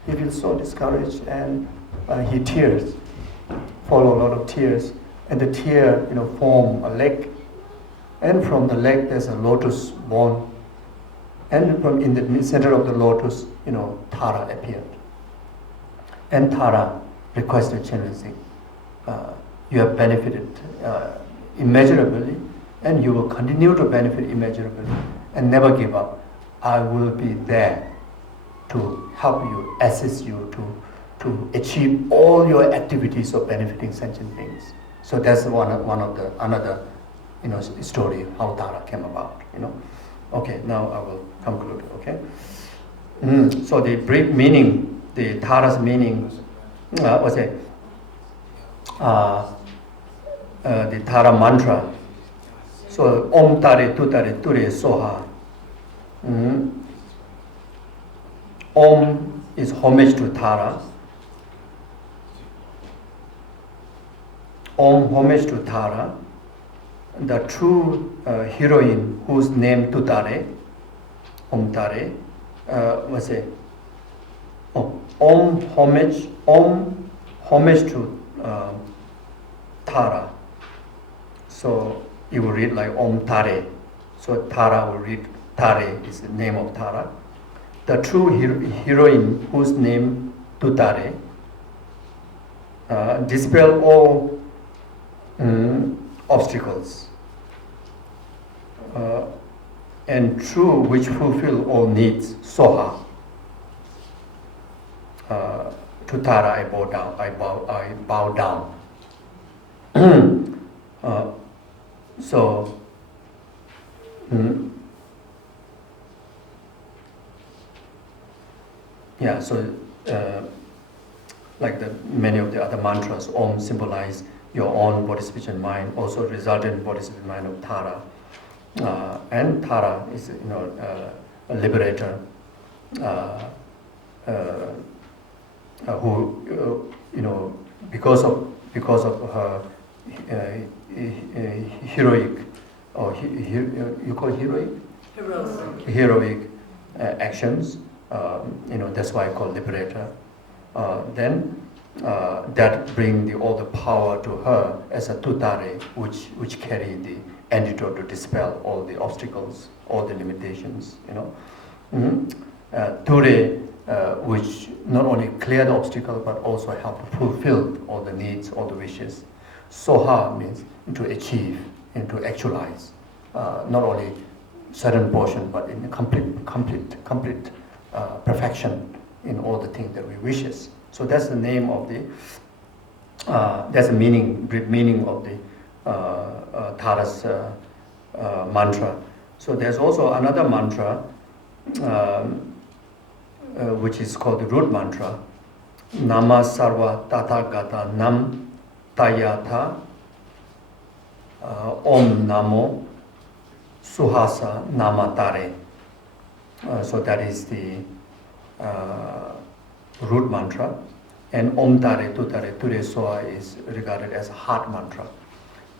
And he tears, follow a lot of tears. And the tear, form a leg. And from the leg there's a lotus born. And from in the center of the lotus, Tara appeared. And Tara requested Chenrezig, you have benefited immeasurably, and you will continue to benefit immeasurably, and never give up. I will be there to help you, assist you to achieve all your activities of benefiting sentient beings. So that's another story how Tara came about. Okay, now I will conclude. Okay. So the brief meaning, the Tara's meaning was the Tara mantra. So Om Tare Tutare Ture Soha. Om is homage to Tara. Om homage to Tara, the true heroine whose name Tutare, Om Tare, was a Om homage to Tara. So you will read like Om Tare. So Tara will read Tare is the name of Tara. The true heroine whose name Tutare dispel all obstacles, and true which fulfill all needs. Soha. To Tara I bow down. So like many of the other mantras, Om symbolize your own body, speech, and mind, also resultant body, speech, and mind of Tara. And Tara is, a liberator who, because of her heroic, or you call heroic? Heroic actions. That's why I call liberator. Then that bring all the power to her as a tutare, which carry the antidote to dispel all the obstacles, all the limitations. Ture, which not only clear the obstacle but also help to fulfill all the needs, all the wishes. Soha means to achieve and to actualize, not only certain portion but in complete perfection in all the things that we wishes. So that's the name of the, that's the brief meaning of the Tara's mantra. So there's also another mantra which is called the root mantra. Nama Sarva Tathagata Nam Tayatha Om Namo Suhasa Namatare. So that is the root mantra. And Om Tare Tutare Ture Soa is regarded as a heart mantra.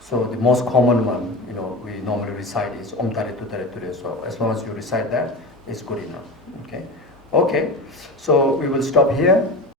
So the most common one, we normally recite is Om Tare Tutare Ture Soa. As long as you recite that, it's good enough. Okay. So we will stop here.